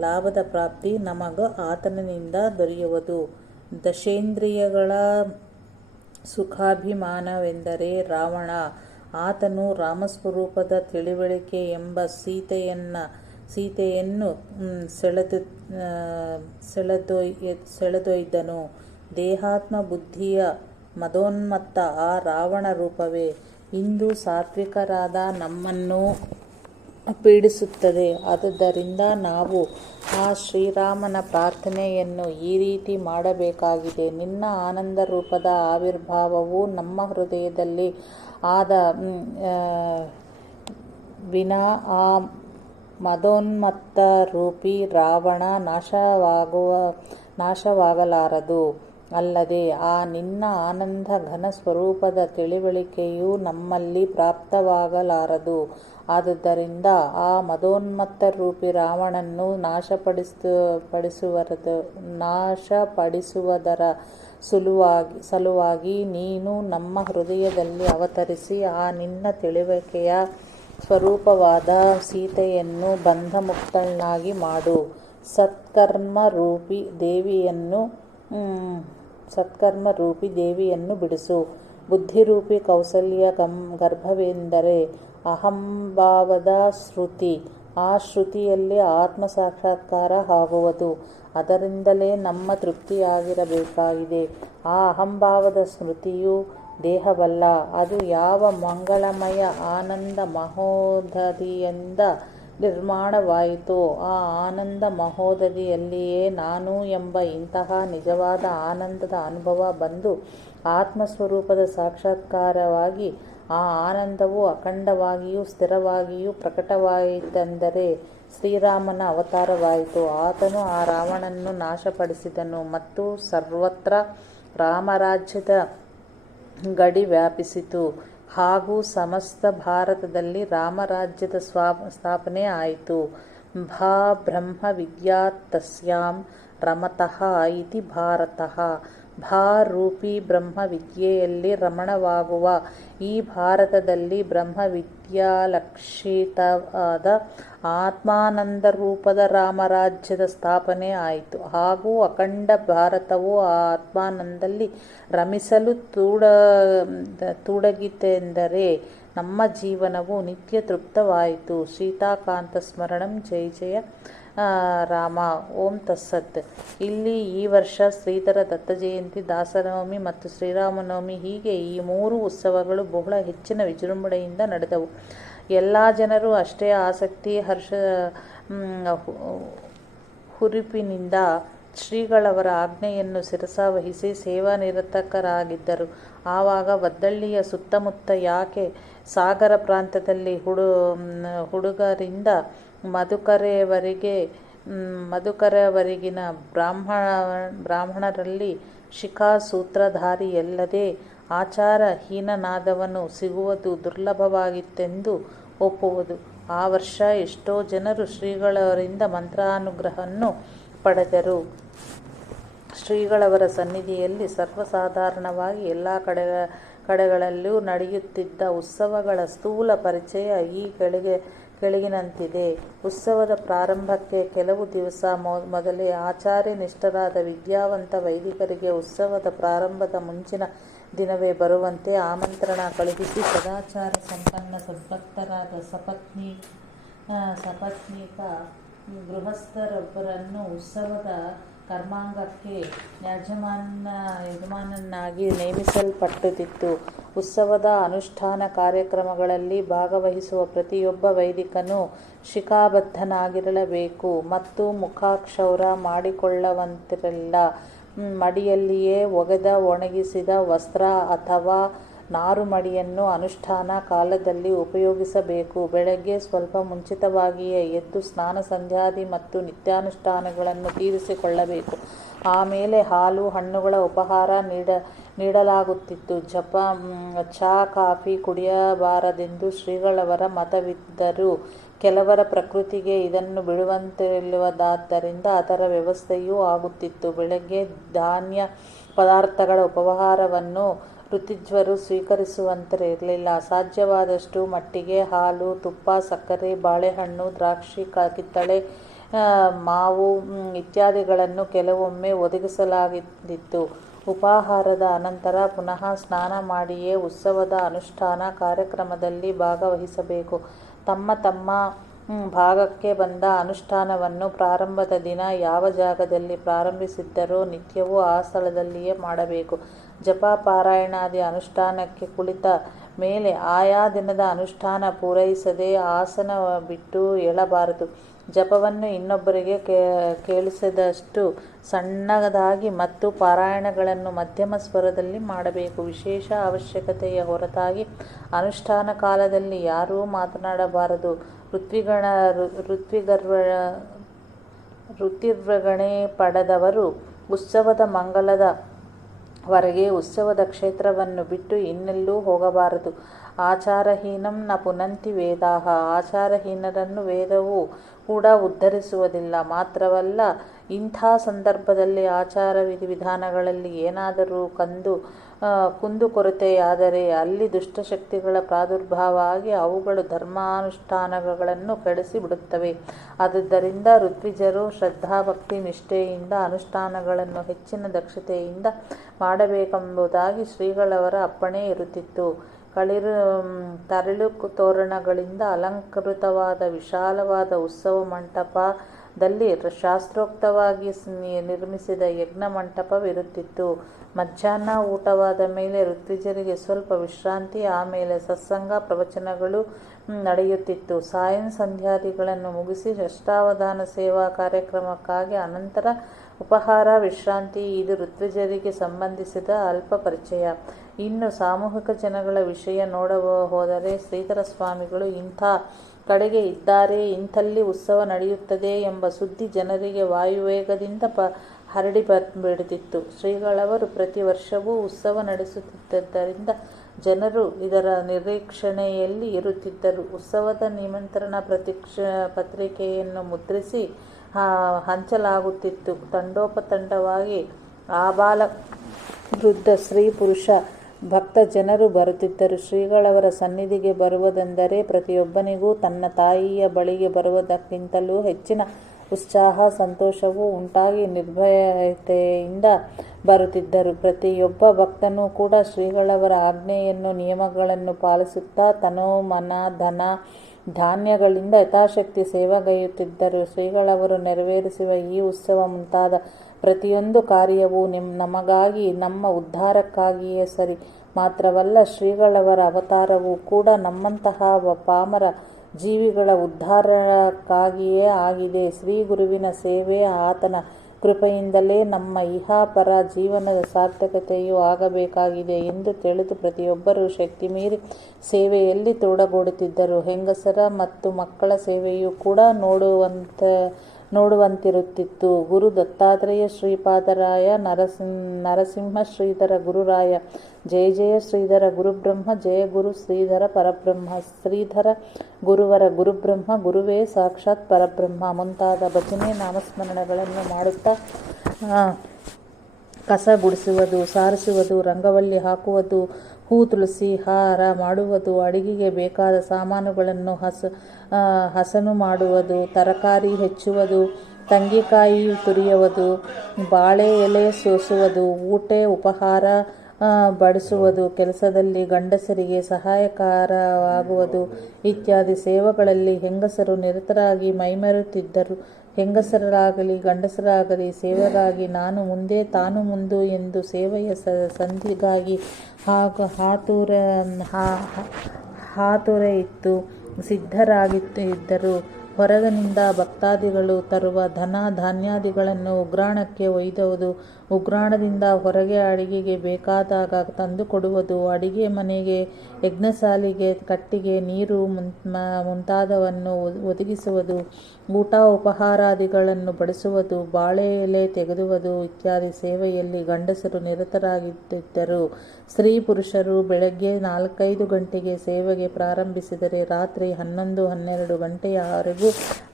ಲಾಭದ ಪ್ರಾಪ್ತಿ ಆತನಿಂದ ದೊರೆಯುವುದು. ದಶೇಂದ್ರಿಯಗಳ ಸುಖಾಭಿಮಾನವೆಂದರೆ ರಾವಣ. ಆತನು ರಾಮಸ್ವರೂಪದ ತಿಳಿವಳಿಕೆ ಎಂಬ ಸೀತೆಯನ್ನು ಸೆಳೆದೊಯ್ದನು. ದೇಹಾತ್ಮ ಬುದ್ಧಿಯ ಮದೋನ್ಮತ್ತ ಆ ರಾವಣ ರೂಪವೇ ಇಂದು ಸಾತ್ವಿಕರಾದ ನಮ್ಮನ್ನು ಪೀಡಿಸುತ್ತದೆ. ಆದುದರಿಂದ ನಾವು ಆ ಶ್ರೀರಾಮನ ಪ್ರಾರ್ಥನೆಯನ್ನು ಈ ರೀತಿ ಮಾಡಬೇಕಾಗಿದೆ. ನಿನ್ನ ಆನಂದ ರೂಪದ ಆವಿರ್ಭಾವವು ನಮ್ಮ ಹೃದಯದಲ್ಲಿ ಆದ ವಿನಾ ಆ ಮದೋನ್ಮತ್ತ ರೂಪಿ ರಾವಣ ನಾಶವಾಗಲಾರದು. ಅಲ್ಲದೆ ಆ ನಿನ್ನ ಆನಂದ ಘನ ಸ್ವರೂಪದ ತಿಳಿವಳಿಕೆಯು ನಮ್ಮಲ್ಲಿ ಪ್ರಾಪ್ತವಾಗಲಾರದು. ಆದುದರಿಂದ ಆ ಮದೋನ್ಮತ್ತ ರೂಪಿ ರಾವಣನನ್ನು ನಾಶಪಡಿಸುವುದರ ಸಲುವಾಗಿ ನೀನು ನಮ್ಮ ಹೃದಯದಲ್ಲಿ ಅವತರಿಸಿ ಆ ನಿನ್ನ ತಿಳಿವಳಿಕೆಯ ಸ್ವರೂಪವಾದ ಸೀತೆಯನ್ನು ಬಂಧಮುಕ್ತಳನ್ನಾಗಿ ಮಾಡು. ಸತ್ಕರ್ಮ ರೂಪಿ ದೇವಿಯನ್ನು ಬಿಡಿಸು. ಬುದ್ಧಿರೂಪಿ ಕೌಸಲ್ಯ ಗರ್ಭವೆಂದರೆ ಅಹಂಭಾವದ ಶ್ರುತಿ. ಆ ಶ್ರುತಿಯಲ್ಲಿ ಆತ್ಮ ಸಾಕ್ಷಾತ್ಕಾರ ಆಗುವುದು. ಅದರಿಂದಲೇ ನಮ್ಮ ತೃಪ್ತಿಯಾಗಿರಬೇಕಾಗಿದೆ. ಆ ಅಹಂಭಾವದ ಸ್ಮೃತಿಯು ದೇಹವಲ್ಲ. ಅದು ಯಾವ ಮಂಗಳಮಯ ಆನಂದ ಮಹೋದಧಿಯಿಂದ ನಿರ್ಮಾಣವಾಯಿತೋ ಆ ಆನಂದ ಮಹೋದಧಿಯಲ್ಲಿಯೇ ನಾನು ಎಂಬ ಇಂತಹ ನಿಜವಾದ ಆನಂದದ ಅನುಭವ ಬಂದು ಆತ್ಮಸ್ವರೂಪದ ಸಾಕ್ಷಾತ್ಕಾರವಾಗಿ ಆ ಆನಂದವು ಅಖಂಡವಾಗಿಯೂ ಸ್ಥಿರವಾಗಿಯೂ ಪ್ರಕಟವಾಯಿತೆಂದರೆ ಶ್ರೀರಾಮನ ಅವತಾರವಾಯಿತು. ಆತನು ಆ ರಾವಣನನ್ನು ನಾಶಪಡಿಸಿದನು ಮತ್ತು ಸರ್ವತ್ರ ರಾಮರಾಜ್ಯದ ಗಡಿ ವ್ಯಾಪಿಸಿತು ಹಾಗೂ ಸಮಸ್ತ ಭಾರತದಲ್ಲಿ ರಾಮರಾಜ್ಯದ ಸ್ಥಾಪನೆ ಆಯಿತು. ಬ್ರಹ್ಮ ವಿದ್ಯಾತ್ ತಸ್ಯಾಂ ರಮತಃ ಇತಿ ಭಾರತಃ. ರೂಪಿ ಬ್ರಹ್ಮ ವಿದ್ಯೆಯಲ್ಲಿ ರಮಣವಾಗುವ ಈ ಭಾರತದಲ್ಲಿ ಬ್ರಹ್ಮವಿದ್ಯಾಲಕ್ಷಿತವಾದ ಆತ್ಮಾನಂದ ರೂಪದ ರಾಮರಾಜ್ಯದ ಸ್ಥಾಪನೆ ಆಯಿತು ಹಾಗೂ ಅಖಂಡ ಭಾರತವು ಆ ಆತ್ಮಾನಂದಲ್ಲಿ ರಮಿಸಲು ತೊಡಗಿತೆಂದರೆ ನಮ್ಮ ಜೀವನವು ನಿತ್ಯ ತೃಪ್ತವಾಯಿತು. ಸೀತಾಕಾಂತ ಸ್ಮರಣಂ. ಜಯ ಜಯ ರಾಮ. ಓಂ ತತ್ಸತ್. ಇಲ್ಲಿ ಈ ವರ್ಷ ಶ್ರೀಧರ ದತ್ತ ಜಯಂತಿ, ದಾಸನವಮಿ ಮತ್ತು ಶ್ರೀರಾಮನವಮಿ ಹೀಗೆ ಈ 3 ಉತ್ಸವಗಳು ಬಹಳ ಹೆಚ್ಚಿನ ವಿಜೃಂಭಣೆಯಿಂದ ನಡೆದವು. ಎಲ್ಲ ಜನರು ಅಷ್ಟೇ ಆಸಕ್ತಿ ಹುರುಪಿನಿಂದ ಶ್ರೀಗಳವರ ಆಜ್ಞೆಯನ್ನು ಶಿರಸಾವಹಿಸಿ ಸೇವಾನಿರತರಾಗಿದ್ದರು. ಆವಾಗ ವದ್ದಳ್ಳಿಯ ಸುತ್ತಮುತ್ತ ಯಾಕೆ ಸಾಗರ ಪ್ರಾಂತದಲ್ಲಿ ಹುಡುಗರಿಂದ ಮಧುಕರವರೆಗಿನ ಬ್ರಾಹ್ಮಣರಲ್ಲಿ ಶಿಖಾ ಸೂತ್ರಧಾರಿಯಲ್ಲದೆ ಆಚಾರಹೀನನಾದವನು ಸಿಗುವುದು ದುರ್ಲಭವಾಗಿತ್ತೆಂದು ಒಪ್ಪುವುದು. ಆ ವರ್ಷ ಎಷ್ಟೋ ಜನರು ಶ್ರೀಗಳವರಿಂದ ಮಂತ್ರಾನುಗ್ರಹವನ್ನು ಪಡೆದರು. ಶ್ರೀಗಳವರ ಸನ್ನಿಧಿಯಲ್ಲಿ ಸರ್ವಸಾಧಾರಣವಾಗಿ ಎಲ್ಲ ಕಡೆಗಳಲ್ಲೂ ನಡೆಯುತ್ತಿದ್ದ ಉತ್ಸವಗಳ ಸ್ಥೂಲ ಪರಿಚಯ ಈ ಕೆಳಗಿನಂತಿದೆ. ಉತ್ಸವದ ಪ್ರಾರಂಭಕ್ಕೆ ಕೆಲವು ದಿವಸ ಮೊದಲೇ ಆಚಾರ್ಯನಿಷ್ಠರಾದ ವಿದ್ಯಾವಂತ ವೈದಿಕರಿಗೆ ಉತ್ಸವದ ಪ್ರಾರಂಭದ ಮುಂಚಿನ ದಿನವೇ ಬರುವಂತೆ ಆಮಂತ್ರಣ ಕಳುಹಿಸಿ ಸದಾಚಾರ ಸಂಪನ್ನ ಸದ್ಭಕ್ತರಾದ ಸಪತ್ನೀಕ ಗೃಹಸ್ಥರೊಬ್ಬರನ್ನು ಉತ್ಸವದ ಕರ್ಮಾಂಗಕ್ಕೆ ಯಜಮಾನನಾಗಿ ನೇಮಿಸಲ್ಪಟ್ಟಿತು. ಉತ್ಸವದ ಅನುಷ್ಠಾನ ಕಾರ್ಯಕ್ರಮಗಳಲ್ಲಿ ಭಾಗವಹಿಸುವ ಪ್ರತಿಯೊಬ್ಬ ವೈದಿಕನು ಶಿಖಾಬದ್ಧನಾಗಿರಬೇಕು ಮತ್ತು ಮುಖಕ್ಷೌರ ಮಾಡಿಕೊಳ್ಳುವಂತಿರಲಿಲ್ಲ. ಮಡಿಯಲ್ಲಿಯೇ ಒಣಗಿಸಿದ ವಸ್ತ್ರ ಅಥವಾ ನಾರುಮಡಿಯನ್ನು ಅನುಷ್ಠಾನ ಕಾಲದಲ್ಲಿ ಉಪಯೋಗಿಸಬೇಕು. ಬೆಳಗ್ಗೆ ಸ್ವಲ್ಪ ಮುಂಚಿತವಾಗಿಯೇ ಎದ್ದು ಸ್ನಾನ ಸಂಧ್ಯಾದಿ ಮತ್ತು ನಿತ್ಯಾನುಷ್ಠಾನಗಳನ್ನು ತೀರಿಸಿಕೊಳ್ಳಬೇಕು. ಆಮೇಲೆ ಹಾಲು ಹಣ್ಣುಗಳ ಉಪಹಾರ ನೀಡಲಾಗುತ್ತಿತ್ತು. ಚಾ ಕಾಫಿ ಕುಡಿಯಬಾರದೆಂದು ಶ್ರೀಗಳವರ ಮತವಿದ್ದರೂ ಕೆಲವರ ಪ್ರಕೃತಿಗೆ ಇದನ್ನು ಬಿಡುವಂತಿಲ್ಲವಾದ್ದರಿಂದ ಅದರ ವ್ಯವಸ್ಥೆಯೂ ಆಗುತ್ತಿತ್ತು. ಬೆಳಗ್ಗೆ ಧಾನ್ಯ ಪದಾರ್ಥಗಳ ಉಪಹಾರವನ್ನು ಋತ್ವಿಜರು ಸ್ವೀಕರಿಸುವಂತಿರಲಿಲ್ಲ. ಸಾಧ್ಯವಾದಷ್ಟು ಮಟ್ಟಿಗೆ ಹಾಲು, ತುಪ್ಪ, ಸಕ್ಕರೆ, ಬಾಳೆಹಣ್ಣು, ದ್ರಾಕ್ಷಿ, ಕಿತ್ತಳೆ, ಮಾವು ಇತ್ಯಾದಿಗಳನ್ನು ಕೆಲವೊಮ್ಮೆ ಒದಗಿಸಲಾಗಿತ್ತು. ಉಪಾಹಾರದ ಅನಂತರ ಪುನಃ ಸ್ನಾನ ಮಾಡಿಯೇ ಉತ್ಸವದ ಅನುಷ್ಠಾನ ಕಾರ್ಯಕ್ರಮದಲ್ಲಿ ಭಾಗವಹಿಸಬೇಕು. ತಮ್ಮ ತಮ್ಮ ಭಾಗಕ್ಕೆ ಬಂದ ಅನುಷ್ಠಾನವನ್ನು ಪ್ರಾರಂಭದ ದಿನ ಯಾವ ಜಾಗದಲ್ಲಿ ಪ್ರಾರಂಭಿಸಿದ್ದರೋ ನಿತ್ಯವೂ ಆ ಸ್ಥಳದಲ್ಲಿಯೇ ಮಾಡಬೇಕು. ಜಪ ಪಾರಾಯಣಾದಿ ಅನುಷ್ಠಾನಕ್ಕೆ ಕುಳಿತ ಮೇಲೆ ಆಯಾ ದಿನದ ಅನುಷ್ಠಾನ ಪೂರೈಸದೆ ಆಸನ ಬಿಟ್ಟು ಏಳಬಾರದು. ಜಪವನ್ನು ಇನ್ನೊಬ್ಬರಿಗೆ ಕೇಳಿಸದಷ್ಟು ಸಣ್ಣದಾಗಿ ಮತ್ತು ಪಾರಾಯಣಗಳನ್ನು ಮಧ್ಯಮ ಸ್ವರದಲ್ಲಿ ಮಾಡಬೇಕು. ವಿಶೇಷ ಅವಶ್ಯಕತೆಯ ಹೊರತಾಗಿ ಅನುಷ್ಠಾನ ಕಾಲದಲ್ಲಿ ಯಾರೂ ಮಾತನಾಡಬಾರದು. ಋತ್ವಿರ್ವಗಣೆ ಪಡೆದವರು ಉತ್ಸವದ ಮಂಗಲದ ವರೆಗೆ ಉತ್ಸವದ ಕ್ಷೇತ್ರವನ್ನು ಬಿಟ್ಟು ಇನ್ನೆಲ್ಲೂ ಹೋಗಬಾರದು. ಆಚಾರಹೀನಂ ನ ಪುನಂತಿ ವೇದಾಃ. ಆಚಾರಹೀನರನ್ನು ವೇದವು ಕೂಡ ಉದ್ಧರಿಸುವುದಿಲ್ಲ. ಮಾತ್ರವಲ್ಲ, ಇಂಥ ಸಂದರ್ಭದಲ್ಲಿ ಆಚಾರ ವಿಧಿವಿಧಾನಗಳಲ್ಲಿ ಏನಾದರೂ ಕುಂದುಕೊರತೆಯಾದರೆ ಅಲ್ಲಿ ದುಷ್ಟಶಕ್ತಿಗಳ ಪ್ರಾದುರ್ಭಾವ ಆಗಿ ಅವುಗಳು ಧರ್ಮಾನುಷ್ಠಾನಗಳನ್ನು ಕೆಡಿಸಿಬಿಡುತ್ತವೆ. ಆದುದರಿಂದ ಋತ್ವಿಜರು ಶ್ರದ್ಧಾಭಕ್ತಿ ನಿಷ್ಠೆಯಿಂದ ಅನುಷ್ಠಾನಗಳನ್ನು ಹೆಚ್ಚಿನ ದಕ್ಷತೆಯಿಂದ ಮಾಡಬೇಕೆಂಬುದಾಗಿ ಶ್ರೀಗಳವರ ಅಪ್ಪಣೆ ಇರುತ್ತಿತ್ತು. ತರಳು ತೋರಣಗಳಿಂದ ಅಲಂಕೃತವಾದ ವಿಶಾಲವಾದ ಉತ್ಸವ ಮಂಟಪದಲ್ಲಿ ಶಾಸ್ತ್ರೋಕ್ತವಾಗಿ ನಿರ್ಮಿಸಿದ ಯಜ್ಞ ಮಂಟಪವಿರುತ್ತಿತ್ತು. ಮಧ್ಯಾಹ್ನ ಊಟವಾದ ಮೇಲೆ ಋತ್ವಿಜರಿಗೆ ಸ್ವಲ್ಪ ವಿಶ್ರಾಂತಿ, ಆಮೇಲೆ ಸತ್ಸಂಗ ಪ್ರವಚನಗಳು ನಡೆಯುತ್ತಿತ್ತು. ಸಾಯಂ ಸಂಧ್ಯಾದಿಗಳನ್ನು ಮುಗಿಸಿ ಅಷ್ಟಾವಧಾನ ಸೇವಾ ಕಾರ್ಯಕ್ರಮಕ್ಕಾಗಿ ಅನಂತರ ಉಪಹಾರ ವಿಶ್ರಾಂತಿ. ಇದು ಋತ್ವಿಜರಿಗೆ ಸಂಬಂಧಿಸಿದ ಅಲ್ಪ ಪರಿಚಯ. ಇನ್ನು ಸಾಮೂಹಿಕ ಜನಗಳ ವಿಷಯ ಹೋದರೆ ಶ್ರೀಧರ ಸ್ವಾಮಿಗಳು ಇಂಥ ಕಡೆಗೆ ಇದ್ದಾರೆ, ಇಂಥಲ್ಲಿ ಉತ್ಸವ ನಡೆಯುತ್ತದೆ ಎಂಬ ಸುದ್ದಿ ಜನರಿಗೆ ವಾಯುವೇಗದಿಂದ ಹರಡಿ ಬಿಡುತ್ತಿತ್ತು. ಶ್ರೀಗಳವರು ಪ್ರತಿ ವರ್ಷವೂ ಉತ್ಸವ ನಡೆಸುತ್ತಿದ್ದರಿಂದ ಜನರು ಇದರ ನಿರೀಕ್ಷಣೆಯಲ್ಲಿ ಇರುತ್ತಿದ್ದರು. ಉತ್ಸವದ ನಿಮಂತ್ರಣ ಪತ್ರಿಕೆಯನ್ನು ಮುದ್ರಿಸಿ ಹಂಚಲಾಗುತ್ತಿತ್ತು. ತಂಡೋಪತಂಡವಾಗಿ ಆಬಾಲ ವೃದ್ಧ ಸ್ತ್ರೀ ಪುರುಷ ಭಕ್ತ ಜನರು ಬರುತ್ತಿದ್ದರು. ಶ್ರೀಗಳವರ ಸನ್ನಿಧಿಗೆ ಬರುವುದೆಂದರೆ ಪ್ರತಿಯೊಬ್ಬನಿಗೂ ತನ್ನ ತಾಯಿಯ ಬಳಿಗೆ ಬರುವುದಕ್ಕಿಂತಲೂ ಹೆಚ್ಚಿನ ಉತ್ಸಾಹ ಸಂತೋಷವೂ ಉಂಟಾಗಿ ನಿರ್ಭಯತೆಯಿಂದ ಬರುತ್ತಿದ್ದರು. ಪ್ರತಿಯೊಬ್ಬ ಭಕ್ತನೂ ಕೂಡ ಶ್ರೀಗಳವರ ಆಜ್ಞೆಯನ್ನು ನಿಯಮಗಳನ್ನು ಪಾಲಿಸುತ್ತಾ ತನೋ ಮನ ಧನ ಧಾನ್ಯಗಳಿಂದ ಯಥಾಶಕ್ತಿ ಸೇವೆಗೈಯುತ್ತಿದ್ದರು. ಶ್ರೀಗಳವರು ನೆರವೇರಿಸುವ ಈ ಉತ್ಸವ ಮುಂತಾದ ಪ್ರತಿಯೊಂದು ಕಾರ್ಯವೂ ನಮಗಾಗಿ, ನಮ್ಮ ಉದ್ಧಾರಕ್ಕಾಗಿಯೇ ಸರಿ. ಮಾತ್ರವಲ್ಲ, ಶ್ರೀಗಳವರ ಅವತಾರವೂ ಕೂಡ ನಮ್ಮಂತಹ ಪಾಮರ ಜೀವಿಗಳ ಉದ್ಧಾರಕ್ಕಾಗಿಯೇ ಆಗಿದೆ. ಶ್ರೀ ಗುರುವಿನ ಸೇವೆ, ಆತನ ಕೃಪೆಯಿಂದಲೇ ನಮ್ಮ ಇಹಪರ ಜೀವನದ ಸಾರ್ಥಕತೆಯೂ ಆಗಬೇಕಾಗಿದೆ ಎಂದು ತಿಳಿದು ಪ್ರತಿಯೊಬ್ಬರೂ ಶಕ್ತಿ ಮೀರಿ ಸೇವೆಯಲ್ಲಿ ತೊಡಗುತ್ತಿದ್ದರು. ಹೆಂಗಸರ ಮತ್ತು ಮಕ್ಕಳ ಸೇವೆಯೂ ಕೂಡ ನೋಡುವಂತಿರುತ್ತಿತ್ತು. ಗುರು ದತ್ತಾತ್ರೇಯ ಶ್ರೀಪಾದರಾಯ, ನರಸಿಂಹ ಶ್ರೀಧರ ಗುರುರಾಯ, ಜಯ ಜಯ ಶ್ರೀಧರ ಗುರುಬ್ರಹ್ಮ, ಜಯ ಗುರು ಶ್ರೀಧರ ಪರಬ್ರಹ್ಮ, ಶ್ರೀಧರ ಗುರುವರ ಗುರುಬ್ರಹ್ಮ, ಗುರುವೇ ಸಾಕ್ಷಾತ್ ಪರಬ್ರಹ್ಮ ಮುಂತಾದ ಭಜನೆ ನಾಮಸ್ಮರಣೆಗಳನ್ನು ಮಾಡುತ್ತಾ ಕಸ ಗುಡಿಸುವುದು, ಸಾರಿಸುವುದು, ರಂಗವಲ್ಲಿ ಹಾಕುವುದು, ಹೂ ತುಳಸಿ ಹಾರ ಮಾಡುವುದು, ಅಡಿಗೆಗೆ ಬೇಕಾದ ಸಾಮಾನುಗಳನ್ನು ಹಸನು ಮಾಡುವುದು, ತರಕಾರಿ ಹೆಚ್ಚುವುದು, ತಂಗಿಕಾಯಿ ತುರಿಯುವುದು, ಬಾಳೆ ಎಲೆ ಸೋಸುವುದು, ಊಟ ಉಪಹಾರ ಬಡಿಸುವುದು, ಕೆಲಸದಲ್ಲಿ ಗಂಡಸರಿಗೆ ಸಹಾಯಕವಾಗುವುದು ಇತ್ಯಾದಿ ಸೇವೆಗಳಲ್ಲಿ ಹೆಂಗಸರು ನಿರತರಾಗಿ ಮೈಮರೆಯುತ್ತಿದ್ದರು. ಹೆಂಗಸರಾಗಲಿ ಗಂಡಸರಾಗಲಿ ಸೇವೆಗಾಗಿ ನಾನು ಮುಂದೆ ತಾನು ಮುಂದು ಎಂದು ಸೇವೆಯ ಸಂಧಿಗಾಗಿ ಹಾತೊರೆಯಿತು ಸಿದ್ಧರಾಗಿದ್ದರು. ಹೊರಗಿನಿಂದ ಭಕ್ತಾದಿಗಳು ತರುವ ಧನ ಧಾನ್ಯಾದಿಗಳನ್ನು ಉಗ್ರಾಣಕ್ಕೆ ಒಯ್ದುವುದು, ಉಗ್ರಾಣದಿಂದ ಹೊರಗೆ ಅಡಿಗೆಗೆ ಬೇಕಾದಾಗ ತಂದುಕೊಡುವುದು, ಅಡಿಗೆ ಮನೆಗೆ, ಯಜ್ಞಶಾಲೆಗೆ ಕಟ್ಟಿಗೆ, ನೀರು ಮುಂತಾದವನ್ನು ಒದಗಿಸುವುದು, ಊಟ ಉಪಹಾರಾದಿಗಳನ್ನು ಬಡಿಸುವುದು, ಬಾಳೆ ಎಲೆ ತೆಗೆದುವುದು ಇತ್ಯಾದಿ ಸೇವೆಯಲ್ಲಿ ಗಂಡಸರು ನಿರತರಾಗಿದ್ದರು. ಸ್ತ್ರೀ ಪುರುಷರು ಬೆಳಗ್ಗೆ 4-5 ಗಂಟೆಗೆ ಸೇವೆಗೆ ಪ್ರಾರಂಭಿಸಿದರೆ ರಾತ್ರಿ 11-12 ಗಂಟೆಯವರೆಗೂ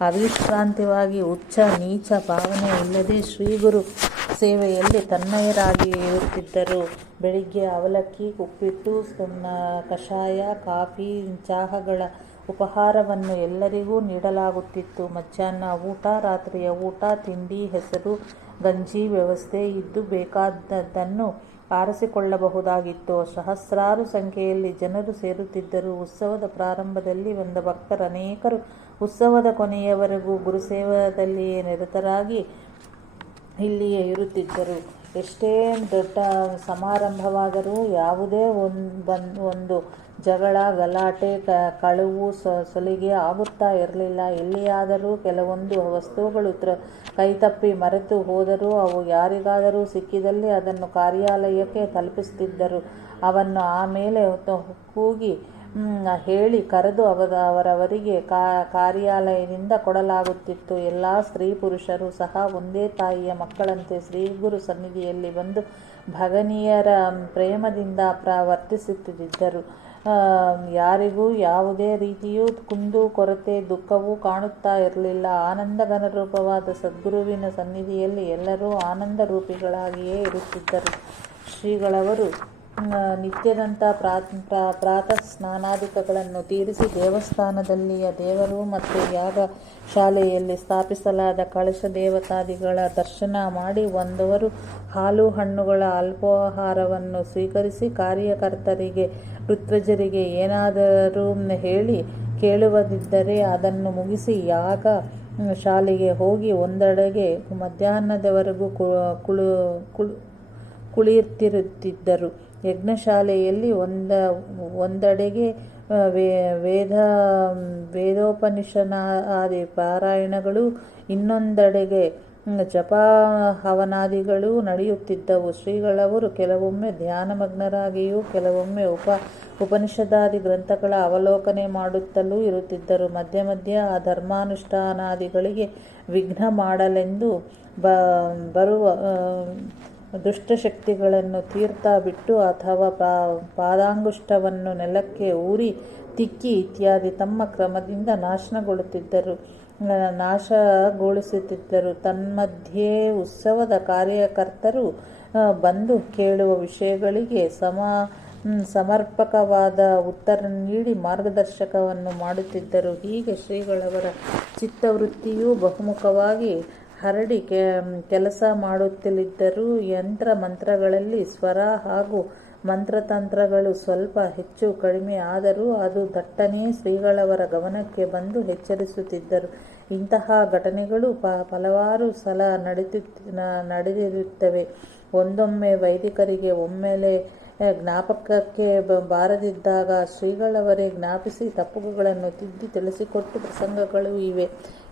ಅವಿಶ್ರಾಂತವಾಗಿ ಉಚ್ಚ ನೀಚ ಭಾವನೆ ಇಲ್ಲದೆ ಶ್ರೀಗುರು ಸೇವೆಯಲ್ಲಿ ತನ್ಮಯರಾಗಿ ಇರುತ್ತಿದ್ದರು. ಬೆಳಿಗ್ಗೆ ಅವಲಕ್ಕಿ, ಉಪ್ಪಿಟ್ಟು, ಕಷಾಯ, ಕಾಫಿ, ಚಹಾಗಳ ಉಪಹಾರವನ್ನು ಎಲ್ಲರಿಗೂ ನೀಡಲಾಗುತ್ತಿತ್ತು. ಮಧ್ಯಾಹ್ನ ಊಟ, ರಾತ್ರಿಯ ಊಟ, ತಿಂಡಿ, ಹೆಸರು ಗಂಜಿ ವ್ಯವಸ್ಥೆ ಇದ್ದು ಬೇಕಾದದ್ದನ್ನು ಆರಿಸಿಕೊಳ್ಳಬಹುದಾಗಿತ್ತು. ಸಹಸ್ರಾರು ಸಂಖ್ಯೆಯಲ್ಲಿ ಜನರು ಸೇರುತ್ತಿದ್ದರು. ಉತ್ಸವದ ಪ್ರಾರಂಭದಲ್ಲಿ ಬಂದ ಭಕ್ತರನೇಕರು ಉತ್ಸವದ ಕೊನೆಯವರೆಗೂ ಗುರುಸೇವದಲ್ಲಿಯೇ ನಿರತರಾಗಿ ಇಲ್ಲಿಯೇ ಇರುತ್ತಿದ್ದರು. ಎಷ್ಟೇ ದೊಡ್ಡ ಸಮಾರಂಭವಾದರೂ ಯಾವುದೇ ಒಂದು ಜಗಳ, ಗಲಾಟೆ, ಕಳವು, ಸುಲಿಗೆ ಆಗುತ್ತಾ ಇರಲಿಲ್ಲ. ಎಲ್ಲಿಯಾದರೂ ಕೆಲವೊಂದು ವಸ್ತುಗಳು ಕೈತಪ್ಪಿ ಮರೆತು ಹೋದರೂ ಅವು ಯಾರಿಗಾದರೂ ಸಿಕ್ಕಿದಲ್ಲಿ ಅದನ್ನು ಕಾರ್ಯಾಲಯಕ್ಕೆ ತಲುಪಿಸುತ್ತಿದ್ದರು. ಅವನ್ನು ಆಮೇಲೆ ಕೂಗಿ ಹೇಳಿ ಕರೆದು ಅವರವರಿಗೆ ಕಾರ್ಯಾಲಯದಿಂದ ಕೊಡಲಾಗುತ್ತಿತ್ತು. ಎಲ್ಲ ಸ್ತ್ರೀ ಪುರುಷರು ಸಹ ಒಂದೇ ತಾಯಿಯ ಮಕ್ಕಳಂತೆ ಶ್ರೀಗುರು ಸನ್ನಿಧಿಯಲ್ಲಿ ಬಂದು ಭಗನಿಯರ ಪ್ರೇಮದಿಂದ ವರ್ತಿಸುತ್ತಿದ್ದರು. ಯಾರಿಗೂ ಯಾವುದೇ ರೀತಿಯೂ ಕುಂದು ಕೊರತೆ ದುಃಖವೂ ಕಾಣುತ್ತಾ ಇರಲಿಲ್ಲ. ಆನಂದಘನರೂಪವಾದ ಸದ್ಗುರುವಿನ ಸನ್ನಿಧಿಯಲ್ಲಿ ಎಲ್ಲರೂ ಆನಂದ ರೂಪಿಗಳಾಗಿಯೇ ಇರುತ್ತಿದ್ದರು. ಶ್ರೀಗಳವರು ನಿತ್ಯದಂತ ಪ್ರಾತಃ ಸ್ನಾನಾದಿಗಳನ್ನು ತೀರಿಸಿ ದೇವಸ್ಥಾನದಲ್ಲಿಯ ದೇವರು ಮತ್ತು ಯಾಗ ಶಾಲೆಯಲ್ಲಿ ಸ್ಥಾಪಿಸಲಾದ ಕಳಶ ದೇವತಾದಿಗಳ ದರ್ಶನ ಮಾಡಿ ಬಂದವರು ಹಾಲು ಹಣ್ಣುಗಳ ಅಲ್ಪೋಹಾರವನ್ನು ಸ್ವೀಕರಿಸಿ ಕಾರ್ಯಕರ್ತರಿಗೆ ಋತ್ವಿಜರಿಗೆ ಏನಾದರೂ ಹೇಳಿ ಕೇಳುವುದಿದ್ದರೆ ಅದನ್ನು ಮುಗಿಸಿ ಯಾಗ ಶಾಲೆಗೆ ಹೋಗಿ ಒಂದೆಡೆಗೆ ಮಧ್ಯಾಹ್ನದವರೆಗೂ ಕುಳಿತಿರುತ್ತಿದ್ದರು. ಯಜ್ಞಶಾಲೆಯಲ್ಲಿ ಒಂದೆಡೆಗೆ ವೇದೋಪನಿಷದಾದಿ ಪಾರಾಯಣಗಳು, ಇನ್ನೊಂದೆಡೆಗೆ ಜಪ ಹವನಾದಿಗಳು ನಡೆಯುತ್ತಿದ್ದವು. ಶ್ರೀಗಳವರು ಕೆಲವೊಮ್ಮೆ ಧ್ಯಾನಮಗ್ನರಾಗಿಯೂ ಕೆಲವೊಮ್ಮೆ ಉಪನಿಷದಾದಿ ಗ್ರಂಥಗಳ ಅವಲೋಕನೆ ಮಾಡುತ್ತಲೂ ಇರುತ್ತಿದ್ದರು. ಮಧ್ಯೆ ಮಧ್ಯೆ ಆ ಧರ್ಮಾನುಷ್ಠಾನಾದಿಗಳಿಗೆ ವಿಘ್ನ ಮಾಡಲೆಂದು ಬರುವ ದುಷ್ಟಶಕ್ತಿಗಳನ್ನು ತೀರ್ಥ ಬಿಟ್ಟು ಅಥವಾ ಪಾದಾಂಗುಷ್ಟವನ್ನು ನೆಲಕ್ಕೆ ಊರಿ ತಿಕ್ಕಿ ಇತ್ಯಾದಿ ತಮ್ಮ ಕ್ರಮದಿಂದ ನಾಶಗೊಳಿಸುತ್ತಿದ್ದರು. ತನ್ಮಧ್ಯೆ ಉತ್ಸವದ ಕಾರ್ಯಕರ್ತರು ಬಂದು ಕೇಳುವ ವಿಷಯಗಳಿಗೆ ಸಮರ್ಪಕವಾದ ಉತ್ತರ ನೀಡಿ ಮಾರ್ಗದರ್ಶಕವನ್ನು ಮಾಡುತ್ತಿದ್ದರು. ಹೀಗೆ ಶ್ರೀಗಳವರ ಚಿತ್ತವೃತ್ತಿಯು ಬಹುಮುಖವಾಗಿ ಹರಡಿ ಕೆಲಸ ಮಾಡುತ್ತಲಿದ್ದರೂ ಯಂತ್ರ ಮಂತ್ರಗಳಲ್ಲಿ ಸ್ವರ ಹಾಗೂ ಮಂತ್ರತಂತ್ರಗಳು ಸ್ವಲ್ಪ ಹೆಚ್ಚು ಕಡಿಮೆ ಆದರೂ ಅದು ದಟ್ಟನೆ ಶ್ರೀಗಳವರ ಗಮನಕ್ಕೆ ಬಂದು ಎಚ್ಚರಿಸುತ್ತಿದ್ದರು. ಇಂತಹ ಘಟನೆಗಳು ಹಲವಾರು ಸಲ ನಡೆದಿರುತ್ತವೆ. ಒಂದೊಮ್ಮೆ ವೈದಿಕರಿಗೆ ಒಮ್ಮೆಲೆ ಜ್ಞಾಪಕಕ್ಕೆ ಬಾರದಿದ್ದಾಗ ಶ್ರೀಗಳವರೇ ಜ್ಞಾಪಿಸಿ ತಪ್ಪುಗಳನ್ನು ತಿದ್ದಿ ತಿಳಿಸಿಕೊಟ್ಟು ಪ್ರಸಂಗಗಳು ಇವೆ.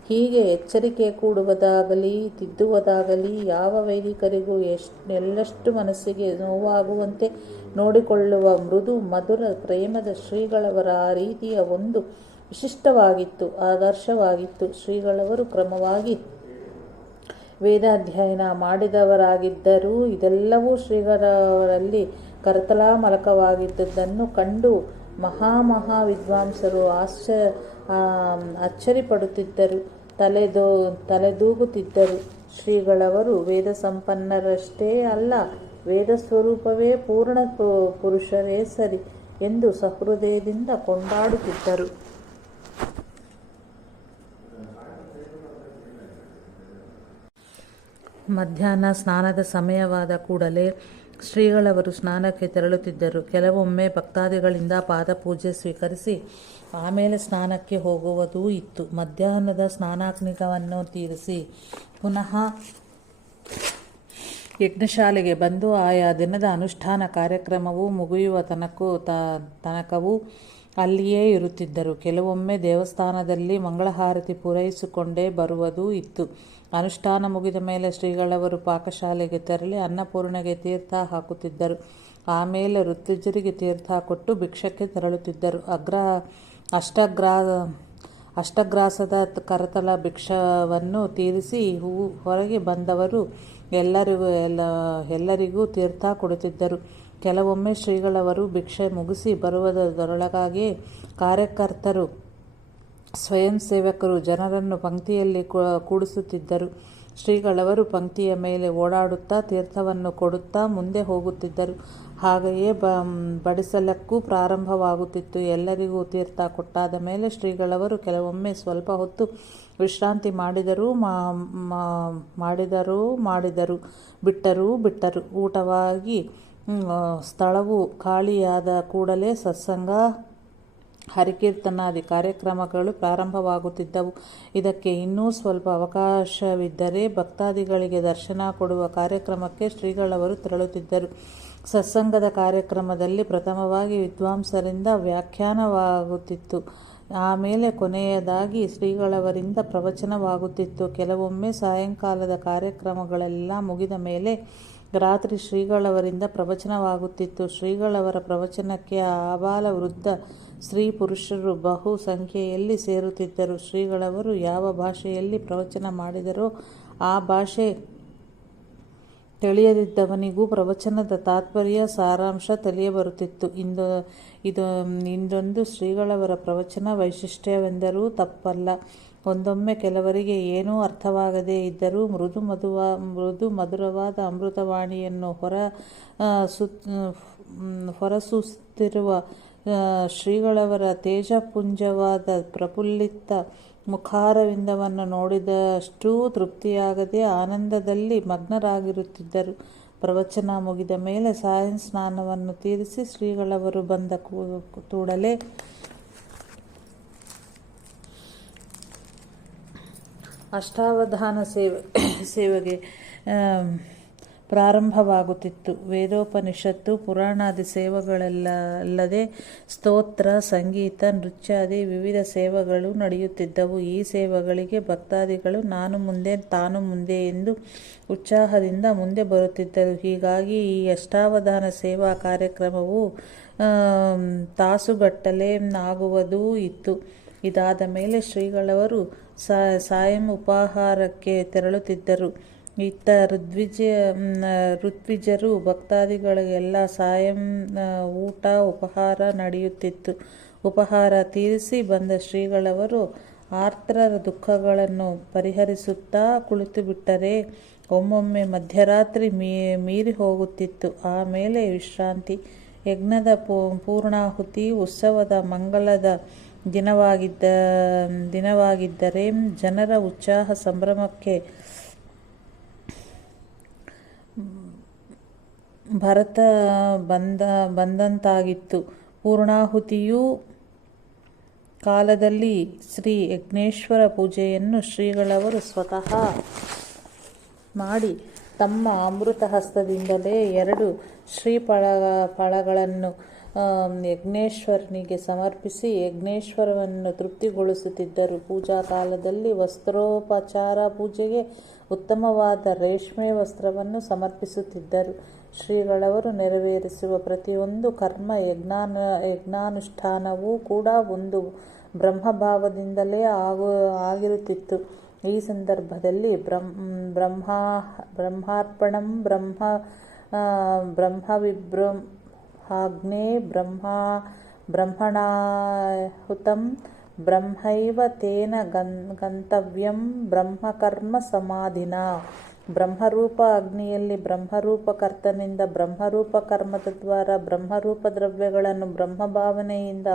ಹೀಗೆ ಎಚ್ಚರಿಕೆ ಕೂಡುವುದಾಗಲಿ ತಿದ್ದುವುದಾಗಲಿ ಯಾವ ವೈದಿಕರಿಗೂ ಎಳ್ಳಷ್ಟು ಮನಸ್ಸಿಗೆ ನೋವಾಗುವಂತೆ ನೋಡಿಕೊಳ್ಳುವ ಮೃದು ಮಧುರ ಪ್ರೇಮದ ಶ್ರೀಗಳವರ ಆ ರೀತಿಯ ಒಂದು ವಿಶಿಷ್ಟವಾಗಿತ್ತು, ಆದರ್ಶವಾಗಿತ್ತು. ಶ್ರೀಗಳವರು ಕ್ರಮವಾಗಿ ವೇದಾಧ್ಯಯನ ಮಾಡಿದವರಾಗಿದ್ದರೂ ಇದೆಲ್ಲವೂ ಶ್ರೀಗಳವರಲ್ಲಿ ಕರತಲಾಮಲಕವಾಗಿದ್ದುದನ್ನು ಕಂಡು ಮಹಾ ವಿದ್ವಾಂಸರು ಅಚ್ಚರಿಪಡುತ್ತಿದ್ದರು, ತಲೆದೂಗುತ್ತಿದ್ದರು. ಶ್ರೀಗಳವರು ವೇದ ಸಂಪನ್ನರಷ್ಟೇ ಅಲ್ಲ, ವೇದ ಸ್ವರೂಪವೇ ಪೂರ್ಣ ಪುರುಷರೇ ಸರಿ ಎಂದು ಸಹೃದಯದಿಂದ ಕೊಂಡಾಡುತ್ತಿದ್ದರು. ಮಧ್ಯಾಹ್ನ ಸ್ನಾನದ ಸಮಯವಾದ ಕೂಡಲೇ ಶ್ರೀಗಳವರು ಸ್ನಾನಕ್ಕೆ ತೆರಳುತ್ತಿದ್ದರು. ಕೆಲವೊಮ್ಮೆ ಭಕ್ತಾದಿಗಳಿಂದ ಪಾದಪೂಜೆ ಸ್ವೀಕರಿಸಿ ಆಮೇಲೆ ಸ್ನಾನಕ್ಕೆ ಹೋಗುವುದೂ ಇತ್ತು. ಮಧ್ಯಾಹ್ನದ ಸ್ನಾನಾಗ್ನಿಕವನ್ನು ತೀರಿಸಿ ಪುನಃ ಯಜ್ಞಶಾಲೆಗೆ ಬಂದು ಆಯಾ ದಿನದ ಅನುಷ್ಠಾನ ಕಾರ್ಯಕ್ರಮವು ಮುಗಿಯುವ ತನಕವೂ ಅಲ್ಲಿಯೇ ಇರುತ್ತಿದ್ದರು. ಕೆಲವೊಮ್ಮೆ ದೇವಸ್ಥಾನದಲ್ಲಿ ಮಂಗಳಹಾರತಿ ಪೂರೈಸಿಕೊಂಡೇ ಬರುವುದೂ ಇತ್ತು. ಅನುಷ್ಠಾನ ಮುಗಿದ ಮೇಲೆ ಶ್ರೀಗಳವರು ಪಾಕಶಾಲೆಗೆ ತೆರಳಿ ಅನ್ನಪೂರ್ಣೆಗೆ ತೀರ್ಥ ಹಾಕುತ್ತಿದ್ದರು. ಆಮೇಲೆ ಋತ್ವಿಜರಿಗೆ ತೀರ್ಥ ಕೊಟ್ಟು ಭಿಕ್ಷಕ್ಕೆ ತೆರಳುತ್ತಿದ್ದರು. ಅಷ್ಟಗ್ರಾಸದ ಕರತಲ ಭಿಕ್ಷವನ್ನು ತೀರಿಸಿ ಹೊರಗೆ ಬಂದವರು ಎಲ್ಲರಿಗೂ ತೀರ್ಥ ಕೊಡುತ್ತಿದ್ದರು. ಕೆಲವೊಮ್ಮೆ ಶ್ರೀಗಳವರು ಭಿಕ್ಷೆ ಮುಗಿಸಿ ಬರುವುದರೊಳಗಾಗಿ ಕಾರ್ಯಕರ್ತರು, ಸ್ವಯಂ ಸೇವಕರು ಜನರನ್ನು ಪಂಕ್ತಿಯಲ್ಲಿ ಕೂಡಿಸುತ್ತಿದ್ದರು. ಶ್ರೀಗಳವರು ಪಂಕ್ತಿಯ ಮೇಲೆ ಓಡಾಡುತ್ತಾ ತೀರ್ಥವನ್ನು ಕೊಡುತ್ತಾ ಮುಂದೆ ಹೋಗುತ್ತಿದ್ದರು. ಹಾಗೆಯೇ ಬಡಿಸಲಕ್ಕೂ ಪ್ರಾರಂಭವಾಗುತ್ತಿತ್ತು. ಎಲ್ಲರಿಗೂ ತೀರ್ಥ ಕೊಟ್ಟಾದ ಮೇಲೆ ಶ್ರೀಗಳವರು ಕೆಲವೊಮ್ಮೆ ಸ್ವಲ್ಪ ಹೊತ್ತು ವಿಶ್ರಾಂತಿ ಮಾಡಿದರು, ಬಿಟ್ಟರು. ಊಟವಾಗಿ ಸ್ಥಳವು ಖಾಲಿಯಾದ ಕೂಡಲೇ ಸತ್ಸಂಗ, ಹರಿಕೀರ್ತನಾದಿ ಕಾರ್ಯಕ್ರಮಗಳು ಪ್ರಾರಂಭವಾಗುತ್ತಿದ್ದವು. ಇದಕ್ಕೆ ಇನ್ನೂ ಸ್ವಲ್ಪ ಅವಕಾಶವಿದ್ದರೆ ಭಕ್ತಾದಿಗಳಿಗೆ ದರ್ಶನ ಕೊಡುವ ಕಾರ್ಯಕ್ರಮಕ್ಕೆ ಶ್ರೀಗಳವರು ತೆರಳುತ್ತಿದ್ದರು. ಸತ್ಸಂಗದ ಕಾರ್ಯಕ್ರಮದಲ್ಲಿ ಪ್ರಥಮವಾಗಿ ವಿದ್ವಾಂಸರಿಂದ ವ್ಯಾಖ್ಯಾನವಾಗುತ್ತಿತ್ತು. ಆಮೇಲೆ ಕೊನೆಯದಾಗಿ ಶ್ರೀಗಳವರಿಂದ ಪ್ರವಚನವಾಗುತ್ತಿತ್ತು. ಕೆಲವೊಮ್ಮೆ ಸಾಯಂಕಾಲದ ಕಾರ್ಯಕ್ರಮಗಳೆಲ್ಲ ಮುಗಿದ ಮೇಲೆ ರಾತ್ರಿ ಶ್ರೀಗಳವರಿಂದ ಪ್ರವಚನವಾಗುತ್ತಿತ್ತು. ಶ್ರೀಗಳವರ ಪ್ರವಚನಕ್ಕೆ ಆಬಾಲ ವೃದ್ಧ ಸ್ತ್ರೀ ಪುರುಷರು ಬಹು ಸಂಖ್ಯೆಯಲ್ಲಿ ಸೇರುತ್ತಿದ್ದರು. ಶ್ರೀಗಳವರು ಯಾವ ಭಾಷೆಯಲ್ಲಿ ಪ್ರವಚನ ಮಾಡಿದರೋ ಆ ಭಾಷೆ ತಿಳಿಯದಿದ್ದವನಿಗೂ ಪ್ರವಚನದ ತಾತ್ಪರ್ಯ ಸಾರಾಂಶ ತಿಳಿಯಬರುತ್ತಿತ್ತು. ಇಂದೊಂದು ಶ್ರೀಗಳವರ ಪ್ರವಚನ ವೈಶಿಷ್ಟ್ಯವೆಂದರೂ ತಪ್ಪಲ್ಲ. ಒಂದೊಮ್ಮೆ ಕೆಲವರಿಗೆ ಏನೂ ಅರ್ಥವಾಗದೇ ಇದ್ದರೂ ಮೃದು ಮಧುರವಾದ ಅಮೃತವಾಣಿಯನ್ನು ಹೊರಸೂಸುತ್ತಿರುವ ಶ್ರೀಗಳವರ ತೇಜಪುಂಜವಾದ ಪ್ರಫುಲ್ಲಿತ ಮುಖಾರವಿಂದವನ್ನು ನೋಡಿದಷ್ಟೂ ತೃಪ್ತಿಯಾಗದೆ ಆನಂದದಲ್ಲಿ ಮಗ್ನರಾಗಿರುತ್ತಿದ್ದರು. ಪ್ರವಚನ ಮುಗಿದ ಮೇಲೆ ಸಾಯಂ ಸ್ನಾನವನ್ನು ತೀರಿಸಿ ಶ್ರೀಗಳವರು ಬಂದ ಕೂಡಲೇ ಅಷ್ಟಾವಧಾನ ಸೇವೆಗೆ ಪ್ರಾರಂಭವಾಗುತ್ತಿತ್ತು. ವೇದೋಪನಿಷತ್ತು, ಪುರಾಣಾದಿ ಸೇವೆಗಳಲ್ಲದೆ ಸ್ತೋತ್ರ, ಸಂಗೀತ, ನೃತ್ಯಾದಿ ವಿವಿಧ ಸೇವೆಗಳು ನಡೆಯುತ್ತಿದ್ದವು. ಈ ಸೇವೆಗಳಿಗೆ ಭಕ್ತಾದಿಗಳು ನಾನು ಮುಂದೆ ತಾನು ಮುಂದೆ ಎಂದು ಉತ್ಸಾಹದಿಂದ ಮುಂದೆ ಬರುತ್ತಿದ್ದರು. ಹೀಗಾಗಿ ಈ ಅಷ್ಟಾವಧಾನ ಸೇವಾ ಕಾರ್ಯಕ್ರಮವು ತಾಸುಗಟ್ಟಲೆ ಆಗುವುದೂ ಇತ್ತು. ಇದಾದ ಮೇಲೆ ಶ್ರೀಗಳವರು ಸಾಯಂ ಉಪಾಹಾರಕ್ಕೆ ತೆರಳುತ್ತಿದ್ದರು. ಇತ್ತ ಋತ್ವಿಜರು ಭಕ್ತಾದಿಗಳಿಗೆಲ್ಲ ಸಾಯಂ ಊಟ ಉಪಹಾರ ನಡೆಯುತ್ತಿತ್ತು. ಉಪಹಾರ ತೀರಿಸಿ ಬಂದ ಶ್ರೀಗಳವರು ಆರ್ತರ ದುಃಖಗಳನ್ನು ಪರಿಹರಿಸುತ್ತಾ ಕುಳಿತುಬಿಟ್ಟರೆ ಒಮ್ಮೊಮ್ಮೆ ಮಧ್ಯರಾತ್ರಿ ಮೀರಿ ಹೋಗುತ್ತಿತ್ತು. ಆಮೇಲೆ ವಿಶ್ರಾಂತಿ. ಯಜ್ಞದ ಪೂರ್ಣಾಹುತಿ ಉತ್ಸವದ ಮಂಗಲದ ದಿನವಾಗಿದ್ದರೆ ಜನರ ಉತ್ಸಾಹ ಸಂಭ್ರಮಕ್ಕೆ ಭರತ ಬಂದಂತಾಗಿತ್ತು. ಪೂರ್ಣಾಹುತಿಯು ಕಾಲದಲ್ಲಿ ಶ್ರೀ ಯಜ್ಞೇಶ್ವರ ಪೂಜೆಯನ್ನು ಶ್ರೀಗಳವರು ಸ್ವತಃ ಮಾಡಿ ತಮ್ಮ ಅಮೃತ ಹಸ್ತದಿಂದಲೇ 2 ಶ್ರೀಫಳಗಳನ್ನು ಯಜ್ಞೇಶ್ವರನಿಗೆ ಸಮರ್ಪಿಸಿ ಯಜ್ಞೇಶ್ವರವನ್ನು ತೃಪ್ತಿಗೊಳಿಸುತ್ತಿದ್ದರು. ಪೂಜಾ ಕಾಲದಲ್ಲಿ ವಸ್ತ್ರೋಪಚಾರ ಪೂಜೆಗೆ ಉತ್ತಮವಾದ ರೇಷ್ಮೆ ವಸ್ತ್ರವನ್ನು ಸಮರ್ಪಿಸುತ್ತಿದ್ದರು. ಶ್ರೀಗಳವರು ನೆರವೇರಿಸುವ ಪ್ರತಿಯೊಂದು ಕರ್ಮ ಯಜ್ಞಾನುಷ್ಠಾನವೂ ಕೂಡ ಒಂದು ಬ್ರಹ್ಮಭಾವದಿಂದಲೇ ಆಗಿರುತ್ತಿತ್ತು. ಈ ಸಂದರ್ಭದಲ್ಲಿ ಬ್ರಹ್ಮಾರ್ಪಣಂ ಬ್ರಹ್ಮವಿಬ್ರಹಾಗ್ನೇ ಬ್ರಹ್ಮಣಾಹುತಂ ಬ್ರಹ್ಮೈವ ತೇನ ಗಂತವ್ಯಂ ಬ್ರಹ್ಮಕರ್ಮ ಸಮಾಧಿನ. ಬ್ರಹ್ಮರೂಪ ಅಗ್ನಿಯಲ್ಲಿ ಬ್ರಹ್ಮರೂಪ ಕರ್ತನಿಂದ ಬ್ರಹ್ಮರೂಪ ಕರ್ಮದ ದ್ವಾರ ಬ್ರಹ್ಮರೂಪ ದ್ರವ್ಯಗಳನ್ನು ಬ್ರಹ್ಮಭಾವನೆಯಿಂದ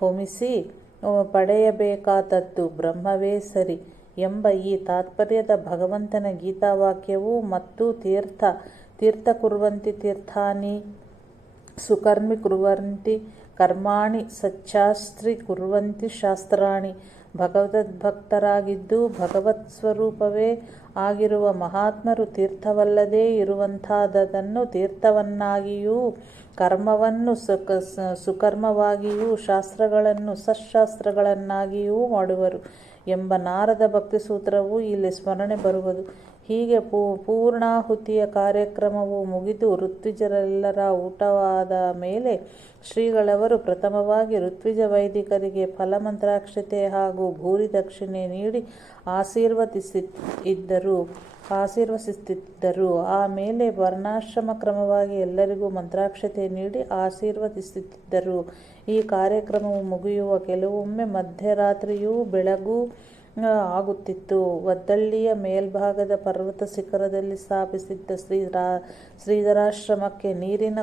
ಹೋಮಿಸಿ ಪಡೆಯಬೇಕಾದದ್ದು ಬ್ರಹ್ಮವೇ ಸರಿ ಎಂಬ ಈ ತಾತ್ಪರ್ಯದ ಭಗವಂತನ ಗೀತಾವಾಕ್ಯವು ಮತ್ತು ತೀರ್ಥ ಕುರ್ವಂತಿ ತೀರ್ಥಾನಿ ಸುಕರ್ಮಿ ಕುರ್ವಂತಿ ಕರ್ಮಾಣಿ ಸಚ್ಚಾಸ್ತ್ರಿ ಕುರ್ವಂತಿ ಶಾಸ್ತ್ರಾಣಿ. ಭಗವದ್ಭಕ್ತರಾಗಿದ್ದು ಭಗವತ್ ಸ್ವರೂಪವೇ ಆಗಿರುವ ಮಹಾತ್ಮರು ತೀರ್ಥವಲ್ಲದೇ ಇರುವಂಥದ್ದನ್ನು ತೀರ್ಥವನ್ನಾಗಿಯೂ ಕರ್ಮವನ್ನು ಸುಕರ್ಮವಾಗಿಯೂ ಶಾಸ್ತ್ರಗಳನ್ನು ಸತ್ಶಾಸ್ತ್ರಗಳನ್ನಾಗಿಯೂ ಮಾಡುವರು. ಎಂಬ ನಾರದ ಭಕ್ತಿ ಸೂತ್ರವೂ ಇಲ್ಲಿ ಸ್ಮರಣೆ ಬರುವುದು. ಹೀಗೆ ಪೂರ್ಣಾಹುತಿಯ ಕಾರ್ಯಕ್ರಮವು ಮುಗಿದು ಋತ್ವಿಜರೆಲ್ಲರ ಊಟವಾದ ಮೇಲೆ ಶ್ರೀಗಳವರು ಪ್ರಥಮವಾಗಿ ಋತ್ವಿಜ ವೈದಿಕರಿಗೆ ಫಲಮಂತ್ರಾಕ್ಷತೆ ಹಾಗೂ ಭೂರಿ ದಕ್ಷಿಣೆ ನೀಡಿ ಆಶೀರ್ವದಿಸುತ್ತಿದ್ದರು. ಆಮೇಲೆ ವರ್ಣಾಶ್ರಮ ಕ್ರಮವಾಗಿ ಎಲ್ಲರಿಗೂ ಮಂತ್ರಾಕ್ಷತೆ ನೀಡಿ ಆಶೀರ್ವದಿಸುತ್ತಿದ್ದರು. ಈ ಕಾರ್ಯಕ್ರಮವು ಮುಗಿಯುವ ಕೆಲವೊಮ್ಮೆ ಮಧ್ಯರಾತ್ರಿಯೂ ಬೆಳಗೂ ಆಗುತ್ತಿತ್ತು. ವದ್ದಳ್ಳಿಯ ಮೇಲ್ಭಾಗದ ಪರ್ವತ ಶಿಖರದಲ್ಲಿ ಸ್ಥಾಪಿಸಿದ್ದ ಶ್ರೀಧರಾಶ್ರಮಕ್ಕೆ ನೀರಿನ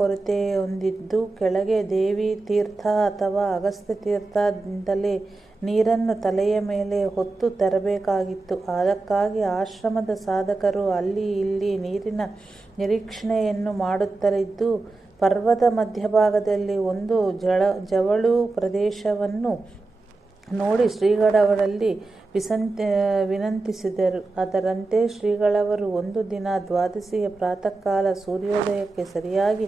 ಕೊರತೆ ಹೊಂದಿದ್ದು ಕೆಳಗೆ ದೇವಿ ತೀರ್ಥ ಅಥವಾ ಅಗಸ್ತ್ಯ ತೀರ್ಥದಿಂದಲೇ ನೀರನ್ನು ತಲೆಯ ಮೇಲೆ ಹೊತ್ತು ತರಬೇಕಾಗಿತ್ತು. ಅದಕ್ಕಾಗಿ ಆಶ್ರಮದ ಸಾಧಕರು ಅಲ್ಲಿ ಇಲ್ಲಿ ನೀರಿನ ನಿರೀಕ್ಷಣೆಯನ್ನು ಮಾಡುತ್ತಲಿದ್ದು, ಪರ್ವತ ಮಧ್ಯಭಾಗದಲ್ಲಿ ಒಂದು ಜವಳು ಪ್ರದೇಶವನ್ನು ನೋಡಿ ಶ್ರೀಗಳವರಲ್ಲಿ ವಿನಂತಿಸಿದರು. ಅದರಂತೆ ಶ್ರೀಗಳವರು ಒಂದು ದಿನ ದ್ವಾದಶಿಯ ಪ್ರಾತಃ ಕಾಲ ಸೂರ್ಯೋದಯಕ್ಕೆ ಸರಿಯಾಗಿ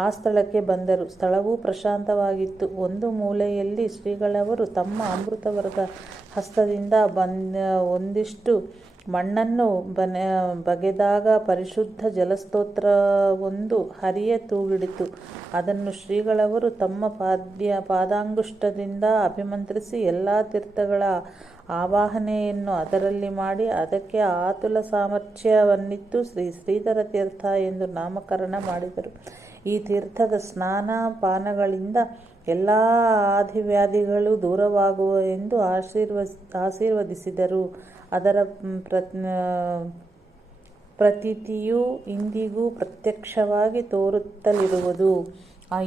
ಆ ಸ್ಥಳಕ್ಕೆ ಬಂದರು. ಸ್ಥಳವೂ ಪ್ರಶಾಂತವಾಗಿತ್ತು. ಒಂದು ಮೂಲೆಯಲ್ಲಿ ಶ್ರೀಗಳವರು ತಮ್ಮ ಅಮೃತವರ್ಗ ಹಸ್ತದಿಂದ ಒಂದಿಷ್ಟು ಮಣ್ಣನ್ನು ಬಗೆದಾಗ ಪರಿಶುದ್ಧ ಜಲಸ್ತೋತ್ರವೊಂದು ಹರಿಯ ತೂಗಿಡಿತು. ಅದನ್ನು ಶ್ರೀಗಳವರು ತಮ್ಮ ಪಾದಾಂಗುಷ್ಟದಿಂದ ಅಭಿಮಂತ್ರಿಸಿ ಎಲ್ಲ ತೀರ್ಥಗಳ ಆವಾಹನೆಯನ್ನು ಅದರಲ್ಲಿ ಮಾಡಿ ಅದಕ್ಕೆ ಆತುಲ ಸಾಮರ್ಥ್ಯವನ್ನಿತ್ತು ಶ್ರೀಧರ ತೀರ್ಥ ಎಂದು ನಾಮಕರಣ ಮಾಡಿದರು. ಈ ತೀರ್ಥದ ಸ್ನಾನ ಪಾನಗಳಿಂದ ಎಲ್ಲ ಆದಿವ್ಯಾಧಿಗಳು ದೂರವಾಗುವ ಎಂದು ಆಶೀರ್ವದಿಸಿದರು. ಅದರ ಪ್ರತೀತಿಯು ಇಂದಿಗೂ ಪ್ರತ್ಯಕ್ಷವಾಗಿ ತೋರುತ್ತಲಿರುವುದು.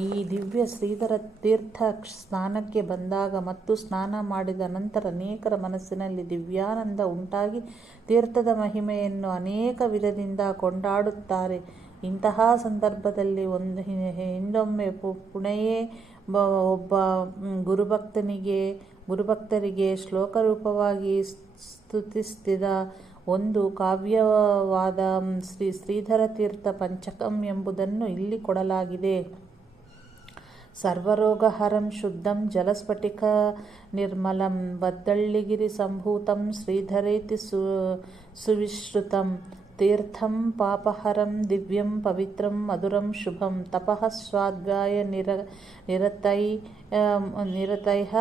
ಈ ದಿವ್ಯ ಶ್ರೀಧರ ತೀರ್ಥ ಸ್ನಾನಕ್ಕೆ ಬಂದಾಗ ಮತ್ತು ಸ್ನಾನ ಮಾಡಿದ ನಂತರ ಅನೇಕರ ಮನಸ್ಸಿನಲ್ಲಿ ದಿವ್ಯಾನಂದ ಉಂಟಾಗಿ ತೀರ್ಥದ ಮಹಿಮೆಯನ್ನು ಅನೇಕ ವಿಧದಿಂದ ಕೊಂಡಾಡುತ್ತಾರೆ. ಇಂತಹ ಸಂದರ್ಭದಲ್ಲಿ ಹಿಂದೊಮ್ಮೆ ಪುಣೆಯೇ ಒಬ್ಬ ಗುರುಭಕ್ತರಿಗೆ ಶ್ಲೋಕರೂಪವಾಗಿ ಸ್ತುತಿಸಿದ ಒಂದು ಕಾವ್ಯವಾದ ಶ್ರೀಧರ ತೀರ್ಥ ಪಂಚಕಂ ಎಂಬುದನ್ನು ಇಲ್ಲಿ ಕೊಡಲಾಗಿದೆ. ಸರ್ವರೋಗಹರಂ ಶುದ್ಧಂ ಜಲಸ್ಫಟಿಕ ನಿರ್ಮಲಂ ವದ್ದಳ್ಳಿಗಿರಿ ಸಂಭೂತಂ ಶ್ರೀಧರೇತಿ ಸುವಿಶ್ರುತಂ ತೀರ್ಥಂ ಪಾಪಹರಂ ದಿವ್ಯಂ ಪವಿತ್ರಂ ಮಧುರಂ ಶುಭಂ ತಪಃ ಸ್ವಾಧ್ಯಾಯ ನಿರತೈಃ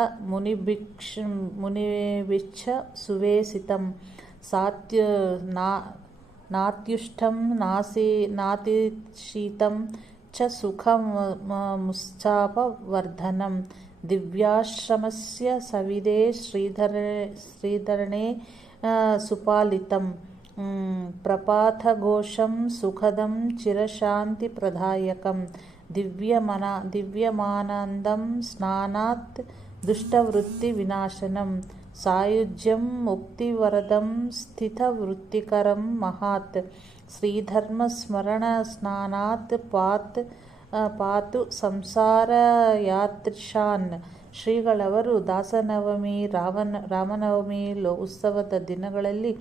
ಮುನಿಭಿಶ್ಚ ಸುವೇಸಿತಂ ನಾತ್ಯುಷ್ಟಂ ನಾತಿಶೀತಂ ಚ ಸುಖಮುಶ್ಚಾಪವರ್ಧನಂ ದಿವ್ಯಾಶ್ರಮಸ್ಯ ಸವಿದೆ ಶ್ರೀಧರಣೆ ಸುಪಾಲಿತಂ ಪ್ರಪಾತಘೋಷಂ ಸುಖದಂ ಚಿರಶಾಂತಿಪ್ರದಾಯಕಂ ದಿವ್ಯಮಾನಂದಂ ಸ್ನಾನಾತ್ ದುಷ್ಟವೃತ್ತಿವಿನಾಶನಂ ಸಾಯುಜ್ಯಂ ಮುಕ್ತಿವರದಂ ಸ್ಥಿತವೃತ್ತಿಕರಂ ಮಹಾತ್ ಶ್ರೀಧರ್ಮಸ್ಮರಣ ಸ್ನಾನಾತ್ ಪಾತು ಸಂಸಾರಯಾತ್ರಿಷಾನ್. ಶ್ರೀಗಳವರು ದಾಸನವಮಿ ರಾಮನವಮಿ ಉತ್ಸವದ ದಿನಗಳಲ್ಲಿ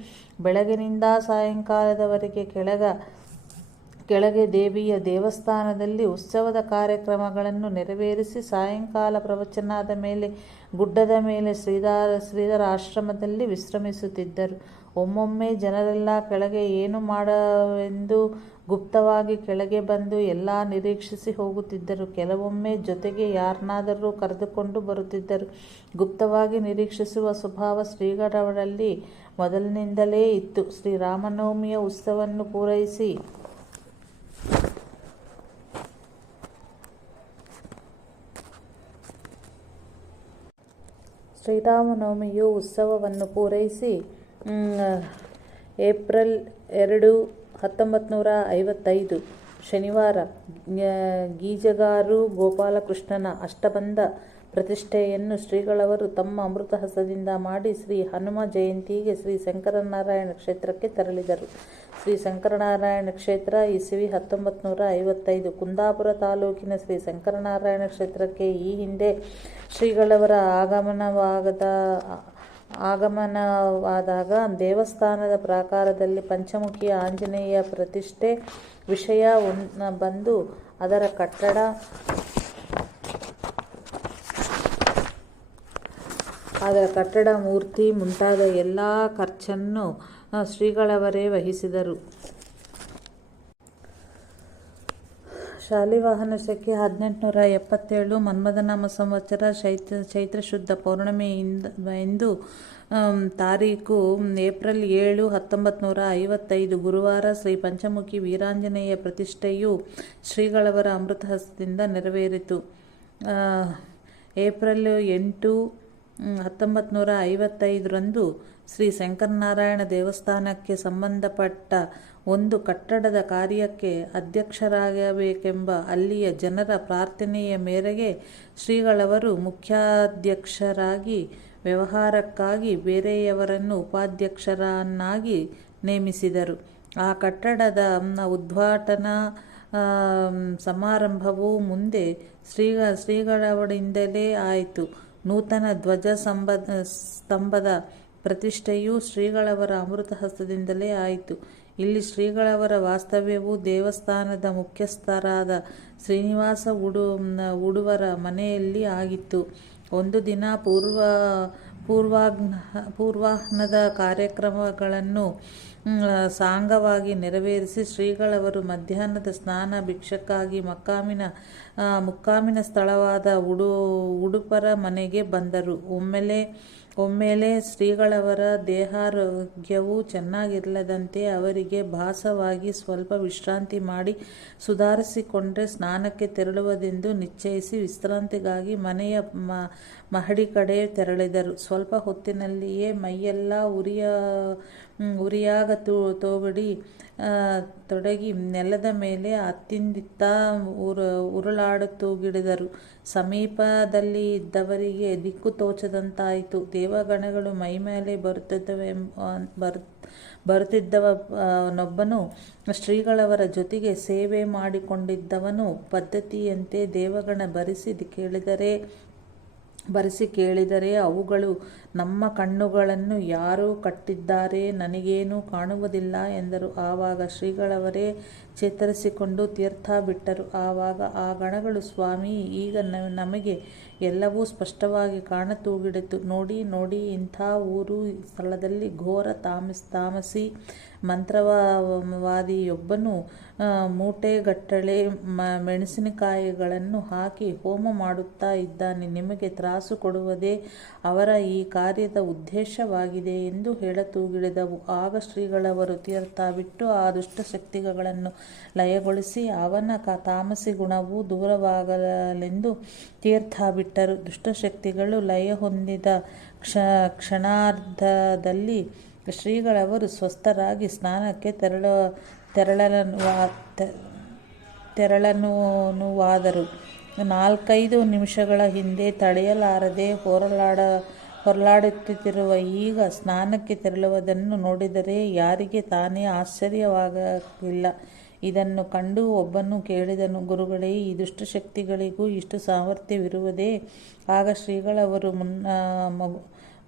ಬೆಳಗಿನಿಂದ ಸಾಯಂಕಾಲದವರೆಗೆ ಕೆಳಗೆ ದೇವಿಯ ದೇವಸ್ಥಾನದಲ್ಲಿ ಉತ್ಸವದ ಕಾರ್ಯಕ್ರಮಗಳನ್ನು ನೆರವೇರಿಸಿ ಸಾಯಂಕಾಲ ಪ್ರವಚನದ ಮೇಲೆ ಗುಡ್ಡದ ಮೇಲೆ ಶ್ರೀಧರ ಆಶ್ರಮದಲ್ಲಿ ವಿಶ್ರಮಿಸುತ್ತಿದ್ದರು. ಒಮ್ಮೊಮ್ಮೆ ಜನರೆಲ್ಲ ಕೆಳಗೆ ಏನು ಮಾಡವೆಂದು ಗುಪ್ತವಾಗಿ ಕೆಳಗೆ ಬಂದು ಎಲ್ಲ ನಿರೀಕ್ಷಿಸಿ ಹೋಗುತ್ತಿದ್ದರು. ಕೆಲವೊಮ್ಮೆ ಜೊತೆಗೆ ಯಾರನ್ನಾದರೂ ಕರೆದುಕೊಂಡು ಬರುತ್ತಿದ್ದರು. ಗುಪ್ತವಾಗಿ ನಿರೀಕ್ಷಿಸುವ ಸ್ವಭಾವ ಶ್ರೀಗಳವರಲ್ಲಿ ಮೊದಲಿನಿಂದಲೇ ಇತ್ತು. ಶ್ರೀರಾಮನವಮಿಯ ಉತ್ಸವವನ್ನು ಪೂರೈಸಿ ಏಪ್ರಿಲ್ 2, 1955 ಶನಿವಾರ ಗೀಜಗಾರು ಗೋಪಾಲಕೃಷ್ಣನ ಅಷ್ಟಬಂಧ ಪ್ರತಿಷ್ಠೆಯನ್ನು ಶ್ರೀಗಳವರು ತಮ್ಮ ಅಮೃತ ಹಸ್ತದಿಂದ ಮಾಡಿ ಶ್ರೀ ಹನುಮ ಜಯಂತಿಗೆ ಶ್ರೀ ಶಂಕರನಾರಾಯಣ ಕ್ಷೇತ್ರಕ್ಕೆ ತೆರಳಿದರು. ಶ್ರೀ ಶಂಕರನಾರಾಯಣ ಕ್ಷೇತ್ರ ಇಸವಿ 1955 ಕುಂದಾಪುರ ತಾಲೂಕಿನ ಶ್ರೀ ಶಂಕರನಾರಾಯಣ ಕ್ಷೇತ್ರಕ್ಕೆ ಈ ಹಿಂದೆ ಶ್ರೀಗಳವರ ಆಗಮನವಾದಾಗ ದೇವಸ್ಥಾನದ ಪ್ರಾಕಾರದಲ್ಲಿ ಪಂಚಮುಖಿ ಆಂಜನೇಯ ಪ್ರತಿಷ್ಠೆ ವಿಷಯ ಬಂದು ಅದರ ಕಟ್ಟಡ ಅದರ ಕಟ್ಟಡ, ಮೂರ್ತಿ ಮುಂತಾದ ಎಲ್ಲ ಖರ್ಚನ್ನು ಶ್ರೀಗಳವರೇ ವಹಿಸಿದರು. ಶಾಲಿವಾಹನ ಶಕೆ 1877 ಮನ್ಮಥನಾಮ ಸಂವತ್ಸರ ಚೈತ್ರ ಶುದ್ಧ ಪೌರ್ಣಮಿ ಎಂದು ತಾರೀಕು ಏಪ್ರಿಲ್ 7, 1955 ಗುರುವಾರ ಶ್ರೀ ಪಂಚಮುಖಿ ವೀರಾಂಜನೇಯ ಪ್ರತಿಷ್ಠೆಯು ಶ್ರೀಗಳವರ ಅಮೃತಹಸ್ತದಿಂದ ನೆರವೇರಿತು. ಏಪ್ರಿಲ್ 8, 1955 ಶ್ರೀ ಶಂಕರನಾರಾಯಣ ದೇವಸ್ಥಾನಕ್ಕೆ ಸಂಬಂಧಪಟ್ಟ ಒಂದು ಕಟ್ಟಡದ ಕಾರ್ಯಕ್ಕೆ ಅಧ್ಯಕ್ಷರಾಗಬೇಕೆಂಬ ಅಲ್ಲಿಯ ಜನರ ಪ್ರಾರ್ಥನೆಯ ಮೇರೆಗೆ ಶ್ರೀಗಳವರು ಮುಖ್ಯಾಧ್ಯಕ್ಷರಾಗಿ ವ್ಯವಹಾರಕ್ಕಾಗಿ ಬೇರೆಯವರನ್ನು ಉಪಾಧ್ಯಕ್ಷರನ್ನಾಗಿ ನೇಮಿಸಿದರು. ಆ ಕಟ್ಟಡದ ಉದ್ಘಾಟನಾ ಸಮಾರಂಭವು ಮುಂದೆ ಶ್ರೀಗಳವರಿಂದಲೇ ಆಯಿತು. ನೂತನ ಧ್ವಜ ಸ್ತಂಭದ ಪ್ರತಿಷ್ಠೆಯು ಶ್ರೀಗಳವರ ಅಮೃತಹಸ್ತದಿಂದಲೇ ಆಯಿತು. ಇಲ್ಲಿ ಶ್ರೀಗಳವರ ವಾಸ್ತವ್ಯವು ದೇವಸ್ಥಾನದ ಮುಖ್ಯಸ್ಥರಾದ ಶ್ರೀನಿವಾಸ ಉಡುವರ ಮನೆಯಲ್ಲಿ ಆಗಿತ್ತು. ಒಂದು ದಿನ ಪೂರ್ವಾಹ್ನದ ಕಾರ್ಯಕ್ರಮಗಳನ್ನು ಸಾಂಗವಾಗಿ ನೆರವೇರಿಸಿ ಶ್ರೀಗಳವರು ಮಧ್ಯಾಹ್ನದ ಸ್ನಾನ ಭಿಕ್ಷಕ್ಕಾಗಿ ಮುಕ್ಕಾಮಿನ ಸ್ಥಳವಾದ ಉಡುಪರ ಮನೆಗೆ ಬಂದರು. ಒಮ್ಮೆಲೆ ಶ್ರೀಗಳವರ ದೇಹಾರೋಗ್ಯವು ಚೆನ್ನಾಗಿರದಂತೆ ಅವರಿಗೆ ಭಾಸವಾಗಿ ಸ್ವಲ್ಪ ವಿಶ್ರಾಂತಿ ಮಾಡಿ ಸುಧಾರಿಸಿಕೊಂಡರೆ ಸ್ನಾನಕ್ಕೆ ತೆರಳುವುದೆಂದು ನಿಶ್ಚಯಿಸಿ ವಿಶ್ರಾಂತಿಗಾಗಿ ಮನೆಯ ಮಹಡಿ ಕಡೆ ತೆರಳಿದರು. ಸ್ವಲ್ಪ ಹೊತ್ತಿನಲ್ಲಿಯೇ ಮೈಯೆಲ್ಲ ಉರಿಯಾಗ ತೊಡಗಿ ನೆಲದ ಮೇಲೆ ಅತ್ತಿತ್ತ ಉರುಳಾಡತೊಡಗಿದರು. ಸಮೀಪದಲ್ಲಿ ಇದ್ದವರಿಗೆ ದಿಕ್ಕು ತೋಚದಂತಾಯಿತು. ದೇವಗಣಗಳು ಮೈಮೇಲೆ ಬರುತ್ತಿದ್ದವನೊಬ್ಬನು ಶ್ರೀಗಳವರ ಜೊತೆಗೆ ಸೇವೆ ಮಾಡಿಕೊಂಡಿದ್ದವನು ಪದ್ಧತಿಯಂತೆ ದೇವಗಣ ಬರಿಸಿ ಕೇಳಿದರೆ ಅವುಗಳು ನಮ್ಮ ಕಣ್ಣುಗಳನ್ನು ಯಾರು ಕಟ್ಟಿದ್ದಾರೆ, ನನಗೇನೂ ಕಾಣುವುದಿಲ್ಲ ಎಂದರು. ಆವಾಗ ಶ್ರೀಗಳವರೇ ಚೇತರಿಸಿಕೊಂಡು ತೀರ್ಥ ಬಿಟ್ಟರು. ಆವಾಗ ಆ ಗಣಗಳು, ಸ್ವಾಮಿ, ಈಗ ನಮಗೆ ಎಲ್ಲವೂ ಸ್ಪಷ್ಟವಾಗಿ ಕಾಣತೊಡಗಿತು. ನೋಡಿ, ಇಂಥ ಊರು ಸ್ಥಳದಲ್ಲಿ ಘೋರ ತಾಮಸಿ ಮಂತ್ರವಾದಿಯೊಬ್ಬನು ಮೂಟೆಗಟ್ಟಲೆ ಮೆಣಸಿನಕಾಯಿಗಳನ್ನು ಹಾಕಿ ಹೋಮ ಮಾಡುತ್ತಾ ಇದ್ದಾನೆ. ನಿಮಗೆ ತ್ರಾಸು ಕೊಡುವುದೇ ಅವರ ಈ ಕಾರ್ಯದ ಉದ್ದೇಶವಾಗಿದೆ ಎಂದು ಹೇಳತೊಡಗಿದವು. ಆಗ ಶ್ರೀಗಳವರು ತೀರ್ಥ ಬಿಟ್ಟು ಆ ದುಷ್ಟಶಕ್ತಿಗಳನ್ನು ಲಯಗೊಳಿಸಿ ಅವನ ತಾಮಸಿ ಗುಣವು ದೂರವಾಗಲೆಂದು ತೀರ್ಥ ಬಿಟ್ಟರು. ದುಷ್ಟಶಕ್ತಿಗಳು ಲಯ ಹೊಂದಿದ ಕ್ಷಣಾರ್ಧದಲ್ಲಿ ಶ್ರೀಗಳವರು ಸ್ವಸ್ಥರಾಗಿ ಸ್ನಾನಕ್ಕೆ ತೆರಳನುವಾದರು. 4-5 ನಿಮಿಷಗಳ ಹಿಂದೆ ತಡೆಯಲಾರದೆ ಹೊರಲಾಡುತ್ತಿರುವ ಈಗ ಸ್ನಾನಕ್ಕೆ ತೆರಳುವುದನ್ನು ನೋಡಿದರೆ ಯಾರಿಗೆ ತಾನೇ ಆಶ್ಚರ್ಯವಾಗಲಿಲ್ಲ. ಇದನ್ನು ಕಂಡು ಒಬ್ಬನು ಕೇಳಿದನು, ಗುರುಗಳೇ, ಈ ದುಷ್ಟಶಕ್ತಿಗಳಿಗೂ ಇಷ್ಟು ಸಾಮರ್ಥ್ಯವಿರುವುದೇ? ಆಗ ಶ್ರೀಗಳವರು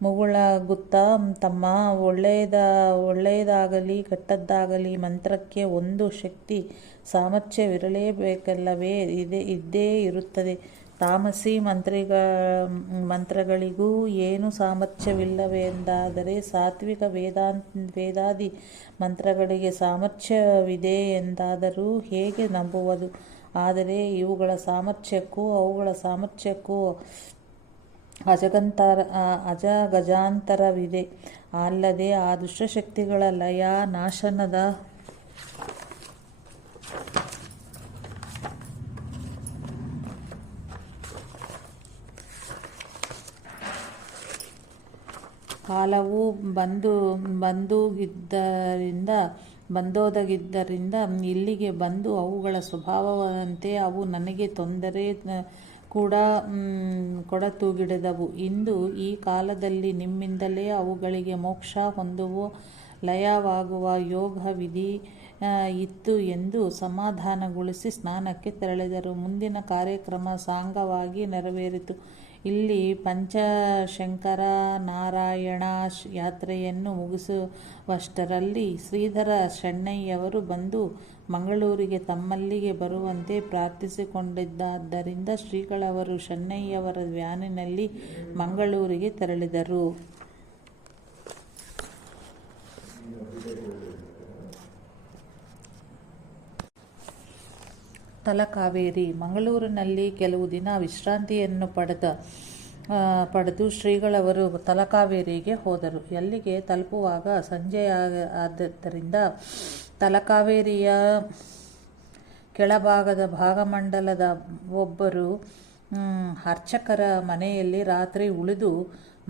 ಮುಗುಳಗುತ್ತಾ, ತಮ್ಮ ಒಳ್ಳೆಯದಾಗಲಿ ಕೆಟ್ಟದ್ದಾಗಲಿ ಮಂತ್ರಕ್ಕೆ ಒಂದು ಶಕ್ತಿ ಸಾಮರ್ಥ್ಯವಿರಲೇಬೇಕಲ್ಲವೇ? ಇದ್ದೇ ಇರುತ್ತದೆ. ತಾಮಸಿ ಮಂತ್ರಗಳಿಗೂ ಏನು ಸಾಮರ್ಥ್ಯವಿಲ್ಲವೆಂದಾದರೆ ಸಾತ್ವಿಕ ವೇದಾದಿ ಮಂತ್ರಗಳಿಗೆ ಸಾಮರ್ಥ್ಯವಿದೆ ಎಂದಾದರೂ ಹೇಗೆ ನಂಬುವುದು? ಆದರೆ ಇವುಗಳ ಸಾಮರ್ಥ್ಯಕ್ಕೂ ಅವುಗಳ ಸಾಮರ್ಥ್ಯಕ್ಕೂ ಅಜಗಜಾಂತರವಿದೆ. ಅಲ್ಲದೆ ಆ ದುಷ್ಟಶಕ್ತಿಗಳ ಲಯ ನಾಶನದ ಕಾಲವು ಬಂದೊದಗಿದ್ದರಿಂದ ಇಲ್ಲಿಗೆ ಬಂದು ಅವುಗಳ ಸ್ವಭಾವದಂತೆ ಅವು ನನಗೆ ತೊಂದರೆ ಕೊಡತೊಡಗಿದವು. ಇಂದು ಈ ಕಾಲದಲ್ಲಿ ನಿಮ್ಮಿಂದಲೇ ಅವುಗಳಿಗೆ ಮೋಕ್ಷ ಹೊಂದುವ ಲಯವಾಗುವ ಯೋಗ ವಿಧಿ ಇತ್ತು ಎಂದು ಸಮಾಧಾನಗೊಳಿಸಿ ಸ್ನಾನಕ್ಕೆ ತೆರಳಿದರು. ಮುಂದಿನ ಕಾರ್ಯಕ್ರಮ ಸಾಂಗವಾಗಿ ನೆರವೇರಿತು. ಇಲ್ಲಿ ಪಂಚಶಂಕರ ನಾರಾಯಣ ಯಾತ್ರೆಯನ್ನು ಮುಗಿಸುವಷ್ಟರಲ್ಲಿ ಶ್ರೀಧರ ಶೆಣೈಯವರು ಬಂದು ಮಂಗಳೂರಿಗೆ ತಮ್ಮಲ್ಲಿಗೆ ಬರುವಂತೆ ಪ್ರಾರ್ಥಿಸಿಕೊಂಡಿದ್ದರಿಂದ ಶ್ರೀಗಳವರು ಶೆಣೈಯವರ ವ್ಯಾನಿನಲ್ಲಿ ಮಂಗಳೂರಿಗೆ ತೆರಳಿದರು. ತಲಕಾವೇರಿ. ಮಂಗಳೂರಿನಲ್ಲಿ ಕೆಲವು ದಿನ ವಿಶ್ರಾಂತಿಯನ್ನು ಪಡೆದು ಶ್ರೀಗಳವರು ತಲಕಾವೇರಿಗೆ ಹೋದರು. ಅಲ್ಲಿಗೆ ತಲುಪುವಾಗ ಸಂಜೆಯಾದ್ದರಿಂದ ತಲಕಾವೇರಿಯ ಕೆಳಭಾಗದ ಭಾಗಮಂಡಲದ ಒಬ್ಬರು ಅರ್ಚಕರ ಮನೆಯಲ್ಲಿ ರಾತ್ರಿ ಉಳಿದು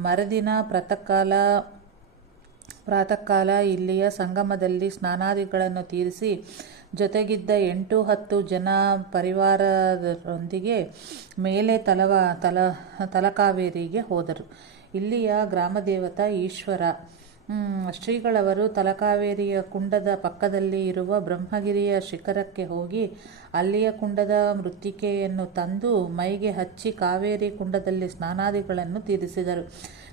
ಮರುದಿನ ಪ್ರಾತಃಕಾಲ ಇಲ್ಲಿಯ ಸಂಗಮದಲ್ಲಿ ಸ್ನಾನಾದಿಗಳನ್ನು ತೀರಿಸಿ ಜೊತೆಗಿದ್ದ 8-10 ಜನ ಪರಿವಾರದೊಂದಿಗೆ ಮೇಲೆ ತಲಕಾವೇರಿಗೆ ಹೋದರು. ಇಲ್ಲಿಯ ಗ್ರಾಮದೇವತ ಈಶ್ವರ. ಶ್ರೀಗಳವರು ತಲಕಾವೇರಿಯ ಕುಂಡದ ಪಕ್ಕದಲ್ಲಿ ಇರುವ ಬ್ರಹ್ಮಗಿರಿಯ ಶಿಖರಕ್ಕೆ ಹೋಗಿ ಅಲ್ಲಿಯ ಕುಂಡದ ಮೃತ್ತಿಕೆಯನ್ನು ತಂದು ಮೈಗೆ ಹಚ್ಚಿ ಕಾವೇರಿ ಕುಂಡದಲ್ಲಿ ಸ್ನಾನಾದಿಗಳನ್ನು ತೀರಿಸಿದರು.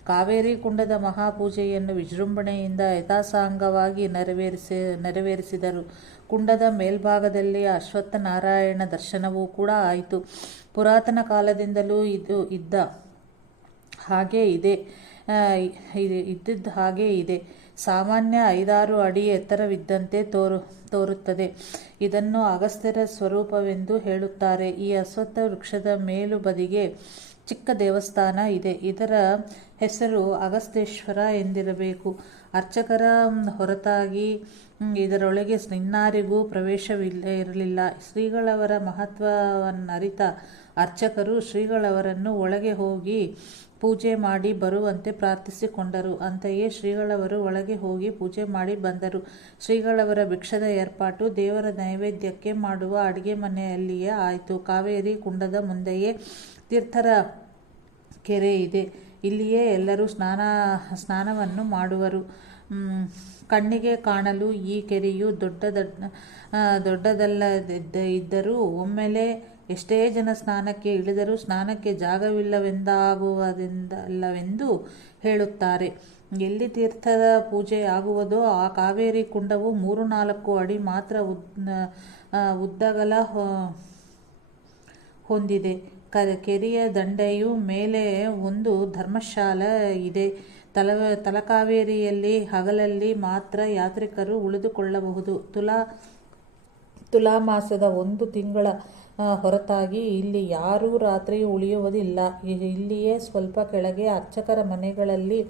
ಕಾವೇರಿ ಕುಂಡದ ಮಹಾಪೂಜೆಯನ್ನು ವಿಜೃಂಭಣೆಯಿಂದ ಯಥಾಸಾಂಗವಾಗಿ ನೆರವೇರಿಸಿದರು. ಕುಂಡದ ಮೇಲ್ಭಾಗದಲ್ಲಿ ಅಶ್ವತ್ಥನಾರಾಯಣ ದರ್ಶನವೂ ಕೂಡ ಆಯಿತು. ಪುರಾತನ ಕಾಲದಿಂದಲೂ ಇದ್ದ ಹಾಗೆ ಇದೆ. ಸಾಮಾನ್ಯ 5-6 ಅಡಿ ಎತ್ತರವಿದ್ದಂತೆ ತೋರುತ್ತದೆ. ಇದನ್ನು ಅಗಸ್ತ್ಯರ ಸ್ವರೂಪವೆಂದು ಹೇಳುತ್ತಾರೆ. ಈ ಅಶ್ವತ್ಥ ವೃಕ್ಷದ ಮೇಲು ಬದಿಗೆ ಚಿಕ್ಕ ದೇವಸ್ಥಾನ ಇದೆ. ಇದರ ಹೆಸರು ಅಗಸ್ತೇಶ್ವರ ಎಂದಿರಬೇಕು. ಅರ್ಚಕರ ಹೊರತಾಗಿ ಇದರೊಳಗೆ ಇನ್ನಾರಿಗೂ ಪ್ರವೇಶವಿರಲಿಲ್ಲ. ಶ್ರೀಗಳವರ ಮಹತ್ವವನ್ನರಿತ ಅರ್ಚಕರು ಶ್ರೀಗಳವರನ್ನು ಒಳಗೆ ಹೋಗಿ ಪೂಜೆ ಮಾಡಿ ಬರುವಂತೆ ಪ್ರಾರ್ಥಿಸಿಕೊಂಡರು. ಅಂತೆಯೇ ಶ್ರೀಗಳವರು ಒಳಗೆ ಹೋಗಿ ಪೂಜೆ ಮಾಡಿ ಬಂದರು. ಶ್ರೀಗಳವರ ಭಿಕ್ಷದ ಏರ್ಪಾಟು ದೇವರ ನೈವೇದ್ಯಕ್ಕೆ ಮಾಡುವ ಅಡಿಗೆ ಮನೆಯಲ್ಲಿಯೇ ಆಯಿತು. ಕಾವೇರಿ ಕುಂಡದ ಮುಂದೆಯೇ ತೀರ್ಥರ ಕೆರೆ ಇದೆ. ಇಲ್ಲಿಯೇ ಎಲ್ಲರೂ ಸ್ನಾನವನ್ನು ಮಾಡುವರು. ಕಣ್ಣಿಗೆ ಕಾಣಲು ಈ ಕೆರೆಯು ದೊಡ್ಡದಲ್ಲದಿದ್ದರೂ ಒಮ್ಮೆಲೆ ಎಷ್ಟೇ ಜನ ಸ್ನಾನಕ್ಕೆ ಇಳಿದರೂ ಸ್ನಾನಕ್ಕೆ ಜಾಗವಿಲ್ಲವೆಂದಾಗುವುದಿಲ್ಲವೆಂದು ಹೇಳುತ್ತಾರೆ. ಎಲ್ಲಿ ತೀರ್ಥದ ಪೂಜೆ ಆಗುವುದೋ ಆ ಕಾವೇರಿ ಕುಂಡವು 3-4 ಅಡಿ ಮಾತ್ರ ಉದ್ದಗಲ ಹೊಂದಿದೆ. ಕೆರೆಯ ದಂಡೆಯ ಮೇಲೆ ಒಂದು ಧರ್ಮಶಾಲೆ ಇದೆ. ತಲಕಾವೇರಿಯಲ್ಲಿ ಹಗಲಲ್ಲಿ ಮಾತ್ರ ಯಾತ್ರಿಕರು ಉಳಿದುಕೊಳ್ಳಬಹುದು. ತುಲಾಮಾಸದ 1 ತಿಂಗಳ ಹೊರತಾಗಿ ಇಲ್ಲಿ ಯಾರೂ ರಾತ್ರಿ ಉಳಿಯುವುದಿಲ್ಲ. ಇಲ್ಲಿಯೇ ಸ್ವಲ್ಪ ಕೆಳಗೆ ಅರ್ಚಕರ ಮನೆಗಳಲ್ಲಿ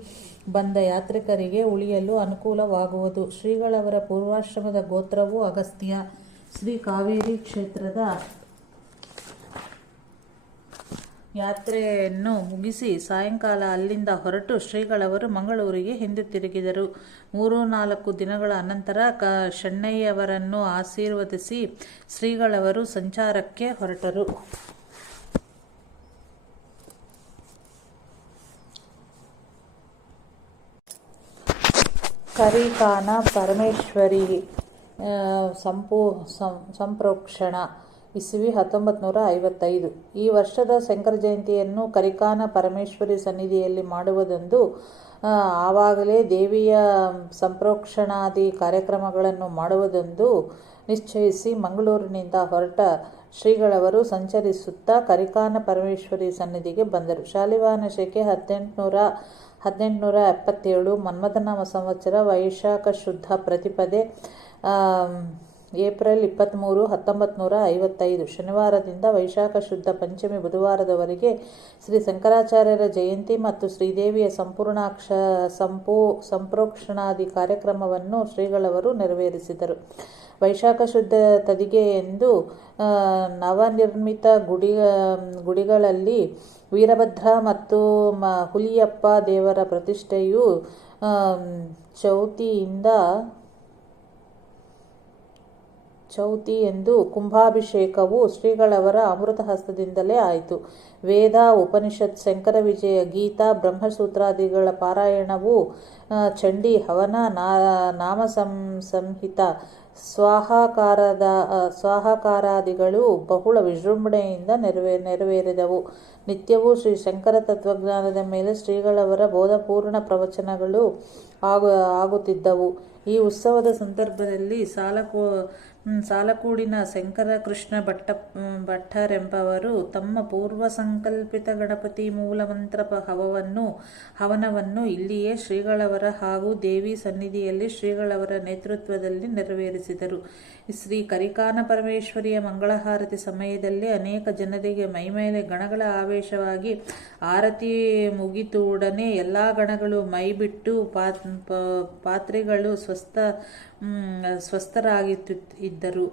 ಬಂದ ಯಾತ್ರಿಕರಿಗೆ ಉಳಿಯಲು ಅನುಕೂಲವಾಗುವುದು. ಶ್ರೀಗಳವರ ಪೂರ್ವಾಶ್ರಮದ ಗೋತ್ರವು ಅಗಸ್ತ್ಯ. ಶ್ರೀ ಕಾವೇರಿ ಕ್ಷೇತ್ರದ ಯಾತ್ರೆಯನ್ನು ಮುಗಿಸಿ ಸಾಯಂಕಾಲ ಅಲ್ಲಿಂದ ಹೊರಟು ಶ್ರೀಗಳವರು ಮಂಗಳೂರಿಗೆ ಹಿಂದಿರುಗಿದರು. 3-4 ದಿನಗಳ ಅನಂತರ ಶೆಣೈಯವರನ್ನು ಆಶೀರ್ವದಿಸಿ ಶ್ರೀಗಳವರು ಸಂಚಾರಕ್ಕೆ ಹೊರಟರು. ಕರಿಕಾನ ಪರಮೇಶ್ವರಿ ಸಂಪ್ರೋಕ್ಷಣ ಇಸವಿ 1955. ಈ ವರ್ಷದ ಶಂಕರ ಜಯಂತಿಯನ್ನು ಕರಿಕಾನ ಪರಮೇಶ್ವರಿ ಸನ್ನಿಧಿಯಲ್ಲಿ ಮಾಡುವುದೆಂದು ಆವಾಗಲೇ ದೇವಿಯ ಸಂಪ್ರೋಕ್ಷಣಾದಿ ಕಾರ್ಯಕ್ರಮಗಳನ್ನು ಮಾಡುವುದೆಂದು ನಿಶ್ಚಯಿಸಿ ಮಂಗಳೂರಿನಿಂದ ಹೊರಟ ಶ್ರೀಗಳವರು ಸಂಚರಿಸುತ್ತಾ ಕರಿಕಾನ ಪರಮೇಶ್ವರಿ ಸನ್ನಿಧಿಗೆ ಬಂದರು. ಶಾಲಿವಾಹನ ಶಕೆ 1877 ಮನ್ಮಥನಾಮ ಸಂವತ್ಸರ ವೈಶಾಖ ಶುದ್ಧ ಪ್ರತಿಪದೆ ಏಪ್ರಿಲ್ 23, 1955 ಶನಿವಾರದಿಂದ ವೈಶಾಖ ಶುದ್ಧ ಪಂಚಮಿ ಬುಧವಾರದವರೆಗೆ ಶ್ರೀ ಶಂಕರಾಚಾರ್ಯರ ಜಯಂತಿ ಮತ್ತು ಶ್ರೀದೇವಿಯ ಸಂಪ್ರೋಕ್ಷಣಾದಿ ಕಾರ್ಯಕ್ರಮವನ್ನು ಶ್ರೀಗಳವರು ನೆರವೇರಿಸಿದರು. ವೈಶಾಖ ಶುದ್ಧ ತದಿಗೆ ಎಂದು ನವನಿರ್ಮಿತ ಗುಡಿಗಳಲ್ಲಿ ವೀರಭದ್ರ ಮತ್ತು ಹುಲಿಯಪ್ಪ ದೇವರ ಪ್ರತಿಷ್ಠೆಯು ಚೌತಿ ಎಂದು ಕುಂಭಾಭಿಷೇಕವು ಶ್ರೀಗಳವರ ಅಮೃತ ಹಸ್ತದಿಂದಲೇ ಆಯಿತು. ವೇದ, ಉಪನಿಷತ್, ಶಂಕರ ವಿಜಯ, ಗೀತಾ, ಬ್ರಹ್ಮಸೂತ್ರಾದಿಗಳ ಪಾರಾಯಣವು, ಚಂಡಿ ಹವನ, ನಾಮ ಸಂಹಿತ, ಸ್ವಾಹಾಕಾರಾದಿಗಳು ಬಹುಳ ವಿಜೃಂಭಣೆಯಿಂದ ನೆರವೇರಿದವು. ನಿತ್ಯವೂ ಶ್ರೀ ಶಂಕರ ತತ್ವಜ್ಞಾನದ ಮೇಲೆ ಶ್ರೀಗಳವರ ಬೋಧಪೂರ್ಣ ಪ್ರವಚನಗಳು ಆಗುತ್ತಿದ್ದವು. ಈ ಉತ್ಸವದ ಸಂದರ್ಭದಲ್ಲಿ ಸಾಲಕೂಡಿನ ಶಂಕರಕೃಷ್ಣ ಭಟ್ಟರೆಂಬವರು ತಮ್ಮ ಪೂರ್ವಸಂಕಲ್ಪಿತ ಗಣಪತಿ ಮೂಲಮಂತ್ರ ಹವನವನ್ನು ಇಲ್ಲಿಯೇ ಶ್ರೀಗಳವರ ಹಾಗೂ ದೇವಿ ಸನ್ನಿಧಿಯಲ್ಲಿ ಶ್ರೀಗಳವರ ನೇತೃತ್ವದಲ್ಲಿ ನೆರವೇರಿಸಿದರು. ಶ್ರೀ ಕರಿಕಾನ ಪರಮೇಶ್ವರಿಯ ಮಂಗಳಹಾರತಿ ಸಮಯದಲ್ಲಿ ಅನೇಕ ಜನರಿಗೆ ಮೈಮೇಲೆ ಗಣಗಳ ಆವೇಶವಾಗಿ ಆರತಿ ಮುಗಿತೊಡನೆ ಎಲ್ಲ ಗಣಗಳು ಮೈಬಿಟ್ಟು ಪಾತ್ರಿಗಳು ಸ್ವಸ್ಥರಾಗಿದ್ದರು.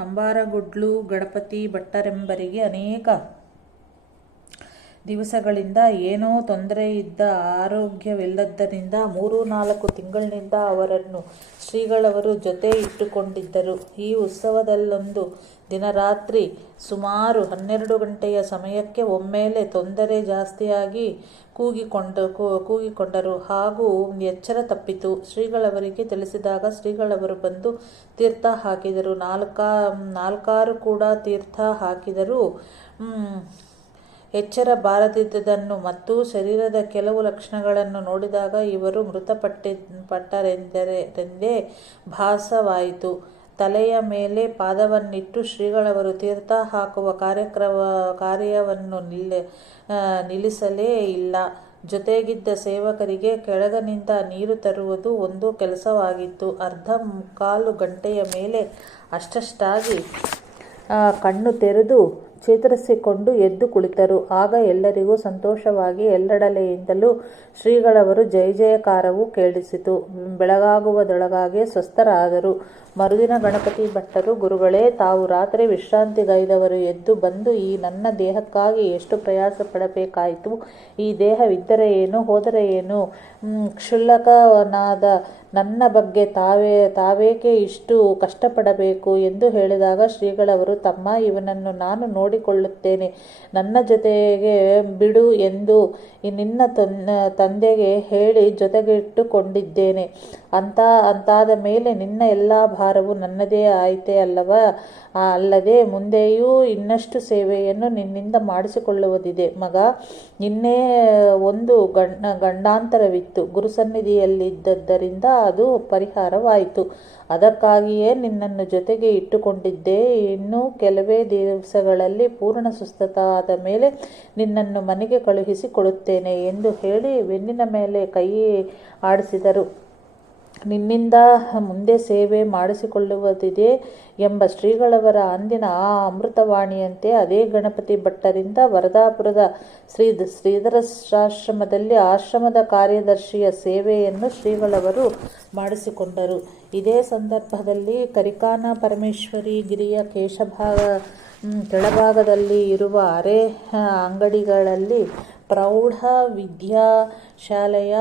ಅಂಬಾರಗೊಡ್ಲು ಗಣಪತಿ ಭಟ್ಟರೆಂಬರಿಗೆ ಅನೇಕ ದಿವಸಗಳಿಂದ ಏನೋ ತೊಂದರೆಯಿದ್ದ ಆರೋಗ್ಯವಿಲ್ಲದ್ದರಿಂದ 3-4 ತಿಂಗಳಿನಿಂದ ಅವರನ್ನು ಶ್ರೀಗಳವರು ಜೊತೆ ಇಟ್ಟುಕೊಂಡಿದ್ದರು. ಈ ಉತ್ಸವದಲ್ಲೊಂದು ದಿನ ರಾತ್ರಿ ಸುಮಾರು 12 ಗಂಟೆಯ ಸಮಯಕ್ಕೆ ಒಮ್ಮೆಲೆ ತೊಂದರೆ ಜಾಸ್ತಿಯಾಗಿ ಕೂಗಿಕೊಂಡರು ಹಾಗೂ ಎಚ್ಚರ ತಪ್ಪಿತು. ಶ್ರೀಗಳವರಿಗೆ ತಿಳಿಸಿದಾಗ ಶ್ರೀಗಳವರು ಬಂದು ತೀರ್ಥ ಹಾಕಿದರು. 4 ಕೂಡ ತೀರ್ಥ ಹಾಕಿದರೂ ಎಚ್ಚರ ಬಾರದಿದ್ದುದನ್ನು ಮತ್ತು ಶರೀರದ ಕೆಲವು ಲಕ್ಷಣಗಳನ್ನು ನೋಡಿದಾಗ ಇವರು ಮೃತಪಟ್ಟರೆಂದೇ ಭಾಸವಾಯಿತು. ತಲೆಯ ಮೇಲೆ ಪಾದವನ್ನಿಟ್ಟು ಶ್ರೀಗಳವರು ತೀರ್ಥ ಹಾಕುವ ಕಾರ್ಯವನ್ನು ನಿಲ್ಲಿಸಲೇ ಇಲ್ಲ. ಜೊತೆಗಿದ್ದ ಸೇವಕರಿಗೆ ಕೆಳಗಿನಿಂದ ನೀರು ತರುವುದು ಒಂದು ಕೆಲಸವಾಗಿತ್ತು. 1/4 ಗಂಟೆಯ ಮೇಲೆ ಅಷ್ಟಷ್ಟಾಗಿ ಕಣ್ಣು ತೆರೆದು ಚೇತರಿಸಿಕೊಂಡು ಎದ್ದು ಕುಳಿತರು. ಆಗ ಎಲ್ಲರಿಗೂ ಸಂತೋಷವಾಗಿ ಎಲ್ಲೆಡೆಯಿಂದಲೂ ಶ್ರೀಗಳವರು ಜಯ ಜಯಕಾರವು ಕೇಳಿಸಿತು. ಬೆಳಗಾಗುವುದರೊಳಗೆ ಸ್ವಸ್ಥರಾದರು. ಮರುದಿನ ಗಣಪತಿ ಭಟ್ಟರು, ಗುರುಗಳೇ, ತಾವು ರಾತ್ರಿ ವಿಶ್ರಾಂತಿಗೈದವರು ಎದ್ದು ಬಂದು ಈ ನನ್ನ ದೇಹಕ್ಕಾಗಿ ಎಷ್ಟು ಪ್ರಯಾಸ ಪಡಬೇಕಾಯಿತು. ಈ ದೇಹವಿದ್ದರೆ ಏನು, ಹೋದರೆ ಏನು? ಕ್ಷುಲ್ಲಕನಾದ ನನ್ನ ಬಗ್ಗೆ ತಾವೇಕೆ ಇಷ್ಟು ಕಷ್ಟಪಡಬೇಕು ಎಂದು ಹೇಳಿದಾಗ ಶ್ರೀಗಳವರು, ತಮ್ಮ, ಇವನನ್ನು ನಾನು ನೋಡಿಕೊಳ್ಳುತ್ತೇನೆ, ನನ್ನ ಜೊತೆಗೆ ಬಿಡು ಎಂದು ನಿನ್ನ ತಂದೆಗೆ ಹೇಳಿ ಜೊತೆಗಿಟ್ಟುಕೊಂಡಿದ್ದೇನೆ. ಅಂತಾದ ಮೇಲೆ ನಿನ್ನ ಎಲ್ಲ ಭಾರವು ನನ್ನದೇ ಆಯಿತೆ ಅಲ್ಲದೆ ಮುಂದೆಯೂ ಇನ್ನಷ್ಟು ಸೇವೆಯನ್ನು ನಿನ್ನಿಂದ ಮಾಡಿಸಿಕೊಳ್ಳುವುದಿದೆ. ಮಗ, ನಿನ್ನೆ ಒಂದು ಗಂಡಾಂತರವಿತ್ತು. ಗುರುಸನ್ನಿಧಿಯಲ್ಲಿದ್ದರಿಂದ ಅದು ಪರಿಹಾರವಾಯಿತು. ಅದಕ್ಕಾಗಿಯೇ ನಿನ್ನನ್ನು ಜೊತೆಗೆ ಇಟ್ಟುಕೊಂಡಿದ್ದೆ. ಇನ್ನು ಕೆಲವೇ ದಿವಸಗಳಲ್ಲಿ ಪೂರ್ಣ ಸುಸ್ಥತಾದ ಮೇಲೆ ನಿನ್ನನ್ನು ಮನೆಗೆ ಕಳುಹಿಸಿ ಕೊಡುತ್ತೇನೆ ಎಂದು ಹೇಳಿ ಬೆನ್ನಿನ ಮೇಲೆ ಕೈ ಆಡಿಸಿದರು. ನಿನ್ನಿಂದ ಮುಂದೆ ಸೇವೆ ಮಾಡಿಸಿಕೊಳ್ಳುವುದಿದೆ ಎಂಬ ಶ್ರೀಗಳವರ ಅಂದಿನ ಆ ಅಮೃತವಾಣಿಯಂತೆ ಅದೇ ಗಣಪತಿ ಭಟ್ಟರಿಂದ ವರದಾಪುರದ ಶ್ರೀಧರಾಶ್ರಮದಲ್ಲಿ ಆಶ್ರಮದ ಕಾರ್ಯದರ್ಶಿಯ ಸೇವೆಯನ್ನು ಶ್ರೀಗಳವರು ಮಾಡಿಸಿಕೊಂಡರು. ಇದೇ ಸಂದರ್ಭದಲ್ಲಿ ಕರಿಕಾನ ಪರಮೇಶ್ವರಿ ಗಿರಿಯ ಕೆಳಭಾಗದಲ್ಲಿ ಇರುವ ಅರೆ ಅಂಗಡಿಗಳಲ್ಲಿ ಪ್ರೌಢ ವಿದ್ಯಾಶಾಲೆಯ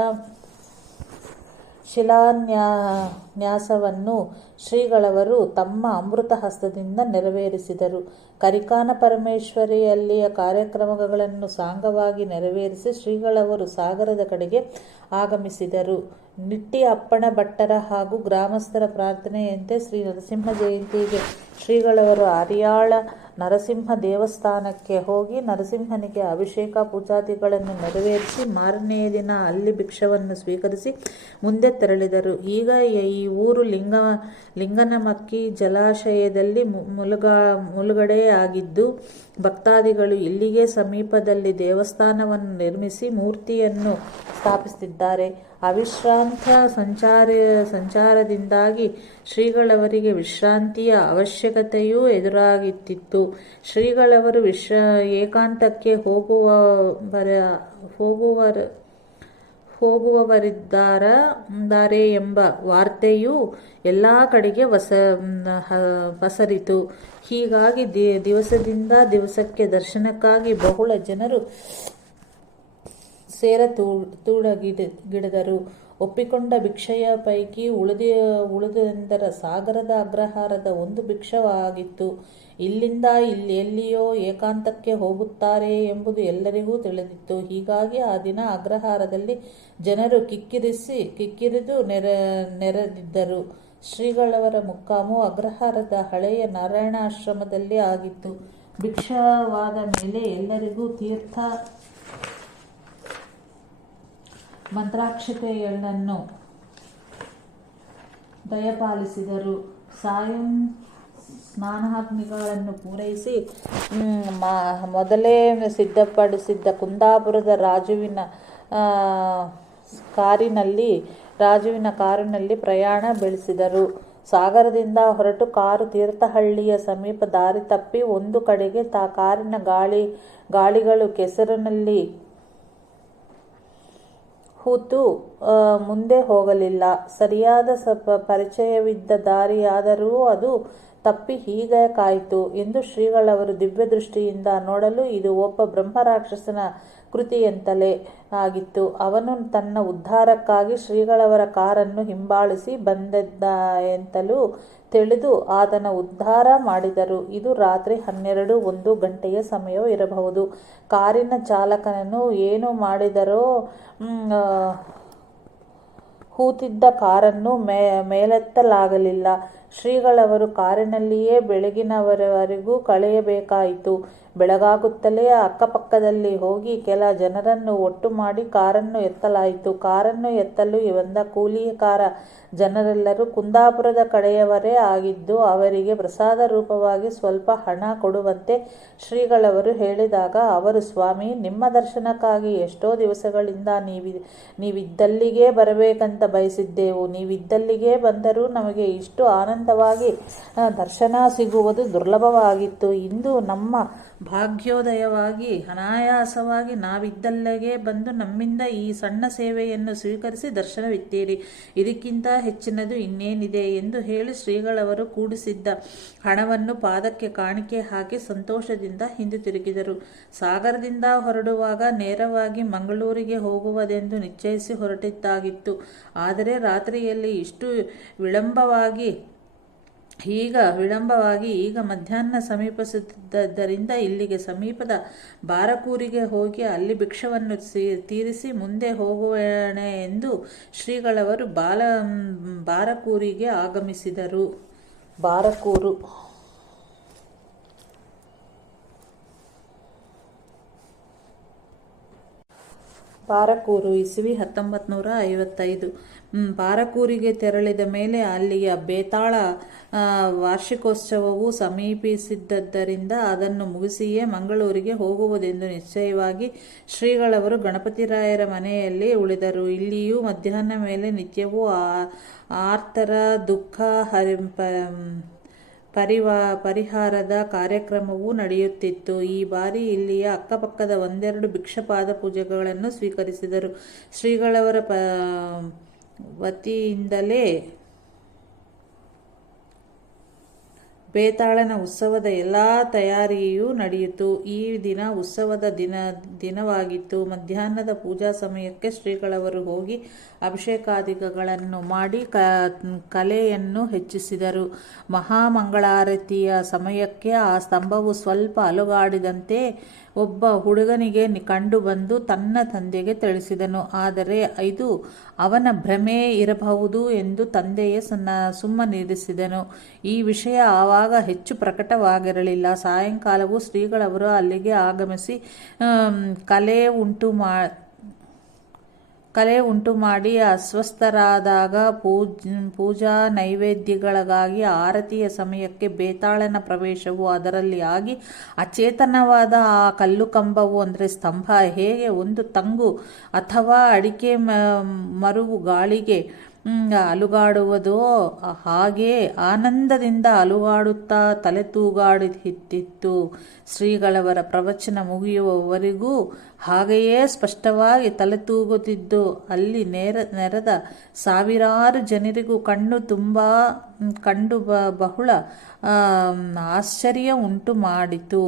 ಶಿಲಾನ್ಯಾಸವನ್ನು ಶ್ರೀಗಳವರು ತಮ್ಮ ಅಮೃತ ಹಸ್ತದಿಂದ ನೆರವೇರಿಸಿದರು. ಕರಿಕಾನ ಪರಮೇಶ್ವರಿಯಲ್ಲಿಯ ಕಾರ್ಯಕ್ರಮಗಳನ್ನು ಸಾಂಗವಾಗಿ ನೆರವೇರಿಸಿ ಶ್ರೀಗಳವರು ಸಾಗರದ ಕಡೆಗೆ ಆಗಮಿಸಿದರು. ನಿಟ್ಟಿ ಅಪ್ಪಣ ಭಟ್ಟರ ಹಾಗೂ ಗ್ರಾಮಸ್ಥರ ಪ್ರಾರ್ಥನೆಯಂತೆ ಶ್ರೀ ನರಸಿಂಹ ಜಯಂತಿಗೆ ಶ್ರೀಗಳವರು ಹರಿಯಾಳ ನರಸಿಂಹ ದೇವಸ್ಥಾನಕ್ಕೆ ಹೋಗಿ ನರಸಿಂಹನಿಗೆ ಅಭಿಷೇಕ ಪೂಜಾದಿಗಳನ್ನು ನೆರವೇರಿಸಿ ಮಾರನೆಯ ದಿನ ಅಲ್ಲಿ ಭಿಕ್ಷವನ್ನು ಸ್ವೀಕರಿಸಿ ಮುಂದೆ ತೆರಳಿದರು. ಈಗ ಈ ಊರು ಲಿಂಗನಮಕ್ಕಿ ಜಲಾಶಯದಲ್ಲಿ ಮುಳುಗಡೆಯಾಗಿದ್ದು ಭಕ್ತಾದಿಗಳು ಇಲ್ಲಿಗೆ ಸಮೀಪದಲ್ಲಿ ದೇವಸ್ಥಾನವನ್ನು ನಿರ್ಮಿಸಿ ಮೂರ್ತಿಯನ್ನು ಸ್ಥಾಪಿಸಿದ್ದಾರೆ. ಅವಿಶ್ರಾಂತ ಸಂಚಾರದಿಂದಾಗಿ ಶ್ರೀಗಳವರಿಗೆ ವಿಶ್ರಾಂತಿಯ ಅವಶ್ಯಕತೆಯೂ ಎದುರಾಗುತ್ತಿತ್ತು. ಶ್ರೀಗಳವರು ಏಕಾಂತಕ್ಕೆ ಹೋಗುವವರಿದ್ದಾರೆ ಎಂಬ ವಾರ್ತೆಯೂ ಎಲ್ಲ ಕಡೆಗೆ ಪಸರಿತು. ಹೀಗಾಗಿ ದಿವಸದಿಂದ ದಿವಸಕ್ಕೆ ದರ್ಶನಕ್ಕಾಗಿ ಬಹುಳ ಜನರು ಸೇರತೊಡಗಿದರು. ಒಪ್ಪಿಕೊಂಡ ಭಿಕ್ಷೆಯ ಪೈಕಿ ಉಳಿದೆಂದರ ಸಾಗರದ ಅಗ್ರಹಾರದ ಒಂದು ಭಿಕ್ಷವಾಗಿತ್ತು. ಇಲ್ಲಿಂದ ಎಲ್ಲಿಯೋ ಏಕಾಂತಕ್ಕೆ ಹೋಗುತ್ತಾರೆ ಎಂಬುದು ಎಲ್ಲರಿಗೂ ತಿಳಿದಿತ್ತು. ಹೀಗಾಗಿ ಆ ದಿನ ಅಗ್ರಹಾರದಲ್ಲಿ ಜನರು ಕಿಕ್ಕಿರಿದು ನೆರೆದಿದ್ದರು. ಶ್ರೀಗಳವರ ಮುಕ್ಕಾಮು ಅಗ್ರಹಾರದ ಹಳೆಯ ನಾರಾಯಣಾಶ್ರಮದಲ್ಲಿ ಆಗಿತ್ತು. ಭಿಕ್ಷವಾದ ಮೇಲೆ ಎಲ್ಲರಿಗೂ ತೀರ್ಥ ಮಂತ್ರಾಕ್ಷತೆಗಳನ್ನು ದಯಪಾಲಿಸಿದರು. ಸಾಯಂ ಸ್ನಾನಾಗ್ನಿಗಳನ್ನು ಪೂರೈಸಿ ಮೊದಲೇ ಸಿದ್ಧಪಡಿಸಿದ್ದ ಕುಂದಾಪುರದ ರಾಜುವಿನ ಕಾರಿನಲ್ಲಿ ಪ್ರಯಾಣ ಬೆಳೆಸಿದರು. ಸಾಗರದಿಂದ ಹೊರಟು ಕಾರು ತೀರ್ಥಹಳ್ಳಿಯ ಸಮೀಪ ದಾರಿ ತಪ್ಪಿ ಒಂದು ಕಡೆಗೆ ಕಾರಿನ ಗಾಳಿಗಳು ಕೆಸರಿನಲ್ಲಿ ಹೂತು ಮುಂದೆ ಹೋಗಲಿಲ್ಲ. ಸರಿಯಾದ ಪರಿಚಯವಿದ್ದ ದಾರಿಯಾದರೂ ಅದು ತಪ್ಪಿ ಹೀಗೆ ಕಾಯಿತು ಎಂದು ಶ್ರೀಗಳವರು ದಿವ್ಯದೃಷ್ಟಿಯಿಂದ ನೋಡಲು ಇದು ಒಬ್ಬ ಬ್ರಹ್ಮರಾಕ್ಷಸನ ಕೃತಿಯಂತಲೇ ಆಗಿತ್ತು. ಅವನು ತನ್ನ ಉದ್ಧಾರಕ್ಕಾಗಿ ಶ್ರೀಗಳವರ ಕಾರನ್ನು ಹಿಂಬಾಲಿಸಿ ಬಂದದ್ದ ಎಂತಲೂ ತಿಳಿದು ಆತನ ಉದ್ಧಾರ ಮಾಡಿದರು. ಇದು ರಾತ್ರಿ 12-1 ಗಂಟೆಯ ಸಮಯವಿರಬಹುದು. ಕಾರಿನ ಚಾಲಕನನ್ನು ಏನು ಮಾಡಿದರೋ ಹೂತಿದ್ದ ಕಾರನ್ನು ಮೇಲೆತ್ತಲಾಗಲಿಲ್ಲ. ಶ್ರೀಗಳವರು ಕಾರಿನಲ್ಲಿಯೇ ಬೆಳಗಿನವರೆಗೂ ಕಳೆಯಬೇಕಾಯಿತು. ಬೆಳಗಾಗುತ್ತಲೇ ಅಕ್ಕಪಕ್ಕದಲ್ಲಿ ಹೋಗಿ ಕೆಲ ಜನರನ್ನು ಒಟ್ಟು ಮಾಡಿ ಕಾರನ್ನು ಎತ್ತಲಾಯಿತು. ಕಾರನ್ನು ಎತ್ತಲು ಬಂದ ಕೂಲಿಕಾರ ಜನರೆಲ್ಲರೂ ಕುಂದಾಪುರದ ಕಡೆಯವರೇ ಆಗಿದ್ದು ಅವರಿಗೆ ಪ್ರಸಾದ ರೂಪವಾಗಿ ಸ್ವಲ್ಪ ಹಣ ಕೊಡುವಂತೆ ಶ್ರೀಗಳವರು ಹೇಳಿದಾಗ ಅವರು, ಸ್ವಾಮಿ, ನಿಮ್ಮ ದರ್ಶನಕ್ಕಾಗಿ ಎಷ್ಟೋ ದಿವಸಗಳಿಂದ ನೀವಿದ್ದಲ್ಲಿಗೆ ಬರಬೇಕಂತ ಬಯಸಿದ್ದೆವು. ನೀವಿದ್ದಲ್ಲಿಗೆ ಬಂದರೂ ನಮಗೆ ಇಷ್ಟು ಆನಂದವಾಗಿ ದರ್ಶನ ಸಿಗುವುದು ದುರ್ಲಭವಾಗಿತ್ತು. ಇಂದು ನಮ್ಮ ಭಾಗ್ಯೋದಯವಾಗಿ ಅನಾಯಾಸವಾಗಿ ನಾವಿದ್ದಲ್ಲಿಗೆ ಬಂದು ನಮ್ಮಿಂದ ಈ ಸಣ್ಣ ಸೇವೆಯನ್ನು ಸ್ವೀಕರಿಸಿ ದರ್ಶನವಿತ್ತೀರಿ. ಇದಕ್ಕಿಂತ ಹೆಚ್ಚಿನದು ಇನ್ನೇನಿದೆ ಎಂದು ಹೇಳಿ ಶ್ರೀಗಳವರು ಕೂಡಿಸಿದ್ದ ಹಣವನ್ನು ಪಾದಕ್ಕೆ ಕಾಣಿಕೆ ಹಾಕಿ ಸಂತೋಷದಿಂದ ಹಿಂದಿರುಗಿದರು. ಸಾಗರದಿಂದ ಹೊರಡುವಾಗ ನೇರವಾಗಿ ಮಂಗಳೂರಿಗೆ ಹೋಗುವುದೆಂದು ನಿಶ್ಚಯಿಸಿ ಹೊರಟಿದ್ದಾಗಿತ್ತು. ಆದರೆ ರಾತ್ರಿಯಲ್ಲಿ ಇಷ್ಟು ವಿಳಂಬವಾಗಿ ಈಗ ಮಧ್ಯಾಹ್ನ ಸಮೀಪಿಸುತ್ತಿದ್ದರಿಂದ ಇಲ್ಲಿಗೆ ಸಮೀಪದ ಬಾರಕೂರಿಗೆ ಹೋಗಿ ಅಲ್ಲಿ ಭಿಕ್ಷವನ್ನು ತೀರಿಸಿ ಮುಂದೆ ಹೋಗುವಣ ಎಂದು ಶ್ರೀಗಳವರು ಬಾರಕೂರಿಗೆ ಆಗಮಿಸಿದರು. ಬಾರಕೂರು ಇಸವಿ 1955. ಬಾರಕೂರಿಗೆ ತೆರಳಿದ ಮೇಲೆ ಅಲ್ಲಿಯ ಬೇತಾಳ ವಾರ್ಷಿಕೋತ್ಸವವು ಸಮೀಪಿಸಿದ್ದರಿಂದ ಅದನ್ನು ಮುಗಿಸಿಯೇ ಮಂಗಳೂರಿಗೆ ಹೋಗುವುದೆಂದು ನಿಶ್ಚಯವಾಗಿ ಶ್ರೀಗಳವರು ಗಣಪತಿರಾಯರ ಮನೆಯಲ್ಲಿ ಉಳಿದರು. ಇಲ್ಲಿಯೂ ಮಧ್ಯಾಹ್ನ ಮೇಲೆ ನಿತ್ಯವೂ ಆರ್ತರ ದುಃಖ ಪರಿಹಾರದ ಕಾರ್ಯಕ್ರಮವೂ ನಡೆಯುತ್ತಿತ್ತು. ಈ ಬಾರಿ ಇಲ್ಲಿಯ ಅಕ್ಕಪಕ್ಕದ 1-2 ಭಿಕ್ಷಪಾದ ಪೂಜೆಗಳನ್ನು ಸ್ವೀಕರಿಸಿದರು. ಶ್ರೀಗಳವರ ವತಿಯಿಂದಲೇ ಬೇತಾಳನ ಉತ್ಸವದ ಎಲ್ಲ ತಯಾರಿಯೂ ನಡೆಯಿತು. ಈ ದಿನ ಉತ್ಸವದ ದಿನವಾಗಿತ್ತು. ಮಧ್ಯಾಹ್ನದ ಪೂಜಾ ಸಮಯಕ್ಕೆ ಶ್ರೀಗಳವರು ಹೋಗಿ ಅಭಿಷೇಕಾದಿಗಳನ್ನು ಮಾಡಿ ಕಲೆಯನ್ನು ಹೆಚ್ಚಿಸಿದರು. ಮಹಾಮಂಗಳಾರತಿಯ ಸಮಯಕ್ಕೆ ಆ ಸ್ತಂಭವು ಸ್ವಲ್ಪ ಅಲುಗಾಡಿದಂತೆ ಒಬ್ಬ ಹುಡುಗನಿಗೆ ಕಂಡುಬಂದು ತನ್ನ ತಂದೆಗೆ ತಿಳಿಸಿದನು. ಆದರೆ ಇದು ಅವನ ಭ್ರಮೆ ಇರಬಹುದು ಎಂದು ತಂದೆಯೇ ಸುಮ್ಮನಿರಿಸಿದನು. ಈ ವಿಷಯ ಆವಾಗ ಹೆಚ್ಚು ಪ್ರಕಟವಾಗಿರಲಿಲ್ಲ. ಸಾಯಂಕಾಲವೂ ಶ್ರೀಗಳವರು ಅಲ್ಲಿಗೆ ಆಗಮಿಸಿ ಕಲೆ ಉಂಟು ಮಾಡಿ ಅಸ್ವಸ್ಥರಾದಾಗ ಪೂಜಾ ನೈವೇದ್ಯಗಳಿಗಾಗಿ ಆರತಿಯ ಸಮಯಕ್ಕೆ ಬೇತಾಳನ ಪ್ರವೇಶವು ಅದರಲ್ಲಿ ಆಗಿ ಅಚೇತನವಾದ ಆ ಕಲ್ಲುಕಂಬವು ಅಂದರೆ ಸ್ತಂಭ ಹೇಗೆ ಒಂದು ತಂಗು ಅಥವಾ ಅಡಿಕೆ ಮರುವು ಗಾಳಿಗೆ ಅಲುಗಾಡುವುದೋ ಹಾಗೆ ಆನಂದದಿಂದ ಅಲುಗಾಡುತ್ತಾ ತಲೆ ತೂಗಾಡುತ್ತಿತ್ತು. ಶ್ರೀಗಳವರ ಪ್ರವಚನ ಮುಗಿಯುವವರೆಗೂ ಹಾಗೆಯೇ ಸ್ಪಷ್ಟವಾಗಿ ತಲೆ ತೂಗುತ್ತಿದ್ದು ಅಲ್ಲಿ ನೆರೆದ ಸಾವಿರಾರು ಜನರಿಗೂ ಕಂಡು ಬಹಳ ಆಶ್ಚರ್ಯ ಉಂಟು ಮಾಡಿತು.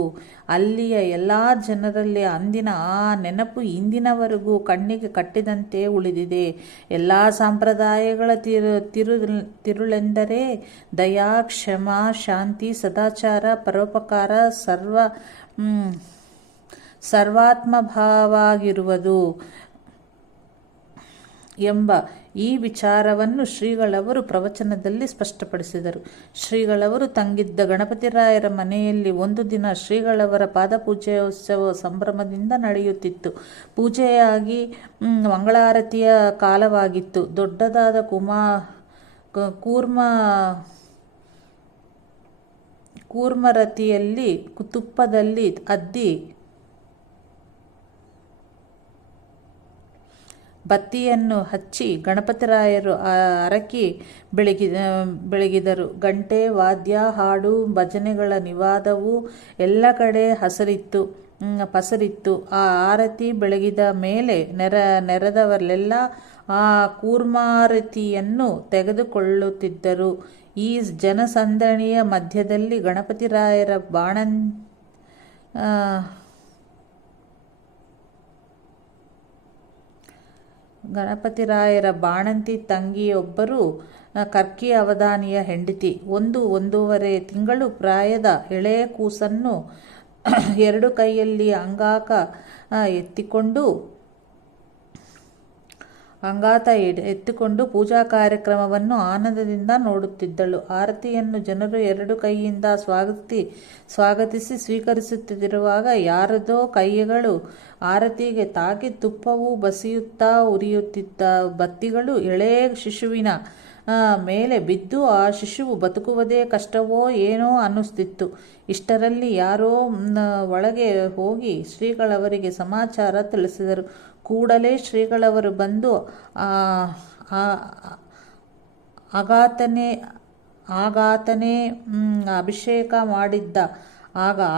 ಅಲ್ಲಿಯ ಎಲ್ಲ ಜನರಲ್ಲಿ ಅಂದಿನ ಆ ನೆನಪು ಇಂದಿನವರೆಗೂ ಕಣ್ಣಿಗೆ ಕಟ್ಟಿದಂತೆ ಉಳಿದಿದೆ. ಎಲ್ಲ ಸಂಪ್ರದಾಯಗಳ ತಿರುಳೆಂದರೆ ದಯಾ, ಕ್ಷಮಾ, ಶಾಂತಿ, ಸದಾಚಾರ, ಪರೋಪಕಾರ, ಸರ್ವಾತ್ಮಭಾವಾಗಿರುವುದು. ಎಂಬ ಈ ವಿಚಾರವನ್ನು ಶ್ರೀಗಳವರು ಪ್ರವಚನದಲ್ಲಿ ಸ್ಪಷ್ಟಪಡಿಸಿದರು. ಶ್ರೀಗಳವರು ತಂಗಿದ್ದ ಗಣಪತಿರಾಯರ ಮನೆಯಲ್ಲಿ ಒಂದು ದಿನ ಶ್ರೀಗಳವರ ಪಾದಪೂಜೆಯೋತ್ಸವ ಸಂಭ್ರಮದಿಂದ ನಡೆಯುತ್ತಿತ್ತು. ಪೂಜೆಯಾಗಿ ಮಂಗಳಾರತಿಯ ಕಾಲವಾಗಿತ್ತು. ದೊಡ್ಡದಾದ ಕೂರ್ಮರತಿಯಲ್ಲಿ ತುಪ್ಪದಲ್ಲಿ ಅದ್ದಿ ಬತ್ತಿಯನ್ನು ಹಚ್ಚಿ ಗಣಪತಿರಾಯರು ಹರಕೆ ಬೆಳಗಿದರು. ಗಂಟೆ, ವಾದ್ಯ, ಹಾಡು, ಭಜನೆಗಳ ನಿನಾದವು ಎಲ್ಲ ಕಡೆ ಪಸರಿತ್ತು. ಆ ಆರತಿ ಬೆಳಗಿದ ಮೇಲೆ ನೆರೆದವರೆಲ್ಲ ಆ ಕೂರ್ಮಾರತಿಯನ್ನು ತೆಗೆದುಕೊಳ್ಳುತ್ತಿದ್ದರು. ಈ ಜನಸಂದಣಿಯ ಮಧ್ಯದಲ್ಲಿ ಗಣಪತಿರಾಯರ ಬಾಣಂತಿ ತಂಗಿಯೊಬ್ಬರು ಕರ್ಕಿ ಅವಧಾನಿಯ ಹೆಂಡತಿ. ಒಂದೂವರೆ ತಿಂಗಳು ಪ್ರಾಯದ ಎಳೆಯ ಕೂಸನ್ನು ಎರಡು ಕೈಯಲ್ಲಿ ಎತ್ತಿಕೊಂಡು ಪೂಜಾ ಕಾರ್ಯಕ್ರಮವನ್ನು ಆನಂದದಿಂದ ನೋಡುತ್ತಿದ್ದಳು. ಆರತಿಯನ್ನು ಜನರು ಎರಡು ಕೈಯಿಂದ ಸ್ವಾಗತಿಸಿ ಸ್ವೀಕರಿಸುತ್ತಿರುವಾಗ ಯಾರದೋ ಕೈಗಳು ಆರತಿಗೆ ತಾಗಿ ತುಪ್ಪವು ಬಸಿಯುತ್ತಾ ಉರಿಯುತ್ತಿದ್ದ ಬತ್ತಿಗಳು ಎಳೆಯ ಶಿಶುವಿನ ಮೇಲೆ ಬಿದ್ದು ಆ ಶಿಶುವು ಬದುಕುವುದೇ ಕಷ್ಟವೋ ಏನೋ ಅನ್ನಿಸ್ತಿತ್ತು. ಇಷ್ಟರಲ್ಲಿ ಯಾರೋ ಒಳಗೆ ಹೋಗಿ ಶ್ರೀಗಳವರಿಗೆ ಸಮಾಚಾರ ತಿಳಿಸಿದರು. ಕೂಡಲೇ ಶ್ರೀಗಳವರು ಬಂದು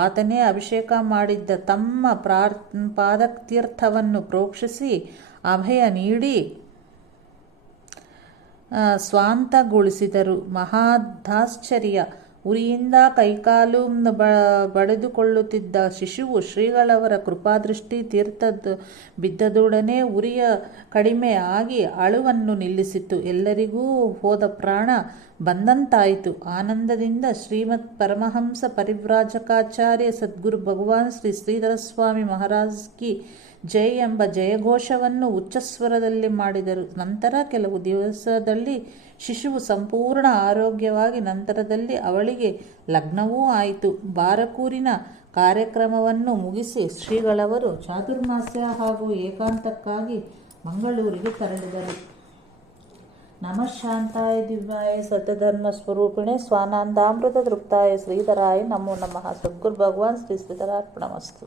ಆತನೇ ಅಭಿಷೇಕ ಮಾಡಿದ್ದ ತಮ್ಮ ಪಾದತೀರ್ಥವನ್ನು ಪ್ರೋಕ್ಷಿಸಿ ಅಭಯ ನೀಡಿ ಸ್ವಾಂತಗೊಳಿಸಿದರು. ಮಹಾದಾಶ್ಚರ್ಯ! ಉರಿಯಿಂದ ಕೈಕಾಲು ಬಡಿದುಕೊಳ್ಳುತ್ತಿದ್ದ ಶಿಶುವು ಶ್ರೀಗಳವರ ಕೃಪಾದೃಷ್ಟಿ ಬಿದ್ದದೊಡನೆ ಉರಿಯ ಕಡಿಮೆ ಆಗಿ ಅಳುವನ್ನು ನಿಲ್ಲಿಸಿತು. ಎಲ್ಲರಿಗೂ ಹೋದ ಪ್ರಾಣ ಬಂದಂತಾಯಿತು. ಆನಂದದಿಂದ ಶ್ರೀಮದ್ ಪರಮಹಂಸ ಪರಿವ್ರಾಜಕಾಚಾರ್ಯ ಸದ್ಗುರು ಭಗವಾನ್ ಶ್ರೀ ಶ್ರೀಧರ ಸ್ವಾಮಿ ಮಹಾರಾಜ್ ಕಿ ಜೈ ಎಂಬ ಜಯಘೋಷವನ್ನು ಉಚ್ಚಸ್ವರದಲ್ಲಿ ಮಾಡಿದರು. ನಂತರ ಕೆಲವು ದಿವಸದಲ್ಲಿ ಶಿಶುವು ಸಂಪೂರ್ಣ ಆರೋಗ್ಯವಾಗಿ ನಂತರದಲ್ಲಿ ಅವಳಿಗೆ ಲಗ್ನವೂ ಆಯಿತು. ಬಾರಕೂರಿನ ಕಾರ್ಯಕ್ರಮವನ್ನು ಮುಗಿಸಿ ಶ್ರೀಗಳವರು ಚಾತುರ್ಮಾಸ್ಯ ಹಾಗೂ ಏಕಾಂತಕ್ಕಾಗಿ ಮಂಗಳೂರಿಗೆ ತೆರಳಿದರು. ನಮಃ ಶಾಂತಾಯ ದಿವ್ಯಾಯ ಸತ್ಯಧರ್ಮ ಸ್ವರೂಪಿಣೆ ಸ್ವಾನಂದಾಮೃತ ತೃಪ್ತಾಯ ಶ್ರೀಧರಾಯ ನಮೋ ನಮಃ. ಸದ್ಗುರು ಭಗವಾನ್ ಶ್ರೀ ಶ್ರೀಧರಾರ್ಪಣಮಸ್ತು.